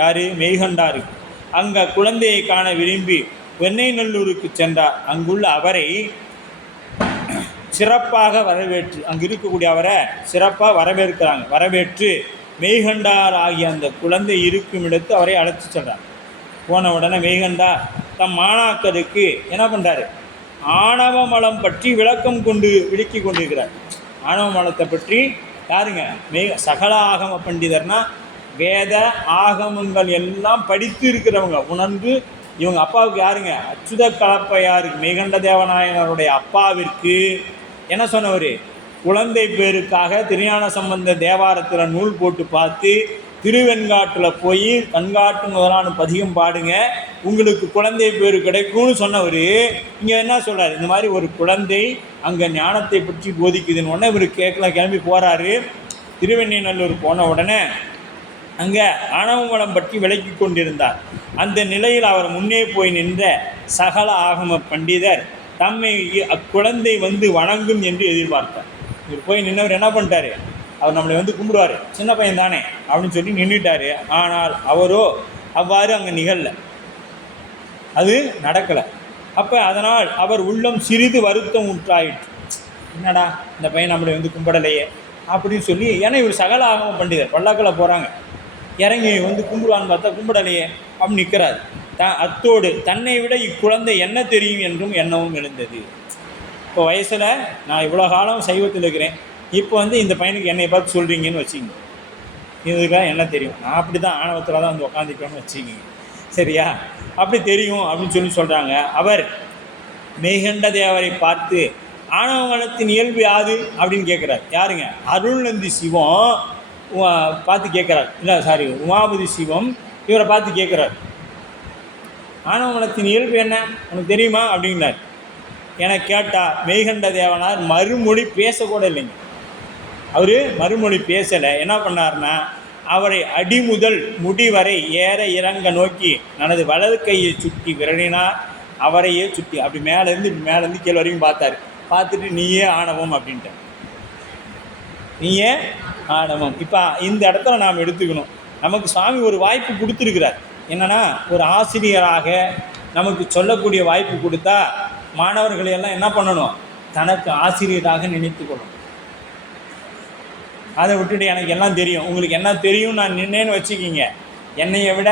யார்? மெய்கண்டாருக்கு. அங்கே குழந்தையை காண விரும்பி வெண்ணெய்நல்லூருக்கு சென்றார். அங்குள்ள அவரை சிறப்பாக வரவேற்று அங்கு இருக்கக்கூடிய அவரை சிறப்பாக வரவேற்கிறாங்க. வரவேற்று மெய்கண்டார் ஆகிய அந்த குழந்தை இருக்கும் இடத்து அவரை அழைச்சி சென்றார். போன உடனே மெய்கண்டார் தம் மாணாக்கருக்கு என்ன பண்ணுறாரு? ஆணவ மலம் பற்றி விளக்கம் விளக்கி கொண்டிருக்கிறார். ஆணவ மலத்தை பற்றி யாருங்க? சகல ஆகம பண்டிதர்னா வேத ஆகமங்கள் எல்லாம் படித்து இருக்கிறவங்க உணர்ந்து. இவங்க அப்பாவுக்கு யாருங்க? அச்சுத கலப்பையாருக்கு மெய்கண்ட தேவநாயனருடைய அப்பாவிற்கு என்ன சொன்னவர்? குழந்தை பேருக்காக திருஞான சம்பந்த தேவாரத்தில் நூல் போட்டு பார்த்து திருவெண்காட்டில் போய் கண்காட்டு முதலான பதிகம் பாடுங்க, உங்களுக்கு குழந்தை பேர் கிடைக்கும்னு சொன்னவர் இங்கே என்ன சொல்கிறார்? இந்த மாதிரி ஒரு குழந்தை அங்கே ஞானத்தை பற்றி போதிக்குதுன்னு உடனே இவர் கேட்கலாம் கிளம்பி போகிறாரு. திருவெண்ணைநல்லூர் போன உடனே அங்கே ஆணவமலம் பற்றி விளக்கி கொண்டிருந்தார். அந்த நிலையில் அவர் முன்னே போய் நின்ற சகல ஆகம பண்டிதர் தம்மை அக்குழந்தை வந்து வணங்கும் என்று எதிர்பார்த்தார். இவர் போய் நின்றவர் என்ன பண்ணிட்டாரு? அவர் நம்மளை வந்து கும்பிடுவார், சின்ன பையன் தானே அப்படின்னு சொல்லி நின்றுட்டார். ஆனால் அவரோ அவ்வாறு அங்கே நிகழலை, அது நடக்கலை. அப்போ அதனால் அவர் உள்ளம் சிறிது வருத்தம் உற்றாயிற்று. என்னடா இந்த பையன் நம்மளை வந்து கும்பிடலையே அப்படின்னு சொல்லி. ஏன்னா இவர் சகல ஆகம பண்டிதர், பல்லாக்கில் போகிறாங்க, இறங்கி வந்து கும்பிடுவான்னு பார்த்தா கும்பிடலையே அப்படின்னு நிற்கிறார். அத்தோடு தன்னை விட இக்குழந்தை என்ன தெரியும் என்றும் எண்ணமும் எழுந்தது. இப்போ வயசில் நான் இவ்வளோ காலம் சைவத்தில் இருக்கிறேன், இப்போ வந்து இந்த பையனுக்கு என்னை பார்த்து சொல்கிறீங்கன்னு வச்சுக்கிங்க, இதுக்காக என்ன தெரியும்? நான் அப்படி தான் ஆணவத்தில் தான் வந்து உட்காந்துட்டோன்னு வச்சுக்கிங்க, சரியா? அப்படி தெரியும் அப்படின்னு சொல்கிறாங்க. அவர் மெய்கண்ட தேவரை பார்த்து ஆணவ மலத்தின் இயல்பு யாது அப்படின்னு கேட்குறார். யாருங்க? அருள்நந்தி சிவம் பார்த்து கேட்குறார். இல்லை சாரி, உமாபதி சிவம் இவரை பார்த்து கேட்குறார், ஆணவ மலத்தின் இயல்பு என்ன உனக்கு தெரியுமா அப்படிங்கிறார். என கேட்டால் மெய்கண்ட தேவனார் மறுமொழி பேசக்கூட இல்லைங்க. அவர் மறுமொழி பேசலை. என்ன பண்ணார்னா அவரை அடிமுதல் முடிவரை ஏற இறங்க நோக்கி தனது வலது கையை சுட்டி விரலினார். அவரையே சுட்டி அப்படி மேலேருந்து கீழ் வரைக்கும் பார்த்தார். பார்த்துட்டு நீயே ஆணவம் அப்படின்ட்டு, நீயே ஆணவம். இப்போ இந்த இடத்துல நாம் எடுத்துக்கணும், நமக்கு சுவாமி ஒரு வாய்ப்பு கொடுத்துருக்கிறார். என்னென்னா ஒரு ஆசிரியராக நமக்கு சொல்லக்கூடிய வாய்ப்பு கொடுத்தா மாணவர்களையெல்லாம் என்ன பண்ணணும்? தனக்கு ஆசிரியராக நினைத்து கொள்ளணும். அதை விட்டுட்டு எனக்கு எல்லாம் தெரியும், உங்களுக்கு என்ன தெரியும் நான் நின்னேன்னு வச்சுக்கிங்க, என்னையை விட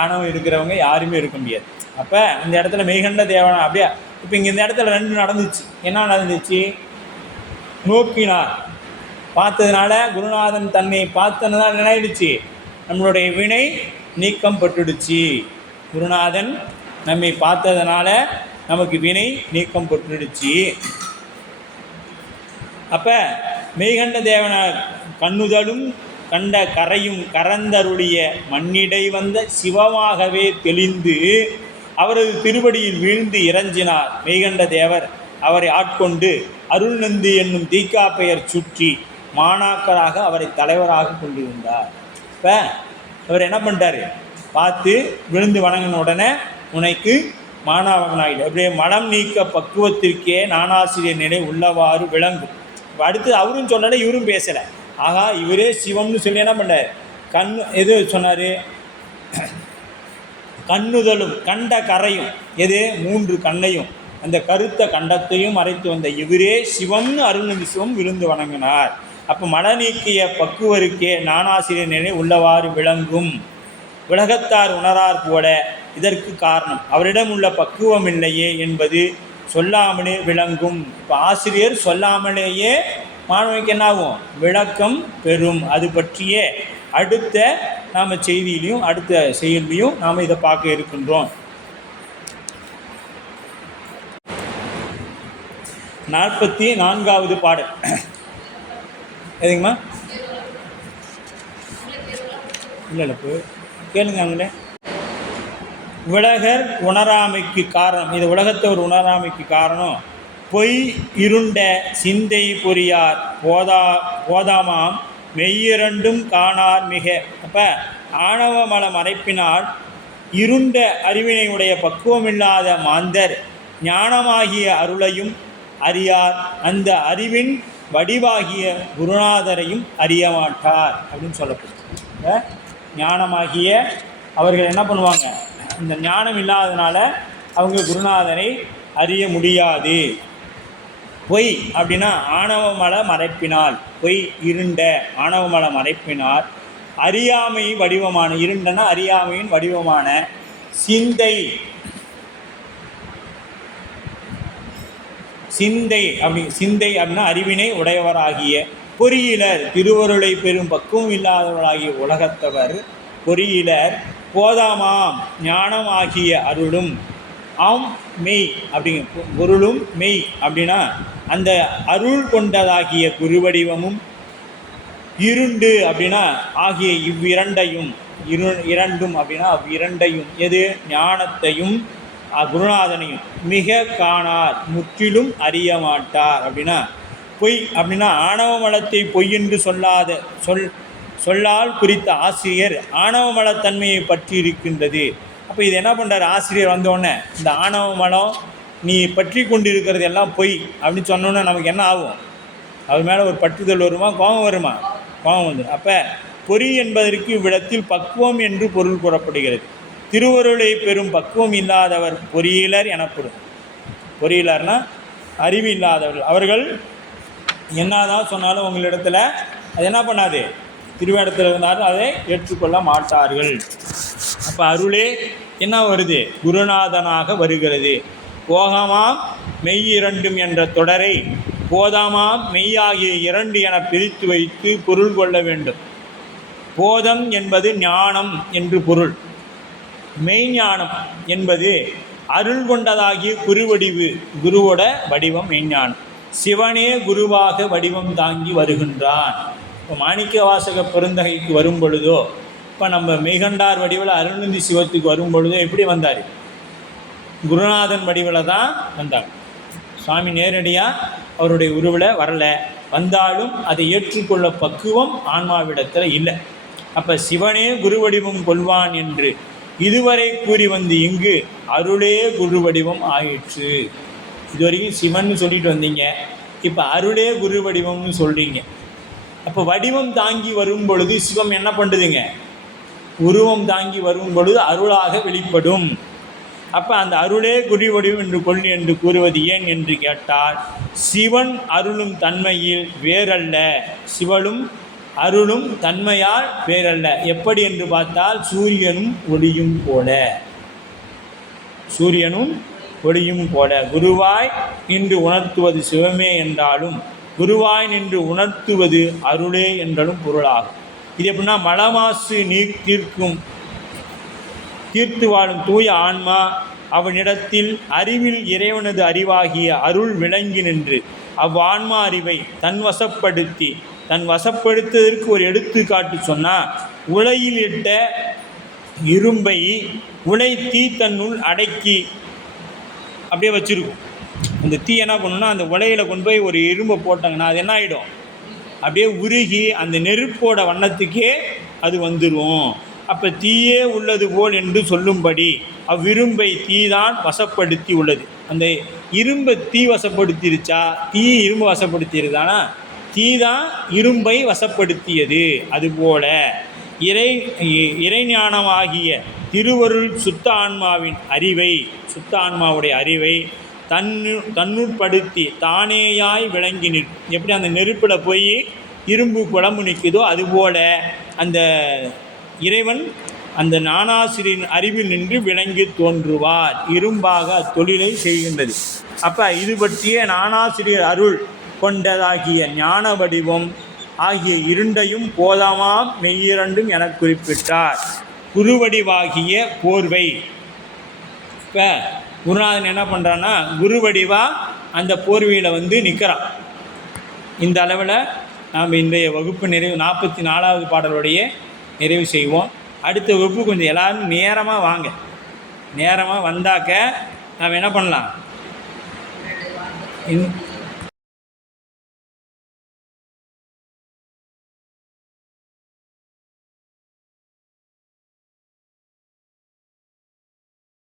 ஆணவம் இருக்கிறவங்க யாருமே இருக்க முடியாது. அப்போ இந்த இடத்துல மெய்கண்ட தேவனா அப்படியே. இப்போ இங்கே இந்த இடத்துல 2 நடந்துச்சு. என்ன நடந்துச்சு? நோக்கினார், பார்த்ததுனால குருநாதன் தன்னை பார்த்ததுனால நினைடுச்சு, நம்மளுடைய வினை நீக்கம் பட்டுடுச்சு. குருநாதன் நம்மை பார்த்ததுனால நமக்கு வினை நீக்கம் பட்டுடுச்சு. அப்போ மெய்கண்ட தேவனார் கண்ணுதலும் கண்ட கரையும் கரந்தருளிய மண்ணிடை வந்த சிவமாகவே தெளிந்து அவரது திருவடியில் வீழ்ந்து இறஞ்சினார். மெய்கண்ட தேவர் அவரை ஆட்கொண்டு அருள்நந்தி என்னும் தீக்கா பெயர் சுற்றி மாணாக்கராக அவரை தலைவராக கொண்டிருந்தார். இப்போ அவர் என்ன பண்ணிட்டார்? பார்த்து விழுந்து வணங்கின உடனே உனக்கு மாணவனாயிடு, அப்படியே மனம் நீக்க பக்குவத்திற்கே நானாசிரியர் நிலை உள்ளவாறு விளங்கும். இப்போ அடுத்து அவரும் சொல்லலை, இவரும் பேசலை. ஆகா இவரே சிவம்னு சொல்லி என்ன பண்ணார்? எது சொன்னார்? கண்ணுதலும் கண்ட கரையும், எது 3 கண்ணையும் அந்த கருத்த கண்டத்தையும் மறைத்து வந்த இவரே சிவம்னு அருள்நிதி சிவம் விருந்து வணங்கினார். அப்போ மல நீக்கிய பக்குவருக்கே நானாசிரியர் நிலை உள்ளவாறு விளங்கும். உலகத்தார் உணரார் போல இதற்கு காரணம் அவரிடம் உள்ள பக்குவம் இல்லையே என்பது சொல்லாமலே விளங்கும். இப்போ ஆசிரியர் சொல்லாமலேயே மாணவனுக்கு என்னாகும், விளக்கம் பெறும். அது பற்றிய அடுத்த நாம் செய்தியிலையும் அடுத்த செயலையும் நாம் இதை பார்க்க இருக்கின்றோம். 44வது பாடல் எதுங்கம்மா? இல்லை கேளுங்க அங்கே. உலகர் உணராமைக்கு காரணம், இது உலகத்தவர் உணராமைக்கு காரணம் பொய் இருண்ட சிந்தை பொறியார் போதாமாம் மெய்யிரண்டும் காணார் மிக. அப்போ ஆணவ மல மறைப்பினால் இருண்ட அறிவினையுடைய பக்குவமில்லாத மாந்தர் ஞானமாகிய அருளையும் அறியார், அந்த அறிவின் வடிவாகிய குருநாதரையும் அறிய மாட்டார் அப்படின்னு சொல்லப்படுது. ஞானமாகிய அவர்கள் என்ன பண்ணுவாங்க, அந்த ஞானம் இல்லாதனால அவங்க குருநாதரை அறிய முடியாது. பொய் அப்படின்னா ஆணவமல மறைப்பினால், பொய் இருண்ட ஆணவமல மறைப்பினால் அறியாமை வடிவமான, இருண்டனா அறியாமையின் வடிவமான சிந்தை அப்படின்னா அறிவினை உடையவராகிய பொறியிலர், திருவருளை பெரும் பக்குவம் இல்லாதவர்களாகிய உலகத்தவர் பொறியிலர் போதாமாம் ஞானமாகிய அருளும் மெய் அப்படிங்க பொருளும் மெய் அப்படின்னா அந்த அருள் கொண்டதாகிய குருவடிவமும் இருண்டு அப்படின்னா ஆகிய இவ்விரண்டையும் இரண்டும் அப்படின்னா அவ்விரண்டையும் எது ஞானத்தையும் குருநாதனையும் மிக காணார், முற்றிலும் அறிய மாட்டார். அப்படின்னா பொய் அப்படின்னா ஆணவ மலத்தை பொய் என்று சொல்லால் குறித்த ஆசிரியர் ஆணவ மலத்தன்மையை பற்றி இருக்கின்றது. அப்போ இது என்ன பண்ணுறாரு ஆசிரியர் வந்தோடனே, இந்த ஆணவ மலம் நீ பற்றி கொண்டிருக்கிறது எல்லாம் பொய் அப்படின்னு சொன்னோன்னே நமக்கு என்ன ஆகும், அது மேலே ஒரு பற்றுதல் வருமா, கோபம் வருமா? கோபம் வந்துடும். அப்போ பொறி என்பதற்கு இவ்விடத்தில் பக்குவம் என்று பொருள் கூறப்படுகிறது. திருவருளை பெரும் பக்குவம் இல்லாதவர் பொறியிலர் எனப்படும். பொறியிலர்னா அறிவு இல்லாதவர்கள். அவர்கள் என்னதான் சொன்னாலும் உங்களிடத்தில் அது என்ன பண்ணாது, திருவேடத்தில் இருந்தாலும் அதை ஏற்றுக்கொள்ள மாட்டார்கள். அப்போ அருளே என்ன வருது, குருநாதனாக வருகிறது. போகமாம் மெய் இரண்டும் என்ற தொடரை போதாமாம் மெய்யாகிய இரண்டு என பிரித்து வைத்து பொருள் கொள்ள வேண்டும். போதம் என்பது ஞானம் என்று பொருள். மெய்ஞானம் என்பது அருள் கொண்டதாகிய குருவடிவு, குருவோட வடிவம் மெய்ஞானம். சிவனே குருவாக வடிவம் தாங்கி வருகின்றான். இப்போ மாணிக்க வாசக பெருந்தகைக்கு வரும் பொழுதோ, இப்போ நம்ம மெய்கண்டார் வடிவில் அருள்நிதி சிவத்துக்கு வரும் பொழுதோ எப்படி வந்தார், குருநாதன் வடிவில் தான் வந்தார். சுவாமி நேரடியாக அவருடைய உருவில் வரலை, வந்தாலும் அதை ஏற்றுக்கொள்ள பக்குவம் ஆன்மாவிடத்தில் இல்லை. அப்போ சிவனே குருவடிவம் கொள்வான் என்று இதுவரை கூறி வந்து இங்கு அருளே குரு வடிவம் ஆயிற்று. இதுவரைக்கும் சிவன் சொல்லிட்டு வந்தீங்க, இப்போ அருளே குரு வடிவம்னு சொல்கிறீங்க. அப்போ வடிவம் தாங்கி வரும் பொழுது சிவம் என்ன பண்ணுதுங்க, உருவம் தாங்கி வரும் பொழுது அருளாக வெளிப்படும். அப்போ அந்த அருளே குரு வடிவம் என்று கொள்ளு என்று கூறுவது ஏன் என்று கேட்டால், சிவன் அருளும் தன்மையில் வேறல்ல, சிவனும் அருளும் தன்மையால் வேறல்ல. எப்படி என்று பார்த்தால் சூரியனும் ஒளியும் போல, சூரியனும் ஒளியும் போல. குருவாய் நின்று உணர்த்துவது சிவமே என்றாலும் குருவாய் நின்று உணர்த்துவது அருளே என்றாலும் பொருளாகும். இது எப்படின்னா மலமாசு தீர்த்து வாழும் தூய ஆன்மா அவனிடத்தில் அறிவில் இறைவனது அறிவாகிய அருள் விளங்கி நின்று அவ்வான்மா அறிவை தன் வசப்படுத்துவதற்கு ஒரு எடுத்துக்காட்டு சொன்னால், உலையில் இட்ட இரும்பை உலை தீ தன்னுள் அடக்கி அப்படியே வச்சுருக்கும். அந்த தீ என்ன பண்ணணும்னா, அந்த உலையில் கொண்டு போய் ஒரு இரும்பை போட்டாங்கன்னா அது என்ன ஆகிடும், அப்படியே உருகி அந்த நெருப்போட வண்ணத்துக்கே அது வந்துடும். அப்போ தீயே உள்ளது போல் என்று சொல்லும்படி அவ்விரும்பை தீ தான் வசப்படுத்தி உள்ளது. அந்த இரும்பை தீ வசப்படுத்திருச்சா, தீ இரும்பு வசப்படுத்திருதானா, தீ தான் இரும்பை வசப்படுத்தியது. அதுபோல இறைஞானமாகிய திருவருள் சுத்த ஆன்மாவின் அறிவை, சுத்த ஆன்மாவுடைய அறிவை தன்னுட்படுத்தி தானேயாய் விளங்கி நிற்கும். எப்படி அந்த நெருப்பில் போய் இரும்பு குழம்பு நிற்குதோ அதுபோல் அந்த இறைவன் அந்த ஞானாசிரியரின் அறிவில் நின்று விளங்கி தோன்றுவார். இரும்பாக அத்தொழிலை செய்கின்றது. அப்போ இது பற்றிய ஞானாசிரியர் அருள் கொண்டதாகிய ஞான வடிவம் ஆகிய இருண்டையும் போதாமா மெய்யிரண்டும் என குறிப்பிட்டார். குருவடிவாகிய போர்வை. இப்போ குருநாதன் என்ன பண்ணுறான்னா குருவடிவாக அந்த போர்வையில் நிற்கிறான். இந்த அளவில் நாம் இன்றைய வகுப்பு 44வது பாடலுடைய நிறைவு செய்வோம். அடுத்த வகுப்பு கொஞ்சம் எல்லோரும் நேரமாக வாங்க. நேரமாக வந்தாக்க நாம் என்ன பண்ணலாம்,